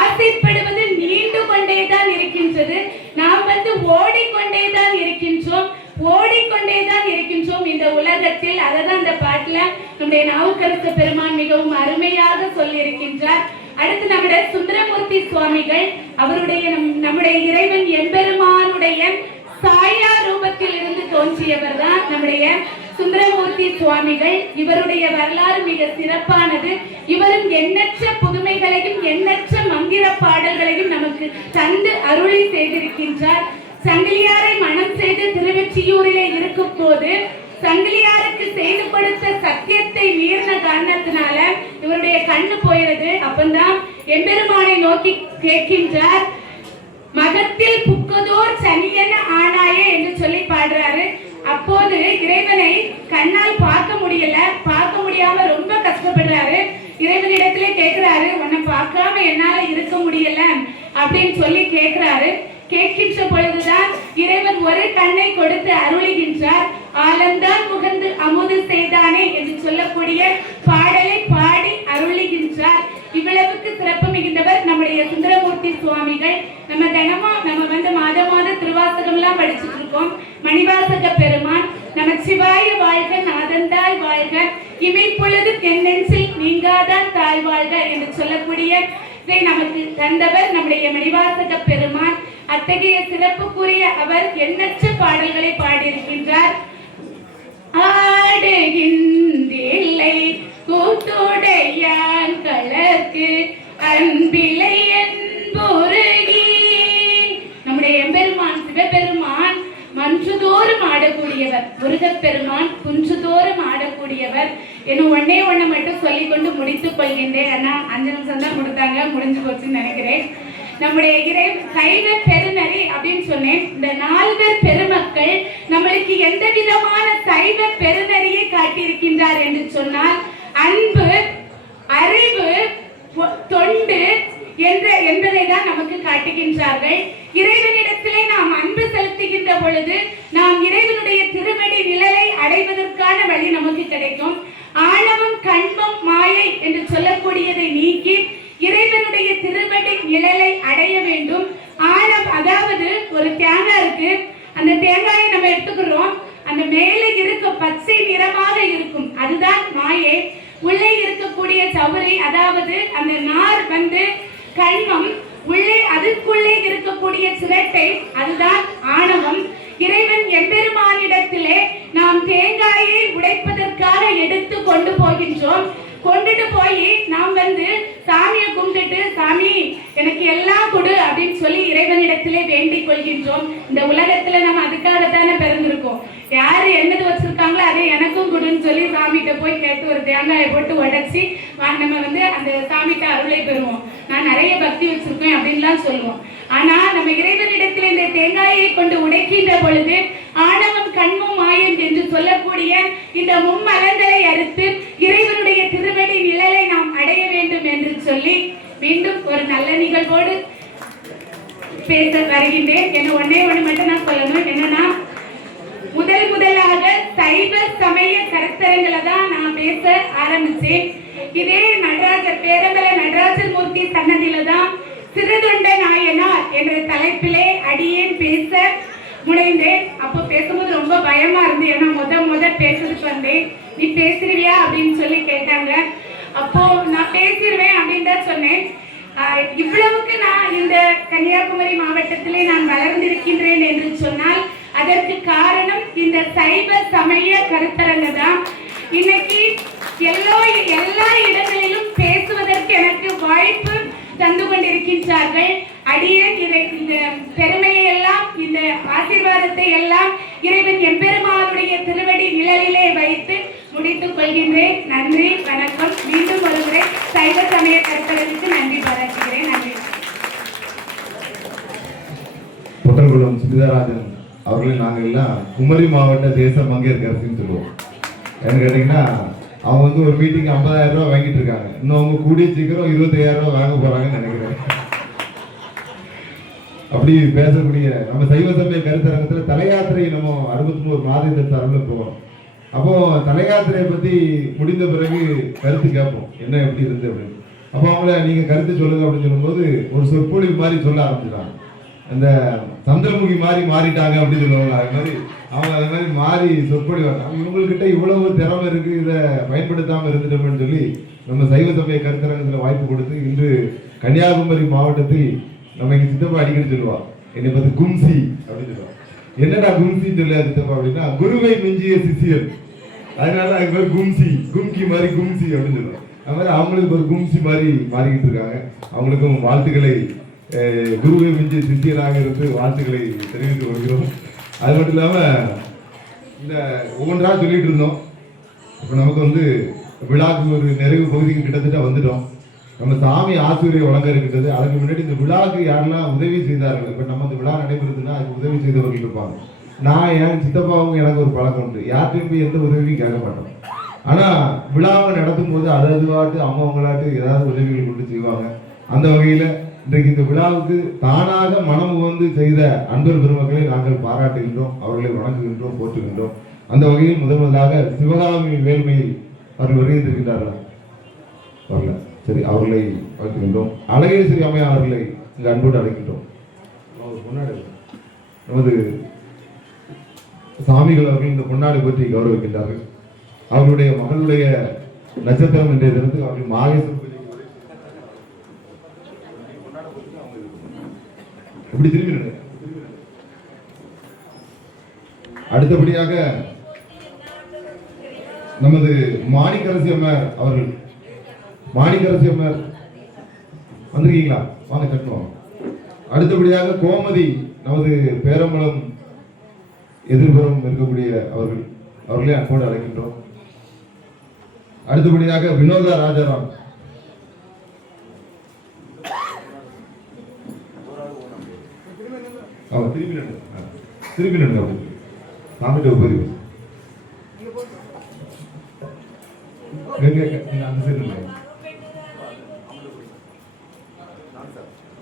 ஆசைப்படுவது நீண்டு கொண்டேதான் இருக்கின்றது. நாம் ஓடிக்கொண்டேதான் இருக்கின்றோம் இந்த உலகத்தில். அததான் அந்த பாட்டுல நம்முடைய நாவுக்கரசு பெருமான் மிகவும் அருமையாக சொல்லியிருக்கின்றார். அடுத்து நம்முடைய சுந்தரமூர்த்தி சுவாமிகள் அவருடைய நம்முடைய இறைவன் எம்பெருமானுடைய சாயா ரூபத்தில் இருந்து தோன்றியவர் தான் நம்முடைய சுந்தரமூர்த்தி சுவாமிகள். இவருடைய வரலாறு மிக சிறப்பானது. இவரும் எண்ணற்ற புதுமைகளையும் எண்ணற்ற மந்திர பாடல்களையும் நமக்கு தந்து அருளி செய்திருக்கின்றார். சங்கிலியாரை மனம் செய்து திருவெற்றியூரிலே இருக்கும் போது சங்கிலியாருக்கு செய்து கொடுத்த சத்தியத்தை மீறின காரணத்தினால இவருடைய கண்ணு போயிறது. அப்பந்தான் எம்பெருமானை நோக்கி கேட்கின்றார், மகத்தில் புக்கதோர் சனியன ஆனாயே என்று சொல்லி பாடுறாரு. அப்போது இறைவனை கண்ணால் பார்க்க முடியாம ரொம்ப கஷ்டப்படுறாரு. இறைவனிடத்திலே கேட்கிறாரு, உன்னை பார்க்காம என்னால இருக்க முடியல அப்படின்னு சொல்லி கேட்கிறாரு. கேட்கின்ற பொழுதுதான் இறைவன் ஒரு கண்ணை கொடுத்து அருளுகின்றார். ஆலந்தான் முகந்து அமுது செய்தானே என்று சொல்லக்கூடிய பாடலை பாடி அருளுகின்றார். இவ்வளவுக்கு சிறப்பு மிகுந்தவர் நம்முடைய சுந்தரமூர்த்தி சுவாமிகள். நம்ம தினமும் மாத திருவாசகம் எல்லாம் படிச்சுட்டு இருக்கோம். மணிவாசக பெருமான் நமச்சிவாய வாழ்க நாதந்தாய் வாழ்க இமைப்பொழுது தென்னெஞ்சில் நீங்காதான் தாய் வாழ்க என்று சொல்லக்கூடிய இதை நமக்கு தந்தவர் நம்முடைய மணிவாசக பெருமான். அத்தகைய சிறப்புக்குரிய அவர் எண்ணற்ற பாடல்களை பாடியிருக்கின்றார். ஆடுகின்றில்லை கூட்டுடையான் களர்க்கு அன்பிலை என்புருகி. நம்முடைய எம்பெருமான் சிவபெருமான் மன்றுதோறும் ஆடக்கூடியவர், முருகப்பெருமான் குன்றுதோறும் ஆடக்கூடியவர். இன்னும் ஒன்னே ஒண்ணு மட்டும் சொல்லிக்கொண்டு முடித்துக் கொள்கின்றேன். ஆனா 5 நிமிஷம் தான் கொடுத்தாங்க, முடிஞ்சு போச்சுன்னு நினைக்கிறேன். நம்முடைய சைவ பெருநறி அப்படின்னு சொன்னேன். இந்த 4 பெருமக்கள் நம்மளுக்கு எந்த விதமான சைவ பெருநறியை காட்டியிருக்கின்றார் என்று சொன்னால், அன்பு, அறிவு, தொண்டு என்பதை தான் நமக்கு காட்டுகின்றார்கள். இறைவனிடத்திலே நாம் அன்பு செலுத்துகின்ற பொழுது நாம் இறைவனுடைய திருவடி நிழலை அடைவதற்கான வழி நமக்கு கிடைக்கும். ஆணவம், கண்மம், மாயை என்று சொல்லக்கூடியதை நீக்கி இறைவனுடைய திருவடி நிழலை அடைய வேண்டும். அதாவது ஒரு தேங்காய் இருக்கு, அந்த தேங்காயை நம்ம எடுத்துக்கிறோம். அந்த மேலே இருக்க பச்சை நிறமாக இருக்கும், அதுதான் மாயை. உள்ளே இருக்கக்கூடிய சவுரி, அதாவது அந்த நார் கண்மம். உள்ளே அதுக்குள்ளே இருக்கக்கூடிய சிரட்டை, அதுதான் ஆணவம். இறைவன் எம்பெருமானிடத்திலே நாம் தேங்காயை உடைப்பதற்காக எடுத்து கொண்டு போகின்றோம். கொண்டுட்டு போய் நாம் சாமியை கும்பிட்டுட்டு, சாமி எனக்கு எல்லாம் கொடு அப்படின்னு சொல்லி இறைவனிடத்திலே வேண்டிக் கொள்கின்றோம். இந்த உலகத்துல நம்ம அதுக்காகத்தானே பிறந்திருக்கோம். யாரு என்னது வச்சிருக்காங்களோ அதை எனக்கும் கொடுன்னு சொல்லி சாமிகிட்ட போய் கேட்டு ஒரு தேங்காயை போட்டு உடைச்சி நம்ம அந்த சாமிகிட்ட அருளை பெறுவோம். நான் நிறைய பக்தி வச்சிருக்கேன் அப்படின்லாம் சொல்லுவோம். ஆனா நம்ம இறைவனிடத்தில் இந்த தேங்காயை கொண்டு உடைக்கின்ற பொழுது ஆணவம், கண்மம், மாயம் என்று சொல்லக்கூடிய இந்த மும்மலங்களை அறுத்து இறைவனுடைய திருவடி நிழலை நாம் அடைய வேண்டும் என்று சொல்லி மீண்டும் ஒரு நல்ல நிகழ்வோடு பேச வருகின்றேன். என்ன ஒன்னே ஒண்ணு மட்டும் நான் சொல்லணும். என்னன்னா, முதலாக சைவ சமய கருத்தரங்களை தான் நான் பேச ஆரம்பிச்சேன். இதே பேரம்பல நடராஜர் மூர்த்தி சன்னதியில தான் சிறுதொண்ட நாயனார் என்ற தலைப்பிலே அடியேன் பேச முனைந்தேன். அப்போ பேசும்போது ரொம்ப பயமா இருந்து, ஏன்னா முத பேசுறதுக்கு வந்தேன். நீ பேசுறியா அப்படின்னு சொல்லி கேட்டாங்க. அப்போ நான் பேசிடுவேன் அப்படின்னு தான் சொன்னேன். இவ்வளவுக்கு நான் இந்த கன்னியாகுமரி மாவட்டத்திலே நான் வளர்ந்திருக்கின்றேன் என்று சொன்னால் அதற்கு காரணம் இந்த சைவ சமய கருத்தரங்கு தான். இன்னைக்கு எல்லா இடங்களிலும் பேசுவதற்கு எனக்கு வாய்ப்பு தந்து கொண்டிருக்கின்றார்கள். அடியேன் இந்த பெருமையை எல்லாம், இந்த ஆசீர்வாதத்தை எல்லாம் இறைவன் எம்பெருமானுடைய திருவடி நிழலிலே வைத்து முடித்துக் கொள்கின்றேன். நன்றி, வணக்கம். மீண்டும் ஒருமுறை சைவ சமய கருத்தரங்குக்கு நன்றி பாராட்டுகிறேன். நன்றி. புட்டங்குளம் சுமிதராஜன் அவர்களை நாங்கள் எல்லாம் குமரி மாவட்ட தேச மங்கையர்கரசின்னு சொல்லுவோம். என்ன கேட்டிங்கன்னா, அவங்க ஒரு மீட்டிங் 50,000 ரூபா வாங்கிட்டு இருக்காங்க. இன்னும் அவங்க கூடிய சீக்கிரம் 25,000 ரூபா வாங்க போறாங்கன்னு நினைக்கிறேன். அப்படி பேசக்கூடிய நம்ம சைவ சமய கருத்தரங்கத்துல தலையாத்திரை நம்ம 63 மாத சார்பில் போவோம். அப்போ தலையாத்திரையை பத்தி முடிந்த பிறகு கருத்து கேட்போம், என்ன எப்படி இருந்து அப்படின்னு. அப்போ அவங்கள நீங்க கருத்து சொல்லுங்க அப்படின்னு சொல்லும்போது ஒரு சொற்பொழிவு மாதிரி சொல்ல ஆரம்பிச்சிட்டாங்க. அந்த சந்திரமுகி மாதிரி மாறிட்டாங்க அப்படின்னு சொல்லுவாங்க. அது மாதிரி அவங்க அது மாதிரி மாறி சொற்பொழிவு இவங்ககிட்ட இவ்வளவு திறமை இருக்கு, இதை பயன்படுத்தாம இருந்துட்டோம்னு சொல்லி நம்ம சைவ சமய கருத்தரங்கத்தில் வாய்ப்பு கொடுத்து இன்று கன்னியாகுமரி மாவட்டத்தில் நம்ம இங்க சித்தப்பா அடிக்கடி சொல்லுவா, என்னை பத்தி கும்சி அப்படின்னு சொல்லுவா. என்னடா கும்சின்னு சொல்லி சித்தப்பா அப்படின்னா குருவை மிஞ்சிய சிஷியர், அதனால அது மாதிரி கும்சி, கும்கி மாதிரி கும்சி அப்படின்னு சொல்லுவாங்க. அது மாதிரி அவங்களுக்கு ஒரு கும்சி மாதிரி மாறிக்கிட்டு இருக்காங்க. அவங்களுக்கும் வாழ்த்துக்களை, குருவை மிஞ்சிய சிஷியராக இருந்து வாழ்த்துக்களை தெரிவித்துக் கொள்கிறோம். அது மட்டும் இல்லாம இந்த ஒவ்வொன்றா சொல்லிட்டு இருந்தோம். இப்போ நமக்கு வந்து விழாக்கு ஒரு நிறைவு பகுதிக்கு கிட்டத்தட்ட வந்துட்டோம். நம்ம சாமி ஆசிரியரை வழங்க இருக்கின்றது. அதுக்கு முன்னாடி இந்த விழாவுக்கு யாரெல்லாம் உதவி செய்தார்கள், இப்போ நம்ம இந்த விழா நடைபெறுதுன்னா அதுக்கு உதவி செய்தவர்கள் இருப்பாங்க. நான் என் சித்தப்பாவும் எனக்கு ஒரு பழக்கம் உண்டு, யார்கிட்டையும் போய் எந்த உதவியும் கேட்க மாட்டோம். ஆனால் விழாவை நடத்தும் போது அதுவாட்டு அவங்களாட்டு ஏதாவது உதவிகள் கொண்டு செய்வாங்க. அந்த வகையில் இன்றைக்கு இந்த விழாவுக்கு தானாக மனம் வந்து செய்த அன்பர் பெருமக்களை நாங்கள் பாராட்டுகின்றோம், அவர்களை வணங்குகின்றோம், போற்றுகின்றோம். அந்த வகையில் முதலாக சிவகாமி வேல்மை அவர்கள் வருகின்றிருக்கின்றார்களா? வரல, சரி, அவர்களை அழைக்கின்றோம். அழகேஸ்வரி அம்மையா அவர்களை இங்கு அன்போடு அழைக்கின்றோம். முன்னாடி நமது சாமிகள் அவர்கள் இந்த பொன்னாடி பற்றி கௌரவிக்கின்றார்கள். அவருடைய மகளுடைய நட்சத்திரம் என்ற தினத்துக்கு அவர்கள் மாகேஸ்வரர் எப்படி திரும்பி. அடுத்தபடியாக நமது மாணிக்கரசி அம்மார் அவர்கள், மாணிக்கரசி அம்மார் வந்திருக்கீங்களா? வாங்க கட்டுவோம். அடுத்தபடியாக கோமதி, நமது பேரம்பலம் எதிர்புறம் இருக்கக்கூடிய அவர்கள், அவர்களே அன்போடு அழைக்கின்றோம். அடுத்தபடியாக வினோதா ராஜாராம், திருப்பி நடுங்க அப்படி சாமிட்ட உபரி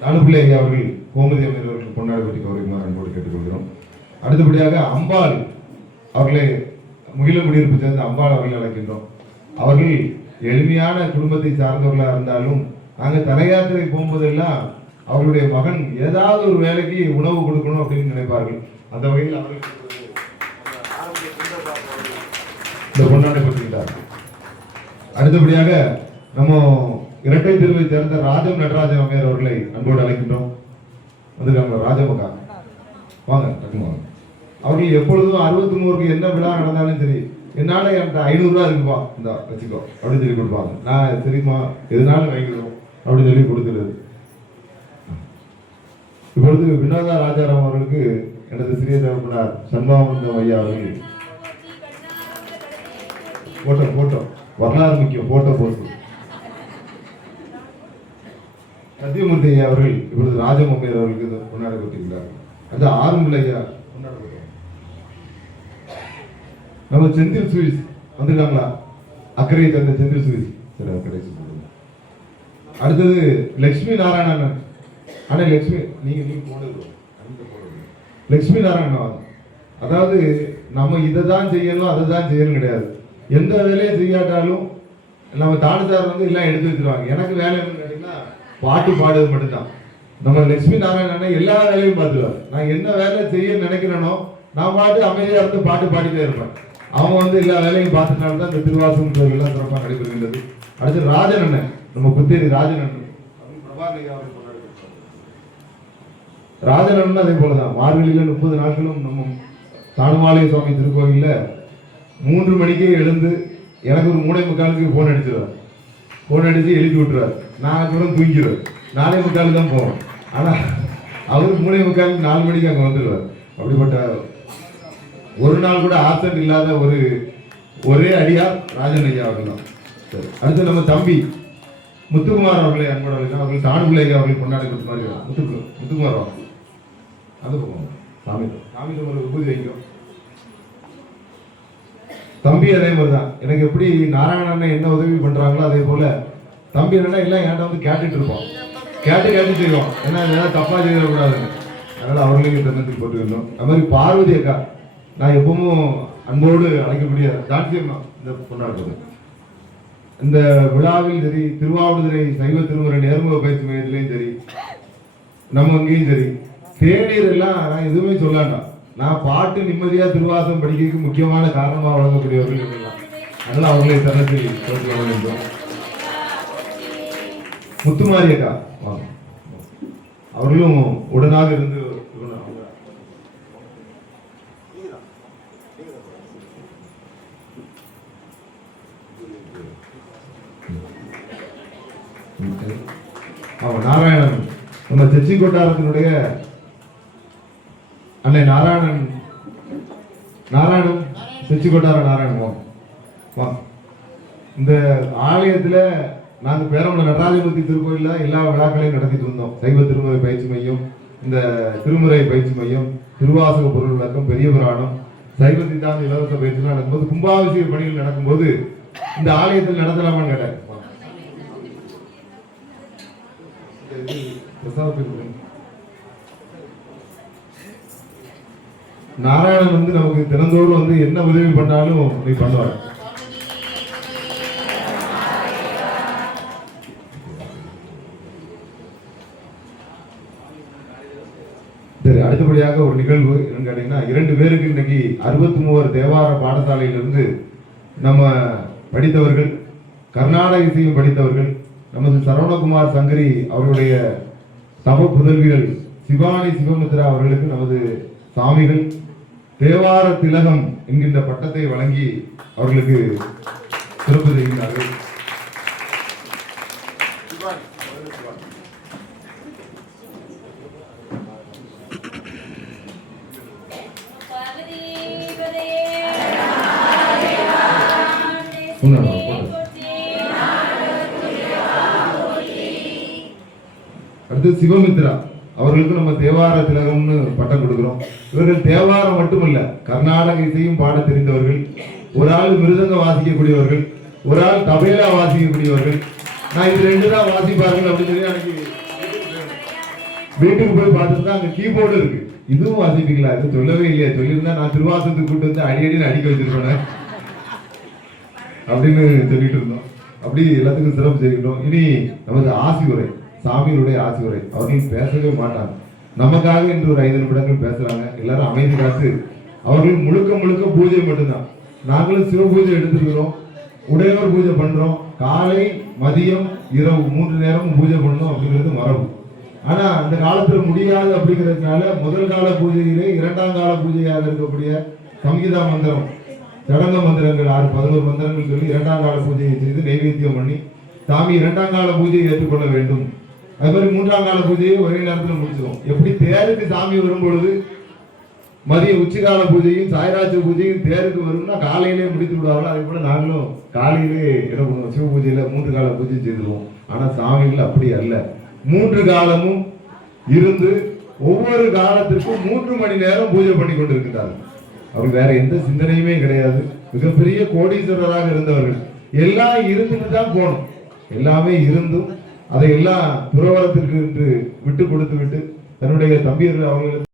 நாலுபிள்ளை ஐயா அவர்கள் கோமதி அம்மையார் அவர்கள் பொன்னாடி பற்றி கௌரவமாக அன்போடு கேட்டுக்கொள்கிறோம். அடுத்தபடியாக அம்பாள் அவர்களை முகிலங்குடியிருப்பு சேர்ந்த அம்பாள் அவர்களை அழைக்கின்றோம். அவர்கள் எளிமையான குடும்பத்தை சார்ந்தவர்களாக இருந்தாலும் நாங்கள் தலையாத்திரை போகும்போதெல்லாம் அவருடைய மகன் ஏதாவது ஒரு வேலைக்கு உணவு கொடுக்கணும் அப்படின்னு நினைப்பார்கள். அந்த வகையில் அவர்கள் இந்த பொன்னாடை பற்றிக்கிட்டார். அடுத்தபடியாக நம்ம இரட்டை தெருவை சேர்ந்த ராஜம் நடராஜன் அம்மையார் அவர்களை அன்போடு அழைக்கின்றோம். வந்துருக்காங்க ராஜமக்கா, வாங்க வாங்க. அவர்கள் எப்பொழுதும் 63க்கு என்ன விழா நடந்தாலும் சரி, என்னால என்கிட்ட 500 ரூபா இருக்குப்பா, இந்த வச்சுக்கோ அப்படின்னு சொல்லி கொடுப்பாங்க. நான் சரிம்மா எதுனாலும் வாங்கிடுவோம் அப்படின்னு சொல்லி கொடுத்துருது. இப்பொழுது வினோதா ராஜாராம் அவர்களுக்கு எனது சிறிய தகப்பனார் சண்பானந்தம் ஐயா அவர்கள் போட்டோ வரலாறு முக்கியம், போட்டோ போட்டு சத்தியமூர்த்தி ஐயா அவர்கள் இப்பொழுது ராஜமம்மையர் அவர்களுக்கு கொண்டாட கொடுத்திருக்கிறார்கள். அந்த ஆறுமுலை ஐயா கொண்டாட கொடுத்தாங்க. நம்ம செந்தில் சுவிஸ் வந்திருக்காங்களா? அக்கறையை தந்த செந்தில் சுவிஸ், சரி அக்கறை. அடுத்தது லட்சுமி நாராயணன். ஆனா லட்சுமி நீங்க போடுறது லட்சுமி நாராயணன். அதாவது நம்ம இதை தான் செய்யணும் அதை தான் செய்யணும் கிடையாது. எந்த வேலையை செய்யாட்டாலும் நம்ம தாடுதார் வந்து எல்லாம் எடுத்து வச்சிருவாங்க. எனக்கு வேலை என்னன்னு கேட்டீங்கன்னா பாட்டு பாடுறது மட்டும்தான். நம்ம லட்சுமி நாராயணன் எல்லா வேலையும் பார்த்துருவாரு. நான் என்ன வேலை செய்ய நினைக்கிறேனோ நான் பாட்டு அமைதியா இருந்து பாட்டு பாடிட்டே இருப்பேன். அவங்க வந்து எல்லா வேலையும் பார்த்துனால தான் இந்த திருவாசகம் எல்லாம் சிறப்பாக நடைபெறுகின்றது. அடுத்து ராஜன் அண்ணன், நம்ம புத்தேரி ராஜன் அண்ணன் ராஜன் அண்ணன் அதே போலதான். மார்கழியில 30 நாட்களும் நம்ம தானுமாலய சுவாமி திருக்கோவில்ல 3 மணிக்கே எழுந்து எனக்கு ஒரு 3:45 போன் அடிச்சிருவார். போன் அடிச்சு எழுப்பி விட்டுருவார். நான் கூட தூங்கிடுவேன். 4:45 தான் போவோம். ஆனா அவர் 3:45 4 மணிக்கு அங்க வந்துடுவார். அப்படிப்பட்ட ஒரு நாள் கூட ஆப்சன்ட் இல்லாத ஒரே அடியார் ராஜன் ஐயா அவர்கள் தான். சரி, அடுத்து நம்ம தம்பி முத்துக்குமார் அவர்களை அன்போட அவர்கள் தானுபிள்ளை ஐயா அவர்கள் கொண்டாடி கொடுத்த மாதிரி முத்துக்குமார் அவர்கள் அது போவோம். சாமி ஒரு விபூதி வைக்கும். தம்பி அதே மாதிரிதான். எனக்கு எப்படி நாராயணன் என்ன உதவி பண்றாங்களோ அதே போல தம்பி என்னன்னா எல்லாம் என்கிட்ட வந்து கேட்டுட்டு இருப்போம். கேட்டு செய்வோம். ஏன்னா ஏதாவது தப்பா செய்யக்கூடாதுன்னு. அதனால அவர்களையும் தன்னத்தில் போட்டுக்கணும். அது மாதிரி பார்வதி அக்கா, நான் எப்பவும் அன்போடு அழைக்கக்கூடிய ஜான்சியம்மா இந்த கொண்டாடுறது. இந்த விழாவில் சரி, திருவாவடுதுறை சைவ திருமுறை நேர்முக பயிற்சி மையத்திலையும் சரி, நம்ம அங்கேயும் சரி, தேநீர் எல்லாம் நான் எதுவுமே சொல்லாண்டா. நான் பாட்டு நிம்மதியா திருவாசம் படிக்கிறதுக்கு முக்கியமான காரணமா வழங்கக்கூடியவர்கள் இருக்கலாம். அதனால அவர்களை தரத்தில் போட்டுக்க வேண்டும். முத்துமாரி அக்கா வாங்க, அவர்களும் உடனாக இருந்து நாராயணன், நம்ம செச்சி கொட்டாரத்தினுடைய அன்னை நாராயணன் செச்சி கொட்டார நாராயணன். இந்த ஆலயத்துல நாங்க பேரமலை நடராஜமூர்த்தி திருக்கோயில எல்லா விழாக்களையும் நடத்திட்டு வந்தோம். சைவ திருமுறை பயிற்சி மையம், இந்த திருமுறை பயிற்சி மையம், திருவாசக பொருள் விளக்கம், பெரிய புராணம், சைவ சித்தாந்த இலவச பயிற்சி நடக்கும்போது, கும்பாபிஷேக பணிகள் நடக்கும்போது இந்த ஆலயத்தில் நடத்தலாமான்னு கேட்டாங்க. நாராயணன் வந்து நமக்கு தினந்தோறும் வந்து என்ன உதவி பண்ணாலும் நீ பண்ணுவார். சரி, அடுத்தபடியாக ஒரு நிகழ்வு என்னன்னு கேட்டீங்கன்னா, 2 பேருக்கு இன்னைக்கு 63 தேவார பாடசாலையிலிருந்து நம்ம படித்தவர்கள், கர்நாடக இசையும் படித்தவர்கள், நமது சரவணகுமார் சங்கரி அவருடைய தவ புதல்விகள் சிவானி சிவமுத்ரா அவர்களுக்கு நமது சாமிகள் தேவார திலகம் என்கின்ற பட்டத்தை வழங்கி அவர்களுக்கு சிறப்பு செய்கின்றார்கள். அடுத்து சிவமித்ரா அவர்களுக்கு நம்ம தேவார திலகம்னு பட்டம் கொடுக்கிறோம். இவர்கள் தேவாரம் மட்டுமல்ல, கர்நாடக இசையும் பாட தெரிந்தவர்கள். ஒரு ஆள் மிருதங்க வாசிக்கக்கூடியவர்கள், ஒரு ஆள் தபேலா வாசிக்கக்கூடியவர்கள். நான் இது 2 தான் வாசிப்பார்கள் அப்படின்னு சொல்லி அன்னைக்கு வீட்டுக்கு போய் பார்த்துட்டு அங்க கீபோர்டு இருக்கு, இதுவும் வாசிப்பீங்களா? இது சொல்லவே இல்லையா? சொல்லியிருந்தா நான் திருவாசத்துக்கு கூட்டு வந்து அடிக்கடி அடிக்க வச்சிருப்பேன் அப்படின்னு சொல்லிட்டு இருந்தோம். அப்படி எல்லாத்துக்கும் சிறப்பு செய்கின்றோம். இனி நமது ஆசி உரை, சாமியுடைய ஆசி உரை. அவர்கள் பேசவே மாட்டாங்க, நமக்காக இன்று ஒரு 5 நிமிடங்கள் பேசுறாங்க. எல்லாரும் அமைதி காத்து, அவர்கள் முழுக்க பூஜை மட்டும்தான். நாங்களும் சிவ பூஜை எடுத்துக்கிறோம், உடையவர் பூஜை பண்றோம். காலை, மதியம், இரவு 3 நேரமும் பூஜை பண்ணணும் அப்படிங்கிறது மரபு. ஆனா அந்த காலத்துல முடியாது அப்படிங்கிறதுனால முதல் கால பூஜையிலே 2ஆம் கால பூஜையாக இருக்கக்கூடிய சங்கீதா மந்திரம், சடங்க மந்திரங்கள் 6-11 மந்திரங்கள் சொல்லி 2ஆம் கால பூஜையை செய்து நைவேத்தியம் பண்ணி சாமி 2ஆம் கால பூஜையை ஏற்றுக்கொள்ள வேண்டும். அது மாதிரி 3ஆம் கால பூஜையை ஒரே நேரத்தில் முடிச்சிடும். எப்படி தேருக்கு சாமி வரும்பொழுது மதிய உச்சிகால பூஜையும் சாய்ராஜ பூஜையும் தேருக்கு வரும்னா காலையிலே முடித்து விடுவார்கள். அதே போல நாங்களும் காலையிலே என்ன பண்ணுவோம், சிவ பூஜையில 3 கால பூஜை செய்திருவோம். ஆனா சாமிகள் அப்படி அல்ல, 3 காலமும் இருந்து ஒவ்வொரு காலத்திற்கும் 3 மணி நேரம் பூஜை பண்ணி கொண்டிருக்கிறார்கள். அவர் வேற எந்த சிந்தனையுமே கிடையாது. மிகப்பெரிய கோடீஸ்வரராக இருந்தவர்கள். எல்லாம் இருந்துட்டு தான் போகணும், எல்லாமே இருந்தும் அதையெல்லாம் துறவரத்திற்கு விட்டு கொடுத்து விட்டு தன்னுடைய தம்பியர்கள் அவர்களுக்கு